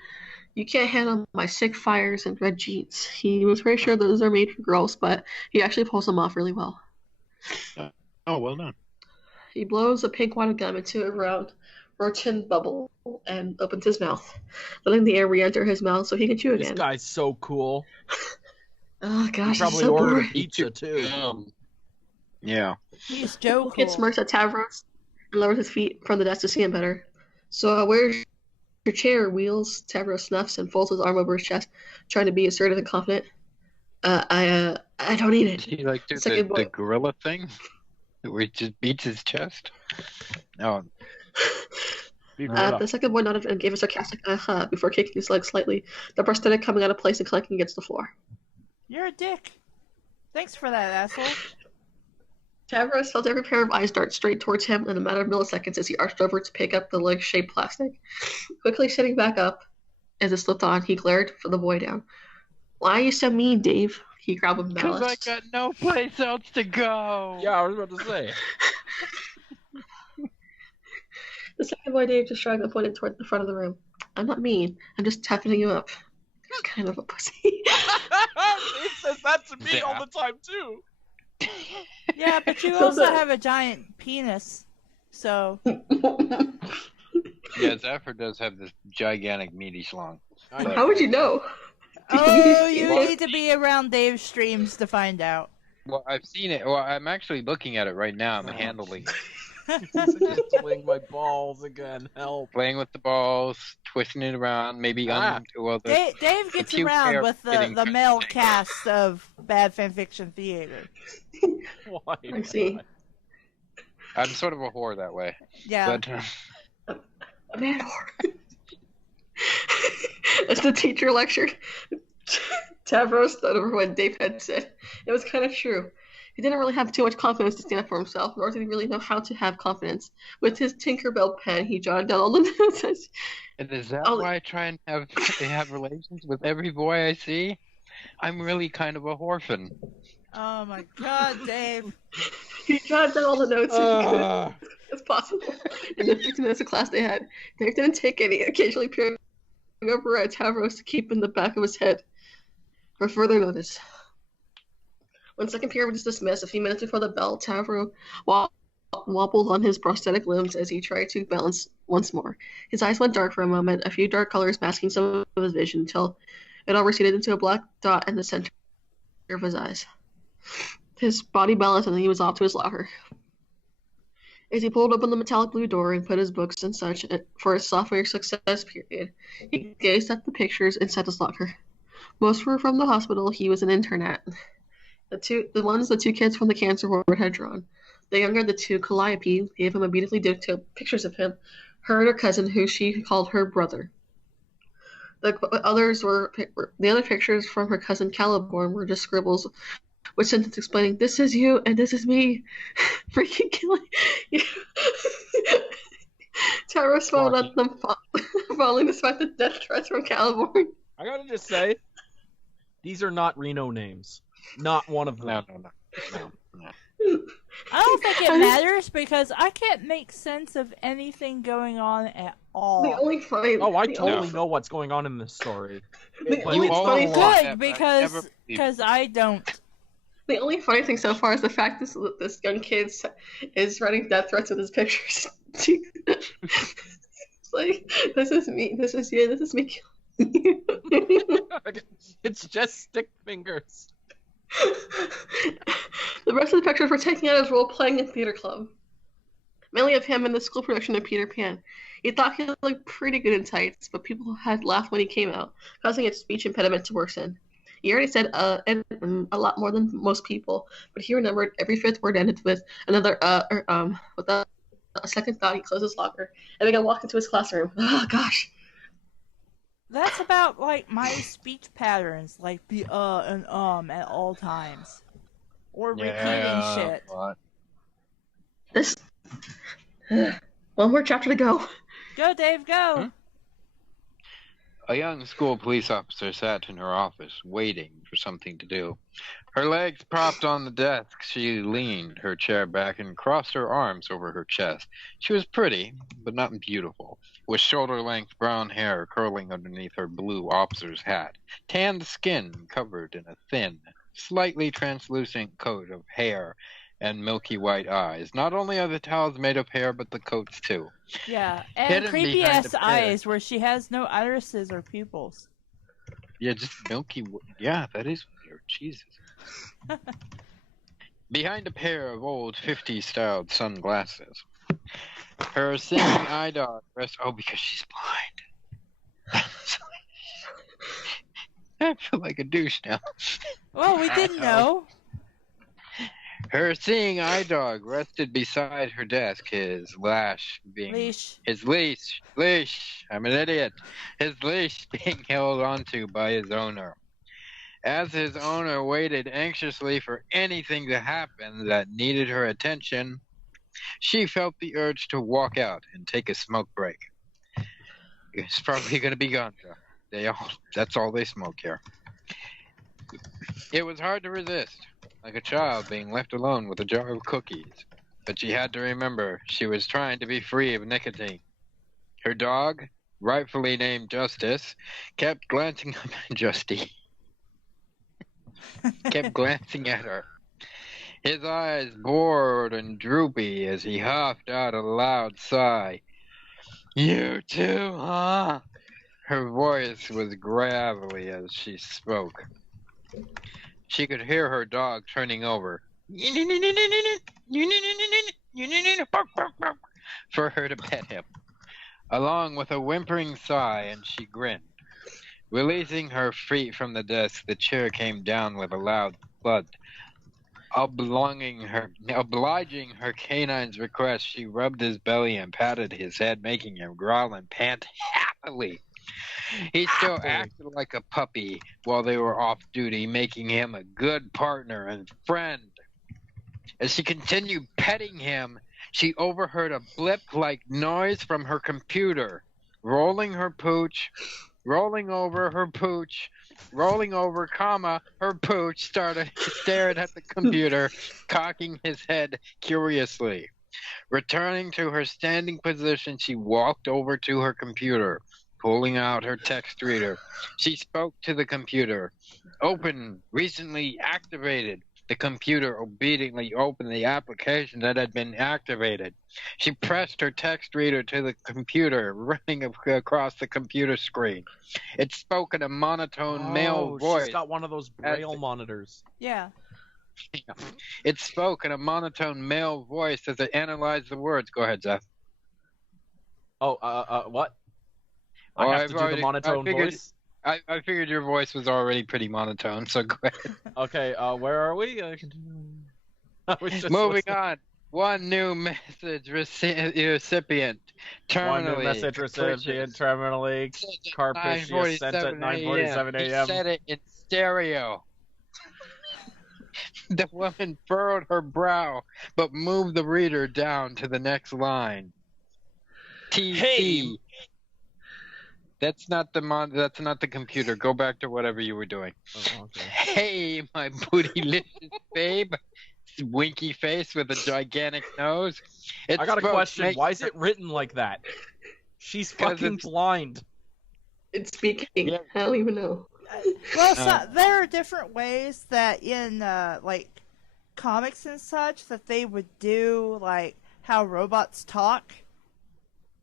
"You can't handle my sick fires," and red jeans. He was very sure those are made for girls, but he actually pulls them off really well. Oh, well done. He blows a pink wadded gum into a round rotten bubble and opens his mouth, letting the air re-enter his mouth so he can chew This again. guy's so cool. Oh He gosh, he's probably so ordered a boring. pizza too. Yeah. He's Joe Kid Cool. smirks at Tavros and lowers his feet from the desk to see him better. So where's your chair, Wheels? Tavros snuffs and folds his arm over his chest, trying to be assertive and confident. I don't need it. He like do Second the boy. gorilla thing, where he just beats his chest. Oh, The second boy nodded and gave a sarcastic aha before kicking his leg slightly, the prosthetic coming out of place and clanking against the floor. You're a dick. Thanks for that, asshole. Tavros felt every pair of eyes dart straight towards him in a matter of milliseconds as he arched over to pick up the leg-shaped plastic. Quickly sitting back up, as it slipped on, he glared for the boy down. Why are you so mean, Dave? He growled with because malice. I got no place else to go. Yeah, I was about to say. The second boy Dave just shrugged and pointed toward the front of the room. I'm not mean. I'm just toughening you up. You're kind of a pussy. He says that to me all the time too. Yeah, but you So also that- have a giant penis. So, Yeah, Zapher does have this gigantic meaty schlong. How would you know? oh, you need to be around Dave's streams to find out. Well, I've seen it. Well, I'm actually looking at it right now. I'm handling it. Tickling my balls again. Help. Playing with the balls, twisting it around, maybe Dave gets cute around pair with fitting the male cast of Bad Fanfiction Theater. Why? I see. I'm sort of a whore that way. Yeah. But A man whore. As the teacher lectured, Tavros stood over what Dave had said. It was kind of true. He didn't really have too much confidence to stand up for himself, nor did he really know how to have confidence. With his Tinkerbell pen, he jotted down all the notes. and is that Oh. why I try and have relations with every boy I see? I'm really kind of a orphan. Oh my god, Dave. He jotted down all the notes as possible in the 15 minutes of class they had. Dave didn't take any, occasionally peering over at Tavros to keep in the back of his head for further notice. When second period was dismissed, a few minutes before the bell, Tavro wobbled on his prosthetic limbs as he tried to balance once more. His eyes went dark for a moment, a few dark colors masking some of his vision, until it all receded into a black dot in the center of his eyes. His body balanced and he was off to his locker. As he pulled open the metallic blue door and put his books and such for his sophomore success period, he gazed at the pictures inside his locker. Most were from the hospital he was an intern at. The ones the two kids from the cancer ward had drawn. The younger of the two, Calliope, gave him immediately detailed pictures of him, her and her cousin, who she called her brother. The other pictures from her cousin Caliborn were just scribbles with sentence explaining, "This is you and this is me," freaking killing you. Tara smiled at them, following despite the death threats from Caliborn. I gotta just say, these are not Reno names. Not one of them. No. I don't think it matters because I can't make sense of anything going on at all. The only funny. Oh, I the totally only- know what's going on in this story. The But only it's all funny know thing- that, Good, but I never because believed I don't. The only funny thing so far is the fact this young kid is writing death threats with his pictures. It's like, this is me, this is you, this is me killing you. It's just stick fingers. The rest of the pictures were taken out as role-playing in theater club. Mainly of him in the school production of Peter Pan. He thought he looked pretty good in tights, but people had laughed when he came out, causing a speech impediment to worsen. He already said a lot more than most people, but he remembered every fifth word ended with another without a second thought. He closed his locker and began walking to his classroom. Oh gosh. That's about like my speech patterns, like the and at all times, or repeating shit. What? This one more chapter to go. Go, Dave, go. A young school police officer sat in her office, waiting for something to do. Her legs propped on the desk, she leaned her chair back and crossed her arms over her chest. She was pretty, but not beautiful, with shoulder-length brown hair curling underneath her blue officer's hat, tanned skin covered in a thin, slightly translucent coat of hair, and milky white eyes. Not only are the towels made of hair, but the coats too. Yeah, and Hidden creepy behind ass the eyes where she has no irises or pupils. Yeah, just milky. Yeah, that is weird. Jesus. Behind a pair of old 50s styled sunglasses, her seeing eye dog rests. Oh, because she's blind. I feel like a douche now. Well, we didn't know. Her seeing eye dog rested beside her desk, his Leash. leash. I'm an idiot. His leash being held onto by his owner. As his owner waited anxiously for anything to happen that needed her attention, she felt the urge to walk out and take a smoke break. It's probably going to be ganja. That's all they smoke here. It was hard to resist, like a child being left alone with a jar of cookies. But she had to remember she was trying to be free of nicotine. Her dog, rightfully named Justice, kept glancing up at Justy. Kept glancing at her. His eyes bored and droopy as he huffed out a loud sigh. You too, huh? Her voice was gravelly as she spoke. She could hear her dog turning over for her to pet him, along with a whimpering sigh, and she grinned. Releasing her feet from the desk, the chair came down with a loud thud. Obliging her canine's request, she rubbed his belly and patted his head, making him growl and pant happily. He still acted like a puppy while they were off duty, making him a good partner and friend. As she continued petting him, she overheard a blip-like noise from her computer. Rolling over, her pooch, her pooch stared at the computer, cocking his head curiously. Returning to her standing position, she walked over to her computer, pulling out her text reader. She spoke to the computer. Open, recently activated. The computer obediently opened the application that had been activated. She pressed her text reader to the computer, running across the computer screen. It spoke in a monotone male voice. She's got one of those braille monitors. Yeah. It spoke in a monotone male voice as it analyzed the words. Go ahead, Zeph. What? I have to do the monotone voice? I figured your voice was already pretty monotone, so go ahead. Okay, where are we? Moving on. One new message recipient. Terminally. One new message recipient. Terminally. Carpicius sent at 9:47 a.m. He said it in stereo. The woman furrowed her brow, but moved the reader down to the next line. Hey. That's not the computer. Go back to whatever you were doing. Oh, okay. Hey, my bootylicious babe. Winky face with a gigantic nose. I got a question. Why is it written like that? She's fucking blind. It's speaking. Yeah. I don't even know. Well, there are different ways that in like comics and such that they would do like how robots talk.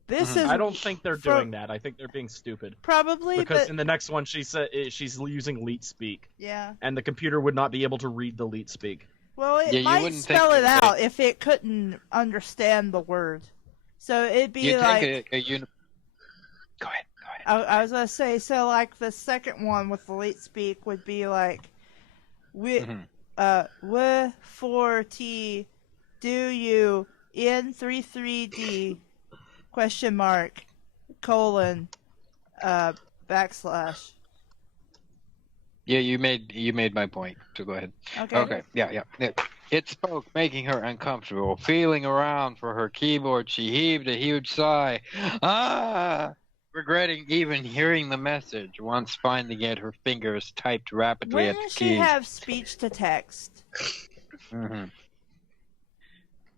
This is. I don't think they're doing that. I think they're being stupid. Probably because in the next one she said she's using leet speak. Yeah. And the computer would not be able to read the leet speak. Well, it might spell it out if it couldn't understand the word. So it'd be like. Go ahead. I was gonna say, so like the second one with the leet speak would be like, for T, do you in 33D ? Colon, backslash. Yeah, you made my point, so go ahead. Okay. Yeah. It spoke, making her uncomfortable. Feeling around for her keyboard, she heaved a huge sigh. Regretting even hearing the message, once finding it, her fingers typed rapidly at the keys. When does she have speech to text?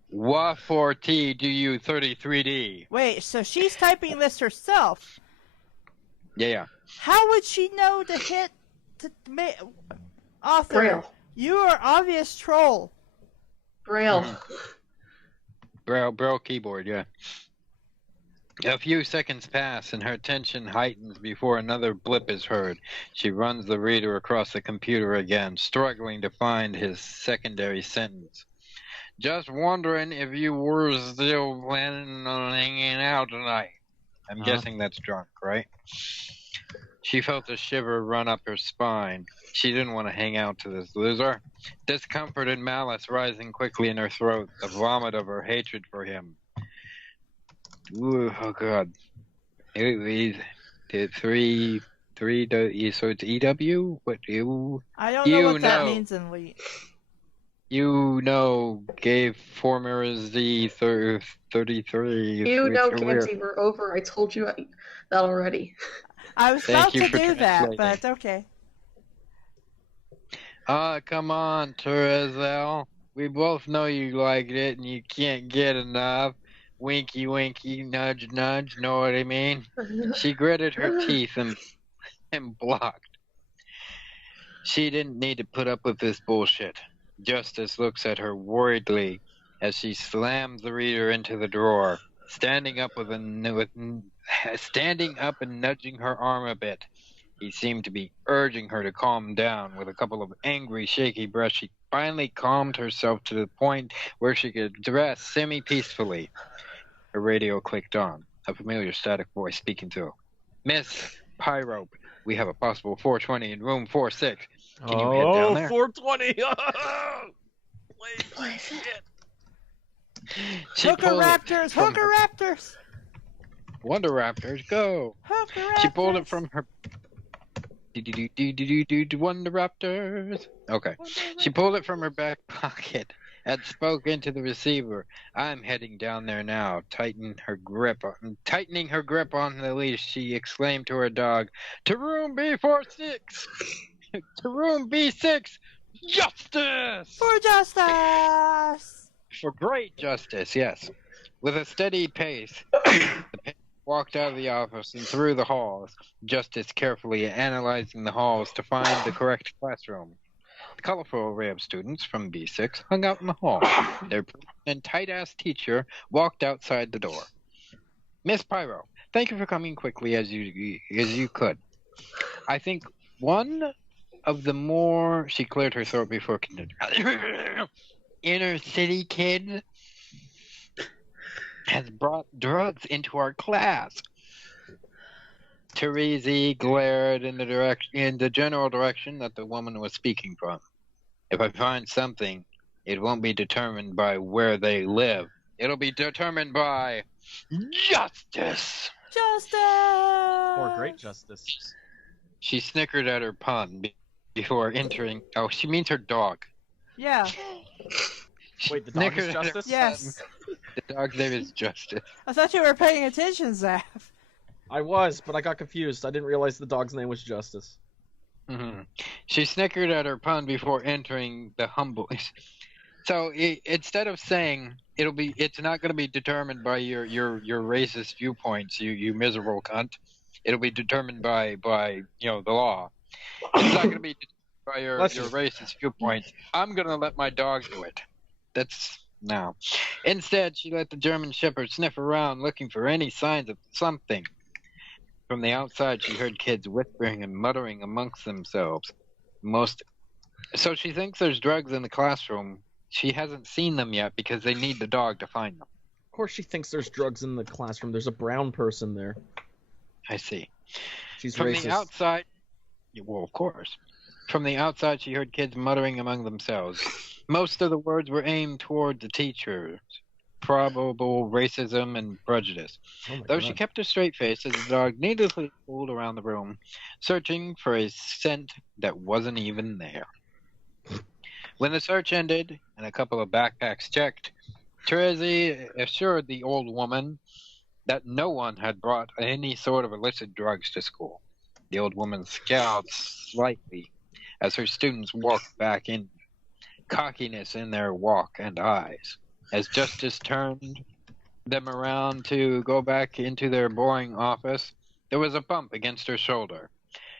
What for T do you 33D? Wait, so she's typing this herself? Yeah. How would she know to hit to author? Braille. You are obvious troll. Braille. Braille keyboard, yeah. A few seconds pass, and her tension heightens before another blip is heard. She runs the reader across the computer again, struggling to find his secondary sentence. Just wondering if you were still planning on hanging out tonight. I'm guessing that's drunk, right? She felt a shiver run up her spine. She didn't want to hang out to this loser. Discomfort and malice rising quickly in her throat, the vomit of her hatred for him. Ooh, oh God. Three, so it's EW? What, you? I don't know what that means in Leet. You know, gave formulas the 33. You know, Kamsey, we're over. I told you that already. I was about to do that, but okay. Come on, Terezel. We both know you liked it and you can't get enough. Winky, winky, nudge, nudge, know what I mean? She gritted her teeth and blocked. She didn't need to put up with this bullshit. Justice looks at her worriedly as she slams the reader into the drawer, standing up and nudging her arm a bit. He seemed to be urging her to calm down. With a couple of angry, shaky breaths, she finally calmed herself to the point where she could address semi-peacefully. Her radio clicked on, a familiar static voice speaking to her. Miss Pyro, we have a possible 420 in room 46. Can you head down there? 420! What is it? Hooker Raptors! Hooker Raptors! Wonder Raptors, go! Hooker Raptors! She pulled it from her... Wonder Raptors! Okay. She pulled it from her back pocket and spoke into the receiver. I'm heading down there now. Tightening her grip on the leash, she exclaimed to her dog, "To room B46! To room B6! Justice! For justice! For great justice, yes." With a steady pace, the patient walked out of the office and through the halls, Justice carefully analyzing the halls to find the correct classroom. The colorful array of students from B6 hung out in the hall. Their tight-ass teacher walked outside the door. Miss Pyro, thank you for coming quickly as you could. I think one of the more... She cleared her throat before continuing. Inner city kid has brought drugs into our class. Teresi glared in the general direction that the woman was speaking from. If I find something, it won't be determined by where they live. It'll be determined by justice. Justice! Or great justice. She snickered at her pun before entering. Oh, she means her dog. Yeah. Wait, the dog is justice? Yes. The dog's name is Justice. I thought you were paying attention, Zaph. I was, but I got confused. I didn't realize the dog's name was Justice. Mm-hmm. She snickered at her pun before entering the humble. So instead of saying it's not going to be determined by your racist viewpoints, you miserable cunt. It'll be determined by the law. It's not going to be determined by your racist viewpoints. I'm going to let my dog do it. That's now. Instead, she let the German Shepherd sniff around, looking for any signs of something. From the outside, she heard kids whispering and muttering amongst themselves. So she thinks there's drugs in the classroom. She hasn't seen them yet because they need the dog to find them. Of course she thinks there's drugs in the classroom. There's a brown person there. I see. She's From racist. the outside... Well, of course. From the outside, she heard kids muttering among themselves. Most of the words were aimed toward the teachers. Probable racism and prejudice. Though she kept a straight face as the dog needlessly pulled around the room, searching for a scent that wasn't even there. When the search ended and a couple of backpacks checked, Teresi assured the old woman that no one had brought any sort of illicit drugs to school. The old woman scowled slightly as her students walked back in, cockiness in their walk and eyes. As Justice turned them around to go back into their boring office, there was a bump against her shoulder.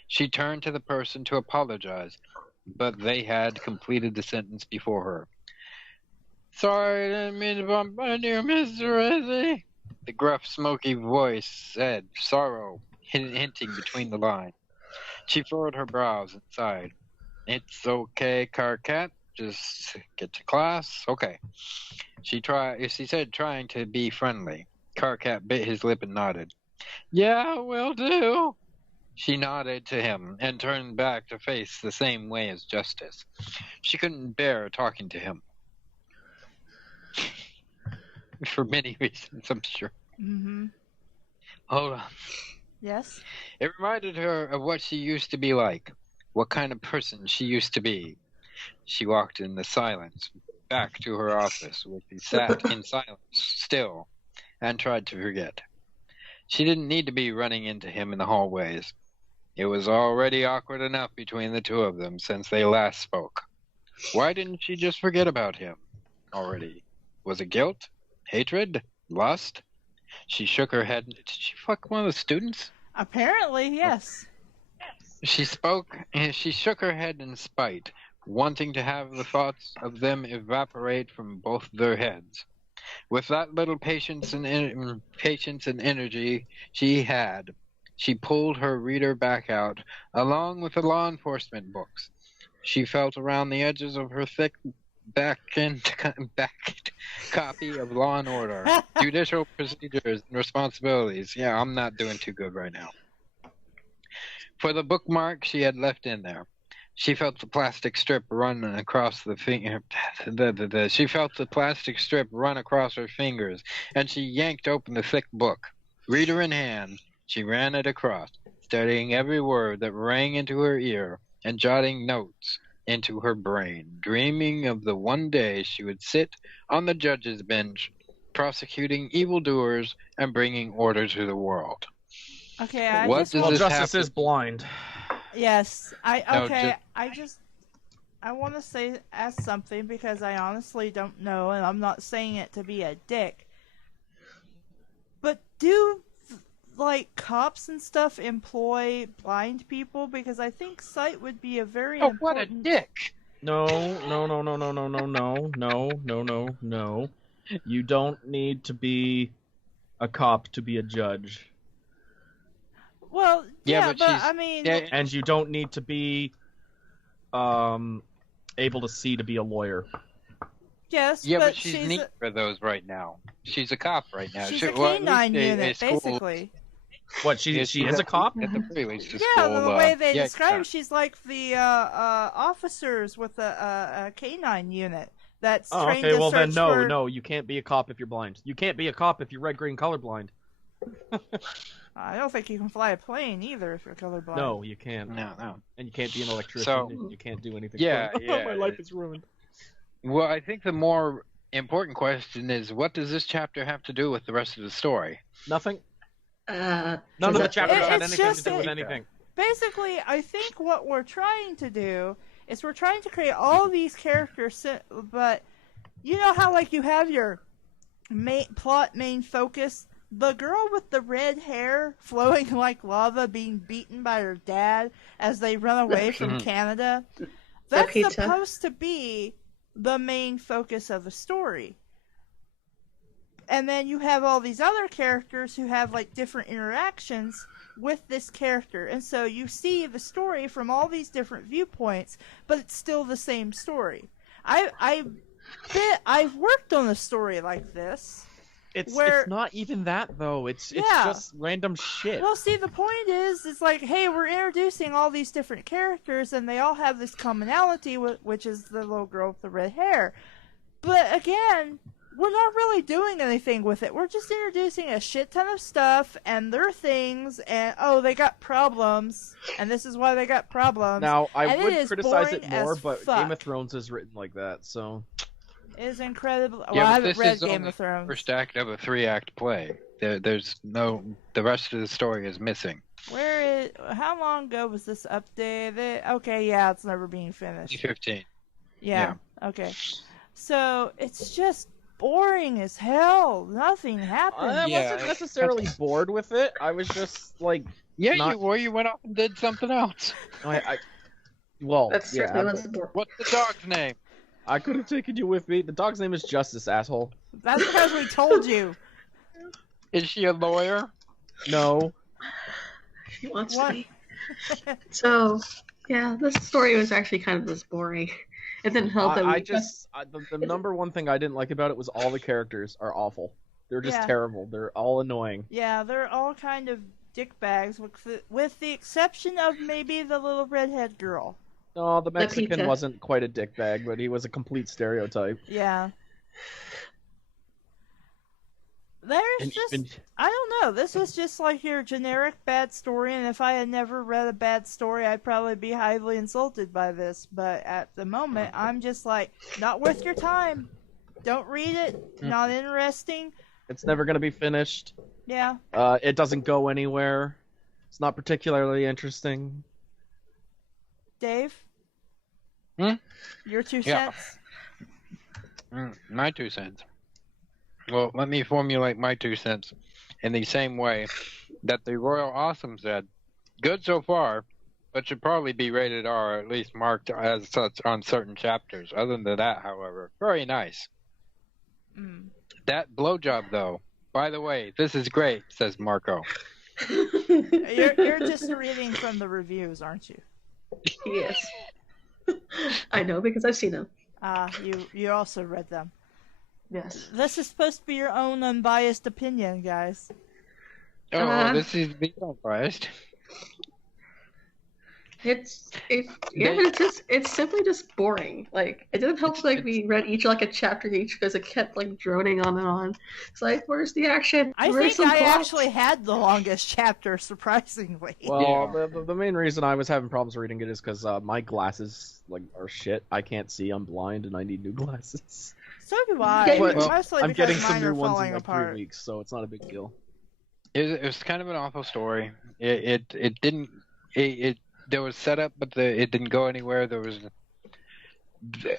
She turned to the person to apologize, but they had completed the sentence before her. Sorry, I didn't mean to bombard you, Mr. Rizzy. The gruff, smoky voice said, sorrow, hinting between the lines. She furrowed her brows and sighed. It's okay, Carcat. Just get to class. Okay. She said, trying to be friendly. Carcat bit his lip and nodded. Yeah, will do. She nodded to him and turned back to face the same way as Justice. She couldn't bear talking to him. For many reasons, I'm sure. Mm-hmm. Hold on. Yes? It reminded her of what she used to be like, what kind of person she used to be. She walked in the silence back to her office, where she sat in silence still and tried to forget. She didn't need to be running into him in the hallways. It was already awkward enough between the two of them since they last spoke. Why didn't she just forget about him already? Was it guilt? Hatred? Lust? She shook her head. Did she fuck one of the students? Apparently, yes. She shook her head in spite, wanting to have the thoughts of them evaporate from both their heads. With that little patience and energy she had, she pulled her reader back out, along with the law enforcement books. She felt around the edges of her thick backed copy of Law and Order, Judicial Procedures and Responsibilities. Yeah, I'm not doing too good right now. For the bookmark she had left in there. She felt the plastic strip run across the finger. She felt the plastic strip run across her fingers, and she yanked open the thick book. Reader in hand, she ran it across, studying every word that rang into her ear and jotting notes into her brain, dreaming of the one day she would sit on the judge's bench, prosecuting evildoers and bringing order to the world. Okay, I What just does Well, this Justice happen? is blind. Yes, No, I want to ask something because I honestly don't know, and I'm not saying it to be a dick. But do like cops and stuff employ blind people? Because I think sight would be a very Oh, what a important. dick! No. You don't need to be a cop to be a judge. Well, Yeah, yeah, but but she's- I mean, Yeah, And you don't need to be able to see to be a lawyer. yes, yeah, but but she's neat for those right now. She's a cop right now. she's She- a well, at least canine a unit, school- basically. What, she Yeah, is she's a cop? At the very least, a Yeah, school, the way they yeah, describe yeah. it, she's like the officers with a canine unit that's Oh, trained okay, to well then search for... no, you can't be a cop if you're blind. You can't be a cop if you're red-green colorblind. I don't think you can fly a plane either if you're colorblind. No, you can't. No. And you can't be an electrician, So- and you can't do anything. Yeah, fun. yeah. My life is ruined. Well, I think the more important question is, what does this chapter have to do with the rest of the story? Nothing. Uh, None of the It's chapters had it's anything just to do with a- anything. Basically, I think what we're trying to do is we're trying to create all these characters, but you know how like you have your main focus, the girl with the red hair flowing like lava being beaten by her dad as they run away from Canada. That's Rokita. supposed to be the main focus of the story. And then you have all these other characters who have like different interactions with this character, and so you see the story from all these different viewpoints, but it's still the same story. I've worked on a story like this. It's Where- not even that though. It's Yeah. just random shit. Well, see, the point is, it's like, hey, we're introducing all these different characters, and they all have this commonality, which is the little girl with the red hair. But again, we're not really doing anything with it. We're just introducing a shit ton of stuff and their things, and oh, they got problems, and this is why they got problems. Now I and it would is criticize boring it more, as but fuck. Game of Thrones is written like that, so It is incredible. Well, Yeah, I but haven't this read is Game only of Thrones. First act of a 3-act play. There's no. The rest of the story is missing. How long ago was this updated? Okay, yeah, it's never being finished. 2015. Yeah. Okay. So it's just boring as hell. Nothing happens. I Yeah. wasn't necessarily bored with it. I was just like, Yeah, Not- you were. You went off and did something else. well, That's yeah. certainly what's important. What's the dog's name? I could have taken you with me. The dog's name is Justice, asshole. That's because we told you. Is she a lawyer? No. She wants What? to be. So, yeah, this story was actually kind of just boring. It didn't help that the number one thing I didn't like about it was all the characters are awful. They're just Yeah. terrible. They're all annoying. Yeah, they're all kind of dickbags, with the exception of maybe the little redhead girl. No, the Mexican pizza. wasn't quite a dickbag, but he was a complete stereotype. Yeah. There's And- just, and- I don't know, this was just like your generic bad story, and if I had never read a bad story, I'd probably be highly insulted by this, but at the moment, I'm just like, not worth your time. Don't read it, not interesting. It's never going to be finished. Yeah. It doesn't go anywhere. It's not particularly interesting. Dave? Hmm? Your 2 Yeah. cents? My 2 cents. Well, let me formulate my 2 cents in the same way that the Royal Awesome said. Good so far, but should probably be rated R, or at least marked as such on certain chapters. Other than that, however, very nice. Mm. That blowjob, though. By the way, this is great, says Marco. You're just reading from the reviews, aren't you? Yes. I know because I've seen them. You also read them. Yes. This is supposed to be your own unbiased opinion, guys. Oh, this is the unbiased. It's simply just boring. Like, it didn't help like we read each like a chapter each because it kept like droning on and on. It's like, where's the action? I Where's think the I plot? actually had the longest chapter, surprisingly. Well, Yeah. the main reason I was having problems reading it is because my glasses are shit. I can't see. I'm blind, and I need new glasses. So do I. Yeah, But mostly I'm because getting some mine new are ones in falling like apart. 3 weeks, so it's not a big deal. It was kind of an awful story. It didn't. There was setup, but it didn't go anywhere. There was,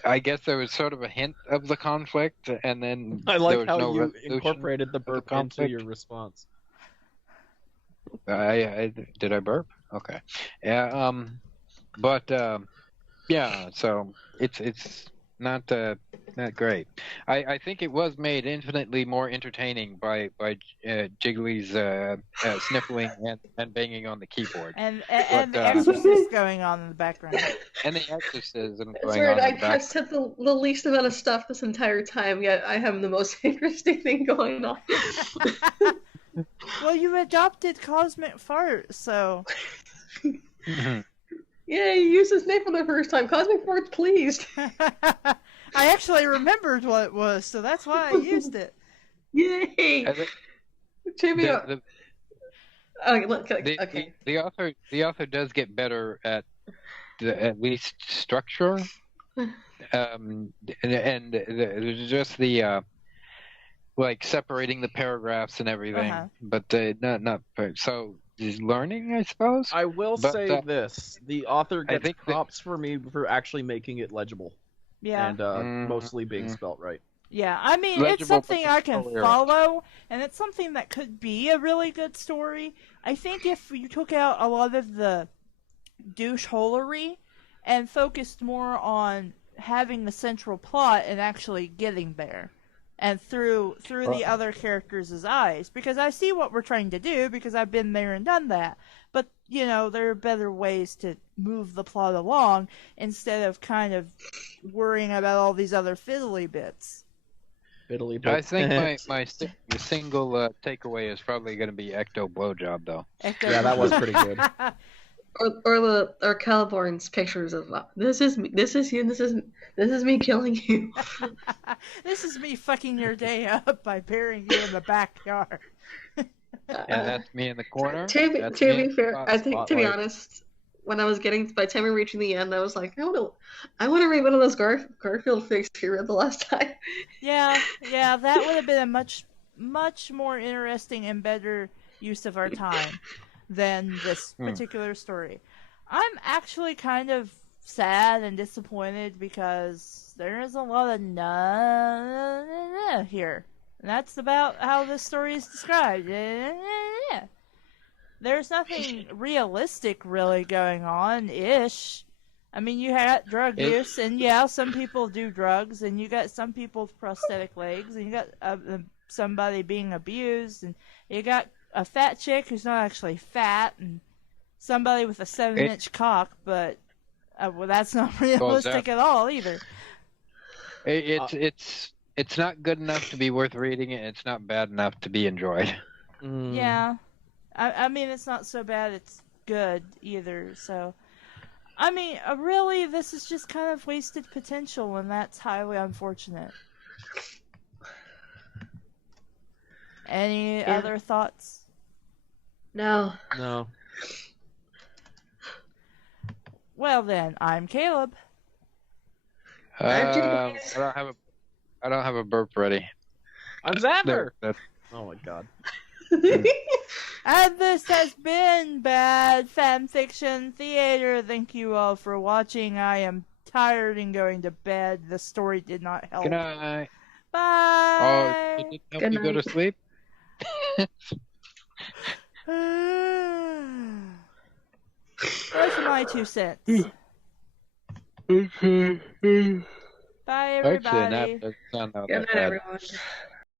I guess, there was sort of a hint of the conflict, and then I there like was how no you resolution incorporated the of the burp into conflict. your response. I did I burp? Okay. Yeah. Yeah. So it's not great. I think it was made infinitely more entertaining by Jiggly's sniffling and banging on the keyboard, And But, the exorcist going on in the background. and the exorcism It's going weird. on I in the back. said the least amount of stuff this entire time, yet I have the most interesting thing going on. Well, you adopted Cosmic Fart, so... Yay, you used his name for the first time. Cosmic Fart pleased. I actually remembered what it was, so that's why I used it. Yay! I think Jamie, the, okay, look, the, okay. the author does get better at least structure, and just the like separating the paragraphs and everything. Uh-huh. But not so he's learning, I suppose. I will But, say this: the author I gets think that- props for me for actually making it legible Yeah. and mostly being spelt right. Yeah, I mean, Legible, it's something but I can clear. follow, and it's something that could be a really good story. I think if you took out a lot of the douche-holery and focused more on having the central plot and actually getting there, and through the other characters' eyes, because I see what we're trying to do, because I've been there and done that. But, you know, there are better ways to move the plot along instead of kind of worrying about all these other fiddly bits. Fiddly I bit. think my single takeaway is probably going to be Ecto Blowjob, though. Yeah, that was pretty good. Or Caliborn's pictures of this is me, this is you, this is me killing you. This is me fucking your day up by burying you in the backyard. And that's me in the corner. To That's me in be the fair, I think to be spotlight. honest, when I was by the time we were reaching the end, I was like, I want to read one of those Garfield fics you read the last time. Yeah, that would have been a much more interesting and better use of our time than this particular story. I'm actually kind of sad and disappointed because there is a lot of here. And that's about how this story is described. There's nothing realistic really going on, ish. I mean, you had drug use, and yeah, some people do drugs, and you got some people with prosthetic legs, and you got somebody being abused, and you got a fat chick who's not actually fat, and somebody with a 7-inch cock, but well, that's not realistic at all either. It's not good enough to be worth reading, and it's not bad enough to be enjoyed. Yeah, I mean, it's not so bad it's good either. So, I mean, really, this is just kind of wasted potential, and that's highly unfortunate. Any other thoughts? No. Well then, I'm Caleb. I don't have a burp ready. I'm Zapher. There. Oh my god. And this has been Bad Fanfiction Theater. Thank you all for watching. I am tired and going to bed. The story did not help. Good night. Bye. Oh, did it help Good you go to night. sleep? Those are my 2 cents. Bye, Actually, a nap everybody. doesn't sound that Good night, bad. everyone.